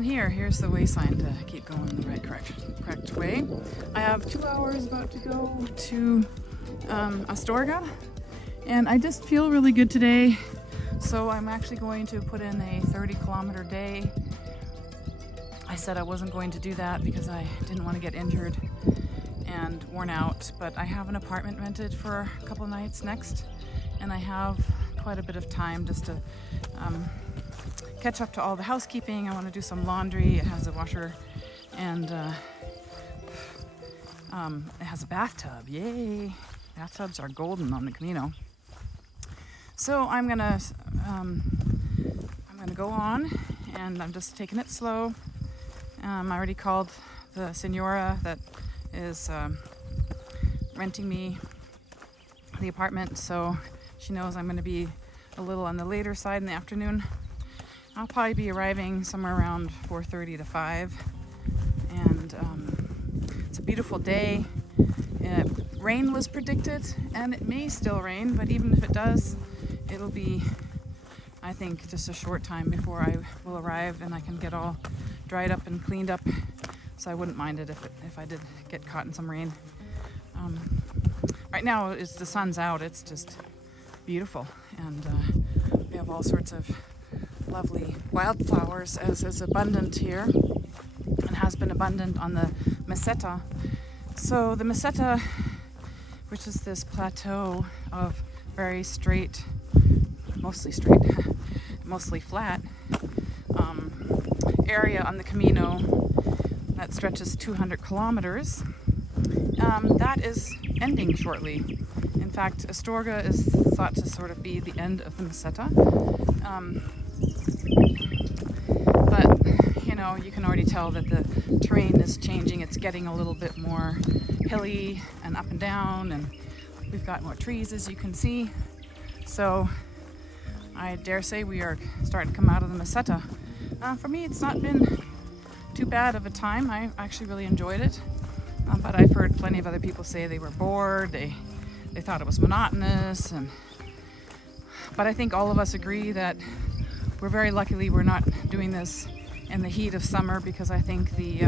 here's the way sign to keep going the right correct way. I have 2 hours about to go to Astorga, and I just feel really good today. So I'm actually going to put in a 30-kilometer day. I said I wasn't going to do that because I didn't want to get injured and worn out, but I have an apartment rented for a couple nights next, and I have quite a bit of time just to catch up to all the housekeeping. I want to do some laundry. It has a washer and it has a bathtub. Yay! Bathtubs are golden on the Camino. So I'm gonna go on, and I'm just taking it slow. I already called the senora that is renting me the apartment, so she knows I'm going to be a little on the later side in the afternoon. I'll probably be arriving somewhere around 4:30 to 5, and it's a beautiful day. Rain was predicted, and it may still rain, but even if it does, it'll be, I think, just a short time before I will arrive, and I can get all dried up and cleaned up, so I wouldn't mind it if I did get caught in some rain. Right now, the sun's out. It's just beautiful, and we have all sorts of lovely wildflowers, as is abundant here and has been abundant on the Meseta. So the Meseta, which is this plateau of very straight, mostly flat area on the Camino that stretches 200 kilometers, that is ending shortly. In fact, Astorga is thought to sort of be the end of the Meseta. But, you know, you can already tell that the terrain is changing. It's getting a little bit more hilly and up and down, and we've got more trees, as you can see. So I dare say we are starting to come out of the Meseta. For me, it's not been too bad of a time. I actually really enjoyed it. But I've heard plenty of other people say they were bored, they thought it was monotonous, but I think all of us agree that we're very lucky we're not doing this in the heat of summer, because I think the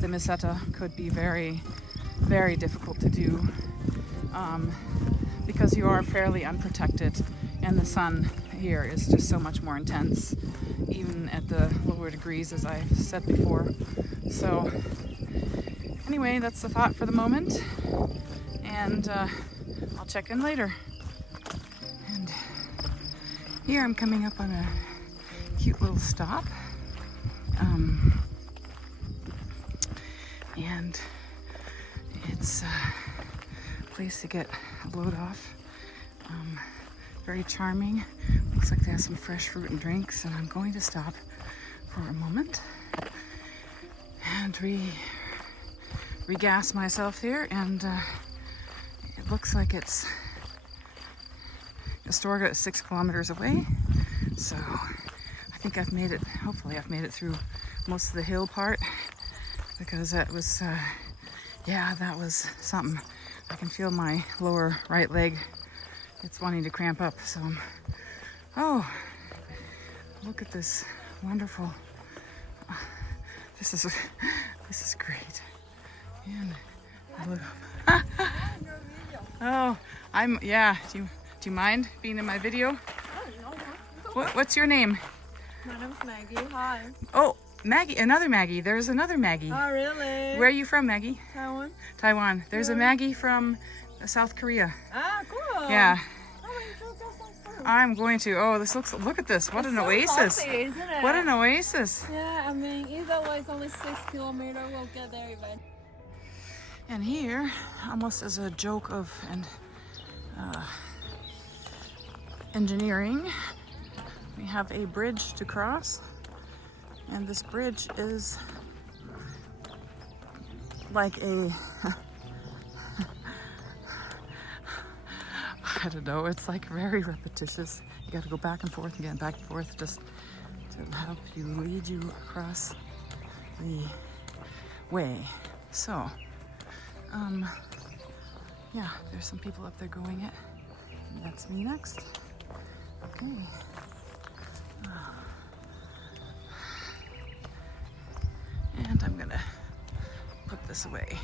Meseta could be very, very difficult to do, because you are fairly unprotected, and the sun here is just so much more intense, even at the lower degrees, as I've said before. So anyway, that's the thought for the moment, and I'll check in later. And here I'm coming up on a cute little stop, and it's a place to get a load off. Very charming. Looks like they have some fresh fruit and drinks, and I'm going to stop for a moment and regas myself here, and it looks like it's Astorga is 6 kilometers away, so I think I've made it. Hopefully I've made it through most of the hill part, because that was that was something. I can feel my lower right leg, it's wanting to cramp up. So oh, look at this wonderful, this is great. And I look up. Oh, do you mind being in my video? What's your name? My name's Maggie. Hi. Oh, Maggie, another Maggie. There's another Maggie. Oh, really? Where are you from, Maggie? Taiwan. Taiwan. There's a Maggie from South Korea. Ah, cool. Yeah. Oh, I'm going to. Oh, look at this. What an oasis. Lovely, isn't it? What an oasis. Yeah, I mean, either way, it's only 6 kilometers. We'll get there eventually. And here, almost as a joke of engineering, we have a bridge to cross, and this bridge is like a I don't know, it's like very repetitious. You got to go back and forth again, back and forth, just to help you lead you across the way. So yeah, there's some people up there going it, and that's me next. Okay. And I'm gonna put this away.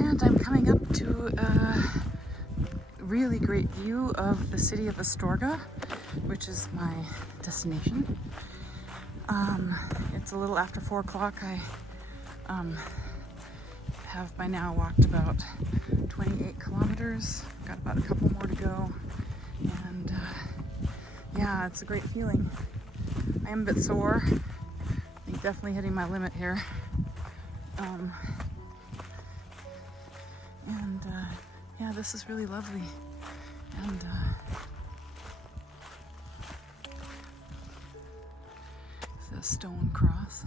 And I'm coming up to a really great view of the city of Astorga, which is my destination. It's a little after 4 o'clock. I have by now walked about 28 kilometers. Got about a couple more to go. And yeah, it's a great feeling. I am a bit sore. I think definitely hitting my limit here. Yeah, this is really lovely. And it's a stone cross.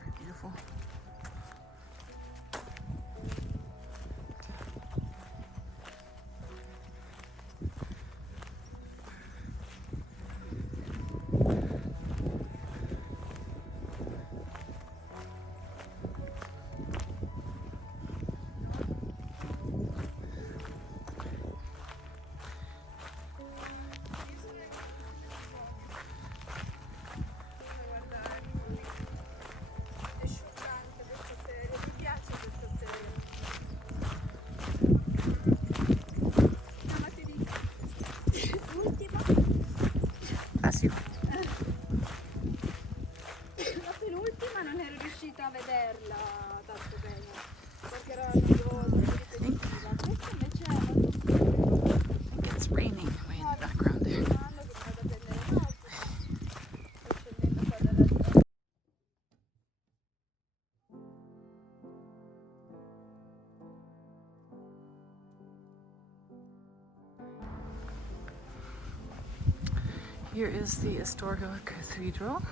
Very beautiful. Bless you. L'ultima non ero riuscita a vederla tanto bene perché era noiosa. Questa invece è It's raining way in the background there. Here is the Astorga Cathedral.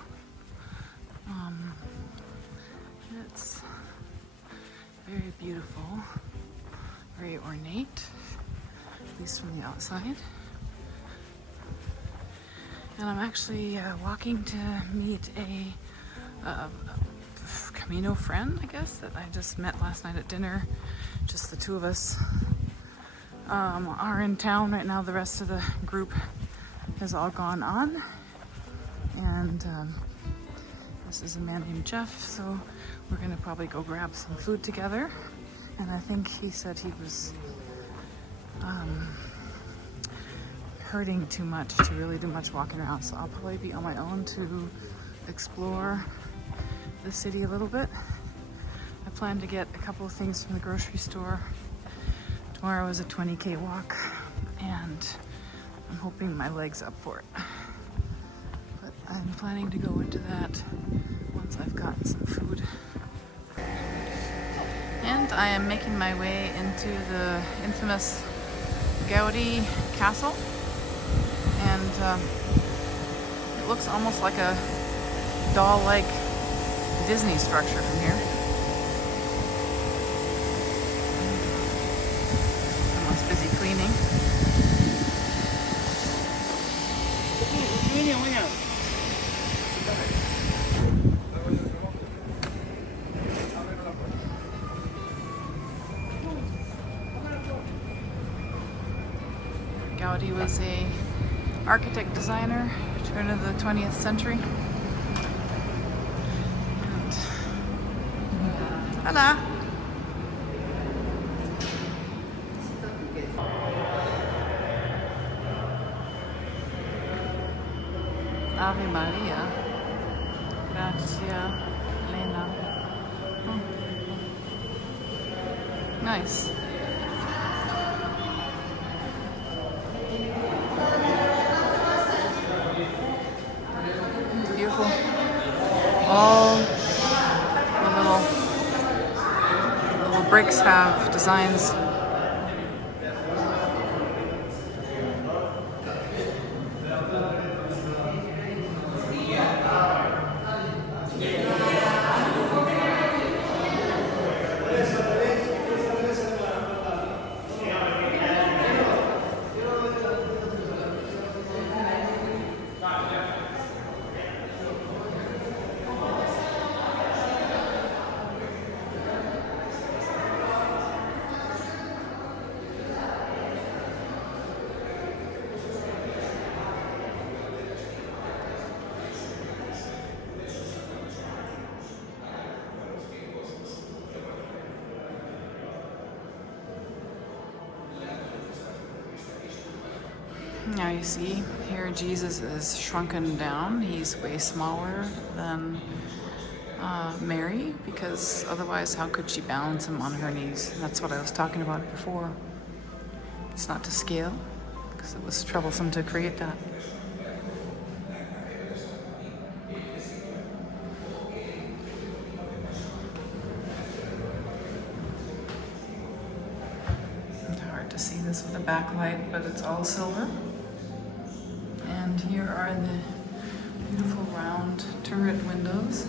It's very beautiful, very ornate, at least from the outside. And I'm actually walking to meet a Camino friend, I guess, that I just met last night at dinner. Just the two of us are in town right now. The rest of the group has all gone on. And this is a man named Jeff, so we're gonna probably go grab some food together. And I think he said he was hurting too much to really do much walking around, so I'll probably be on my own to explore the city a little bit. I plan to get a couple of things from the grocery store. Tomorrow is a 20K walk, and I'm hoping my leg's up for it. But I'm planning to go into that once I've gotten some food. And I am making my way into the infamous Gaudi Castle. And it looks almost like a doll-like Disney structure from here. Someone's busy cleaning. Gaudi was a architect designer, turn of the 20th century. And, hello. Ave Maria. Grazie, Lena. Oh. Nice. Beautiful. All the little bricks have designs. Now you see, here Jesus is shrunken down. He's way smaller than Mary, because otherwise how could she balance him on her knees? That's what I was talking about before. It's not to scale, because it was troublesome to create that. It's hard to see this with a backlight, but it's all silver. And here are the beautiful round turret windows.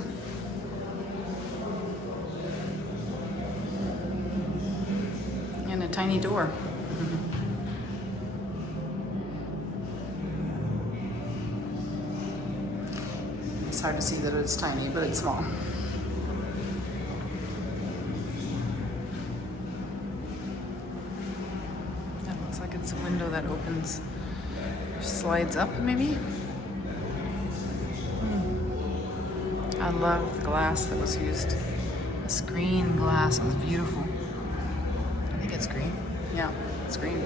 And a tiny door. It's hard to see that it's tiny, but it's small. That looks like it's a window that opens, slides up maybe. I love the glass that was used. This green glass is beautiful. I think it's green. Yeah, it's green.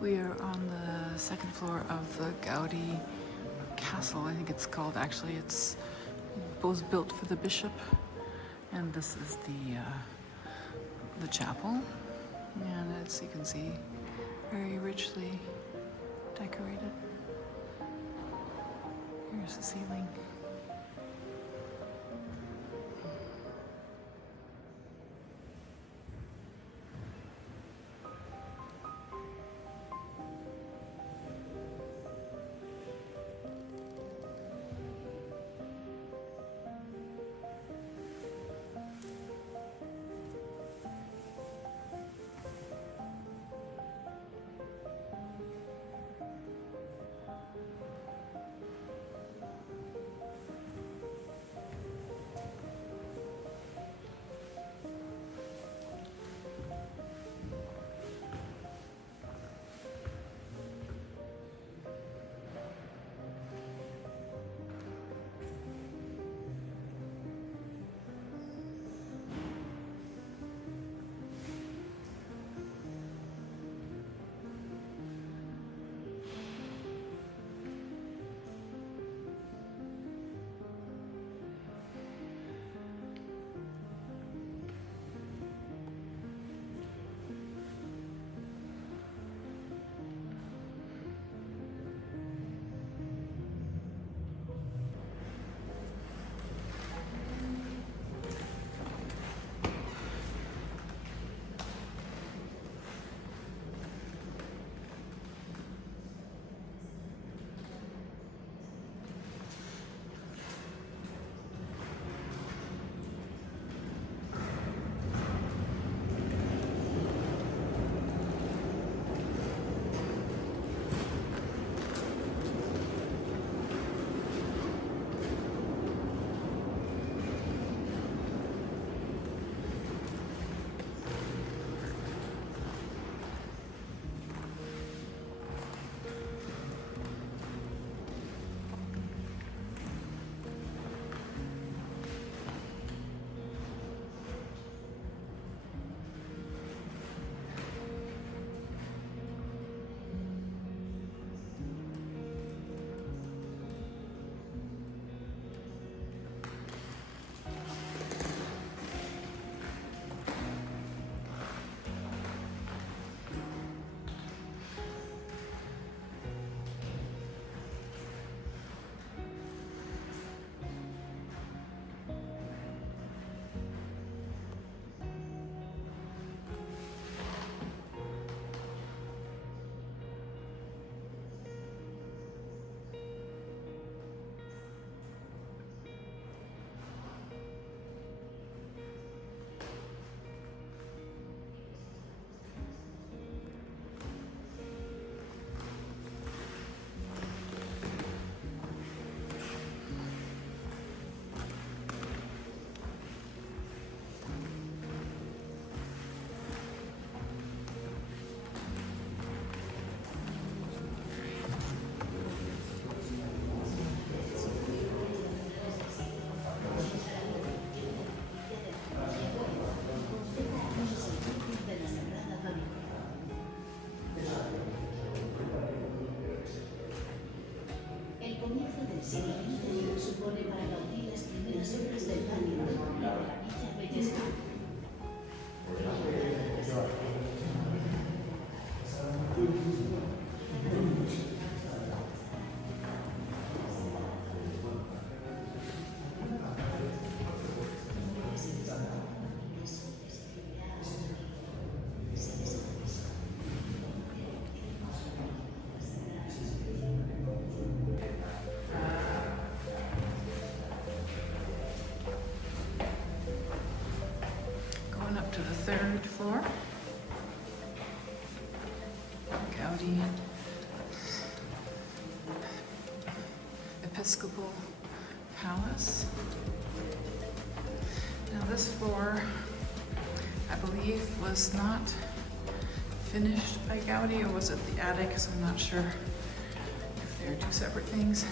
We are on the second floor of the Gaudi Castle, I think it's called. Actually, it was built for the bishop, and this is the chapel. And as you can see, very richly decorated. Here's the ceiling. Gaudi Episcopal Palace. Now this floor, I believe, was not finished by Gaudi, or was it the attic? So I'm not sure if they're two separate things.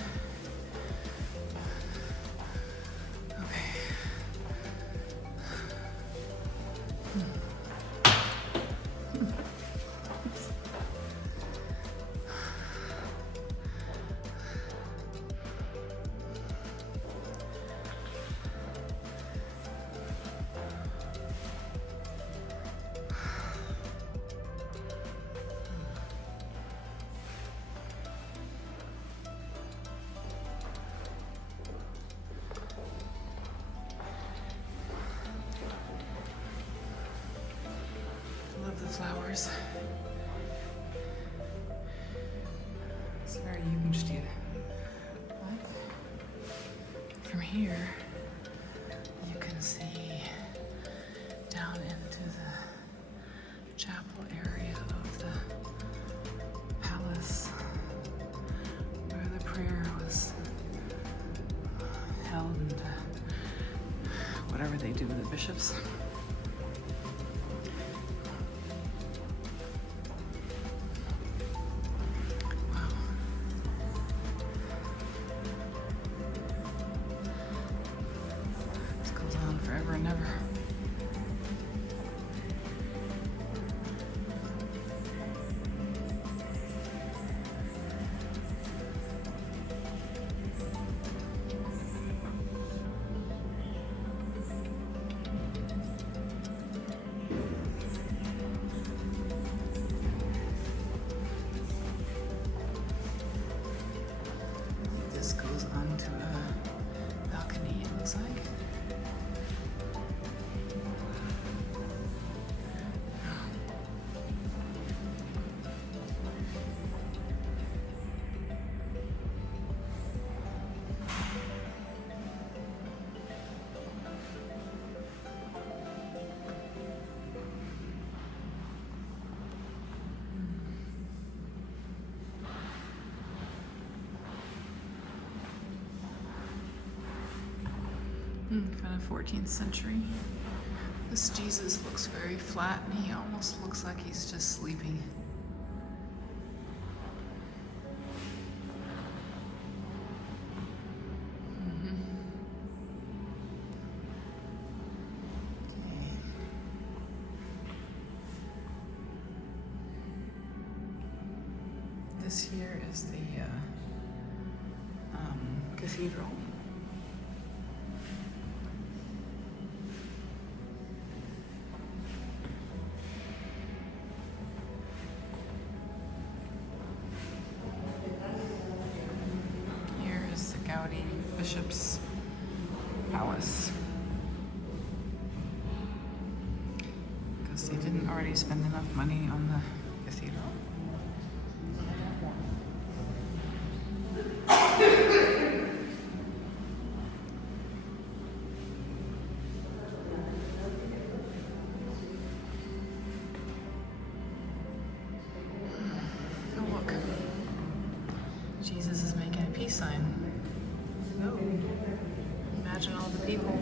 Flowers. It's very Jugendstil. From here, you can see down into the chapel area of the palace where the prayer was held and whatever they do with the bishops. Forever and ever. This goes onto a balcony, it looks like. Kind of 14th century. This Jesus looks very flat and he almost looks like he's just sleeping. This here is the cathedral. Here is the Gaudi Bishop's Palace. Because they didn't already spend enough money on the cathedral. Jesus is making a peace sign. Oh, imagine all the people.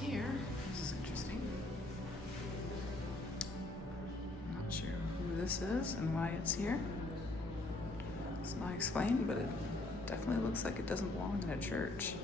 Here, this is interesting. I'm not sure who this is and why it's here. It's not explained, but it definitely looks like it doesn't belong in a church.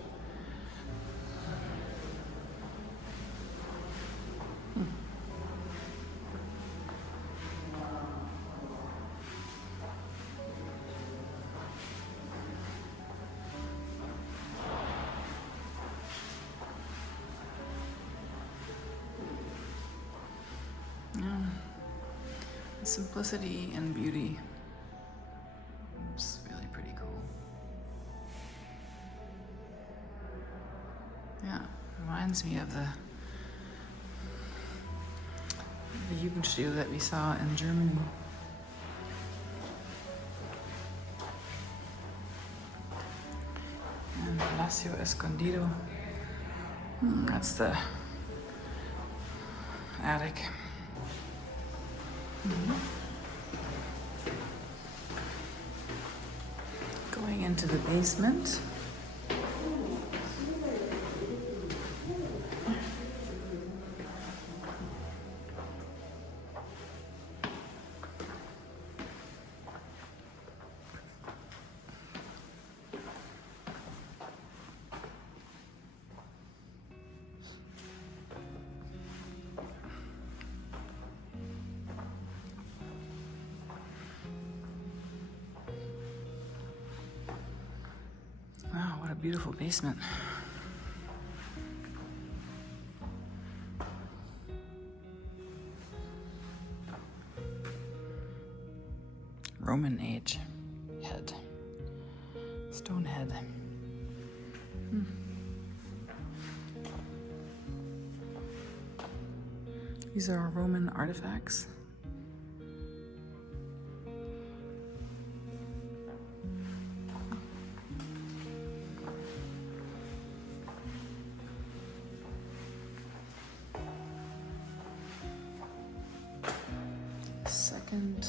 simplicity and beauty. It's really pretty cool. Yeah, reminds me of the Jugendstil that we saw in Germany. And Palacio Escondido. That's the attic. Going into the basement. Wow, what a beautiful basement. Roman age head. Stone head. These are Roman artifacts. Second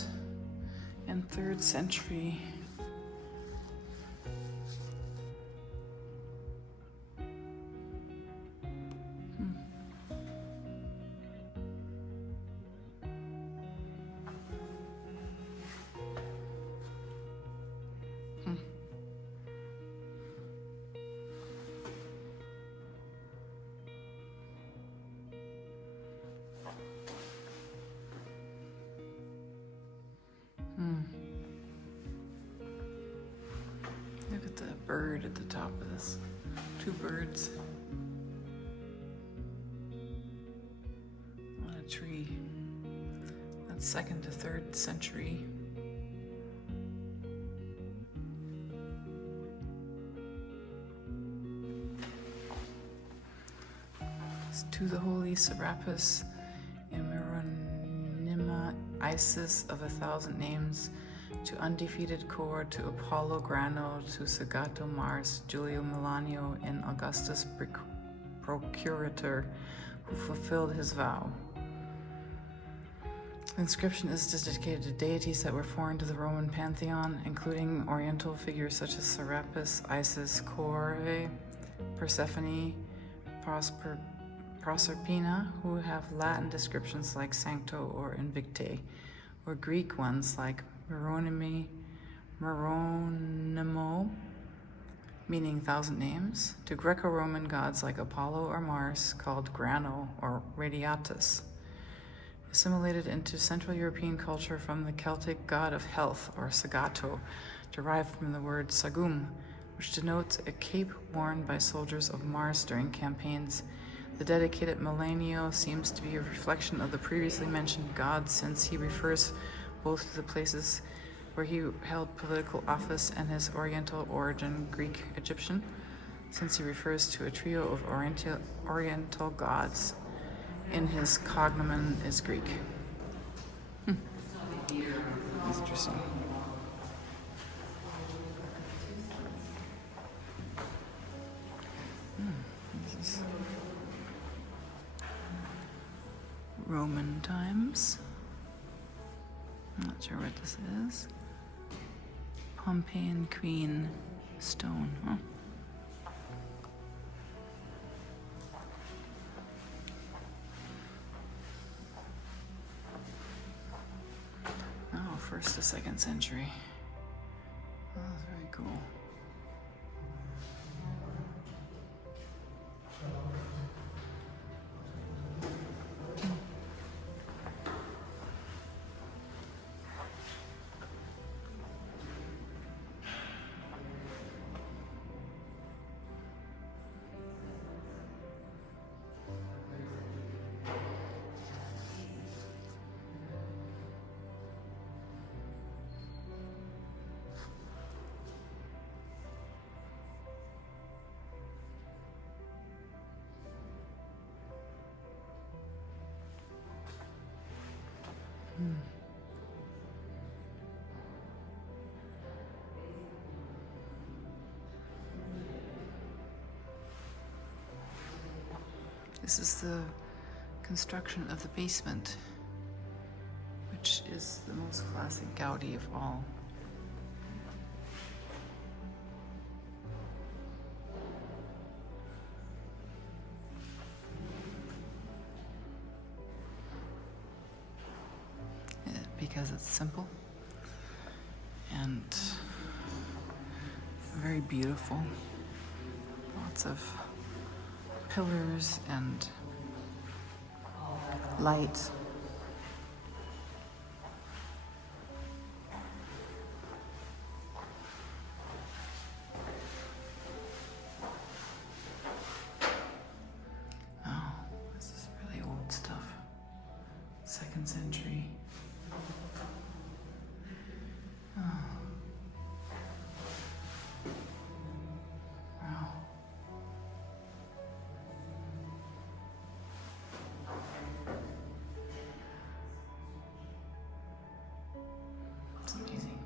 and 3rd century. Look at the bird at the top of this. 2 birds on a tree. That's 2nd to 3rd century. It's to the holy Serapis Emeronima Isis of 1,000 names, to undefeated Cor, to Apollo Grano, to Sagato Mars, Julio Milanio, and Augustus Procurator, who fulfilled his vow. The inscription is dedicated to deities that were foreign to the Roman pantheon, including Oriental figures such as Serapis, Isis, Cor, Persephone, Proserpina, who have Latin descriptions like Sancto or Invicte, or Greek ones like Meronimo, meaning 1,000 names, to Greco-Roman gods like Apollo or Mars, called Grano or Radiatus, assimilated into Central European culture from the Celtic god of health, or Sagato, derived from the word sagum, which denotes a cape worn by soldiers of Mars during campaigns. The dedicated Melanio seems to be a reflection of the previously mentioned god, since he refers both to the places where he held political office and his Oriental origin, Greek Egyptian, since he refers to a trio of Oriental gods. In his cognomen is Greek. That's interesting. This is Roman times. I'm not sure what this is. Pompeian Queen stone. Huh? Oh, 1st to 2nd century. Oh, that's very cool. This is the construction of the basement, which is the most classic Gaudi of all. Because it's simple and very beautiful. Lots of pillars and light. Oh, this is really old stuff. 2nd century. Oh. Wow. It's amazing.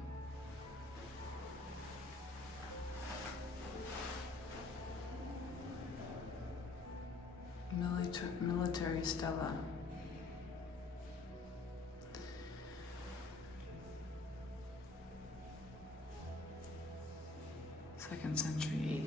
Military stela. Second century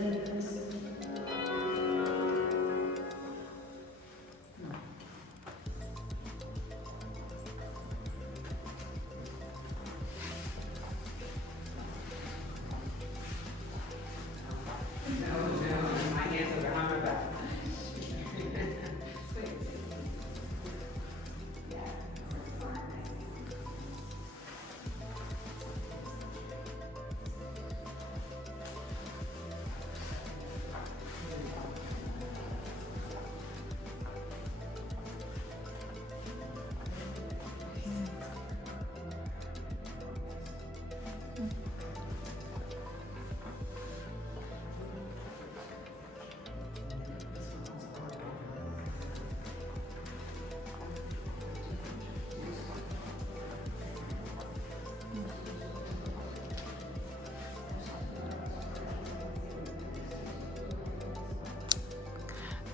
AD.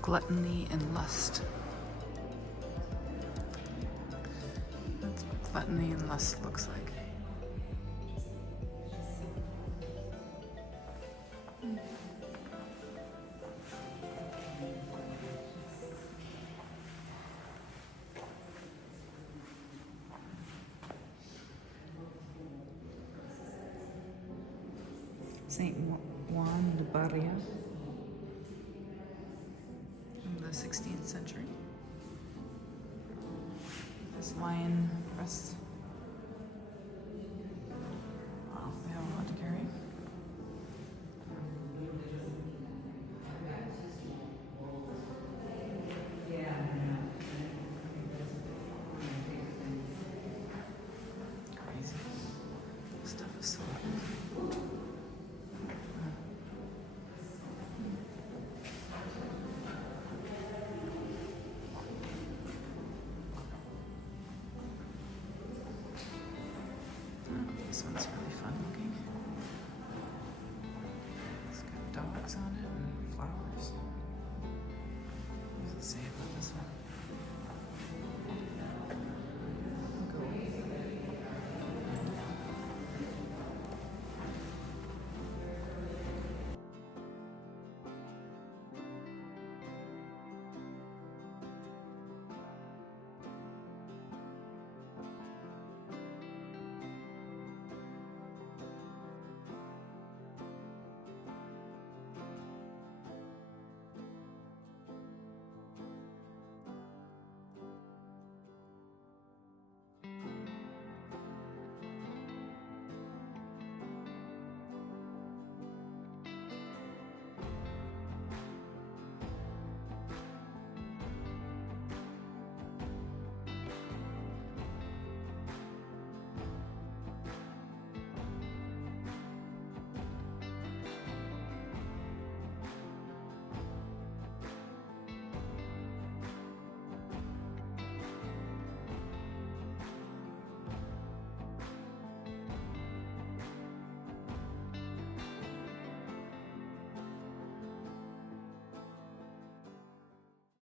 Gluttony and lust. That's what gluttony and lust looks like. Saint Juan de Barria from the 16th century. This wine press.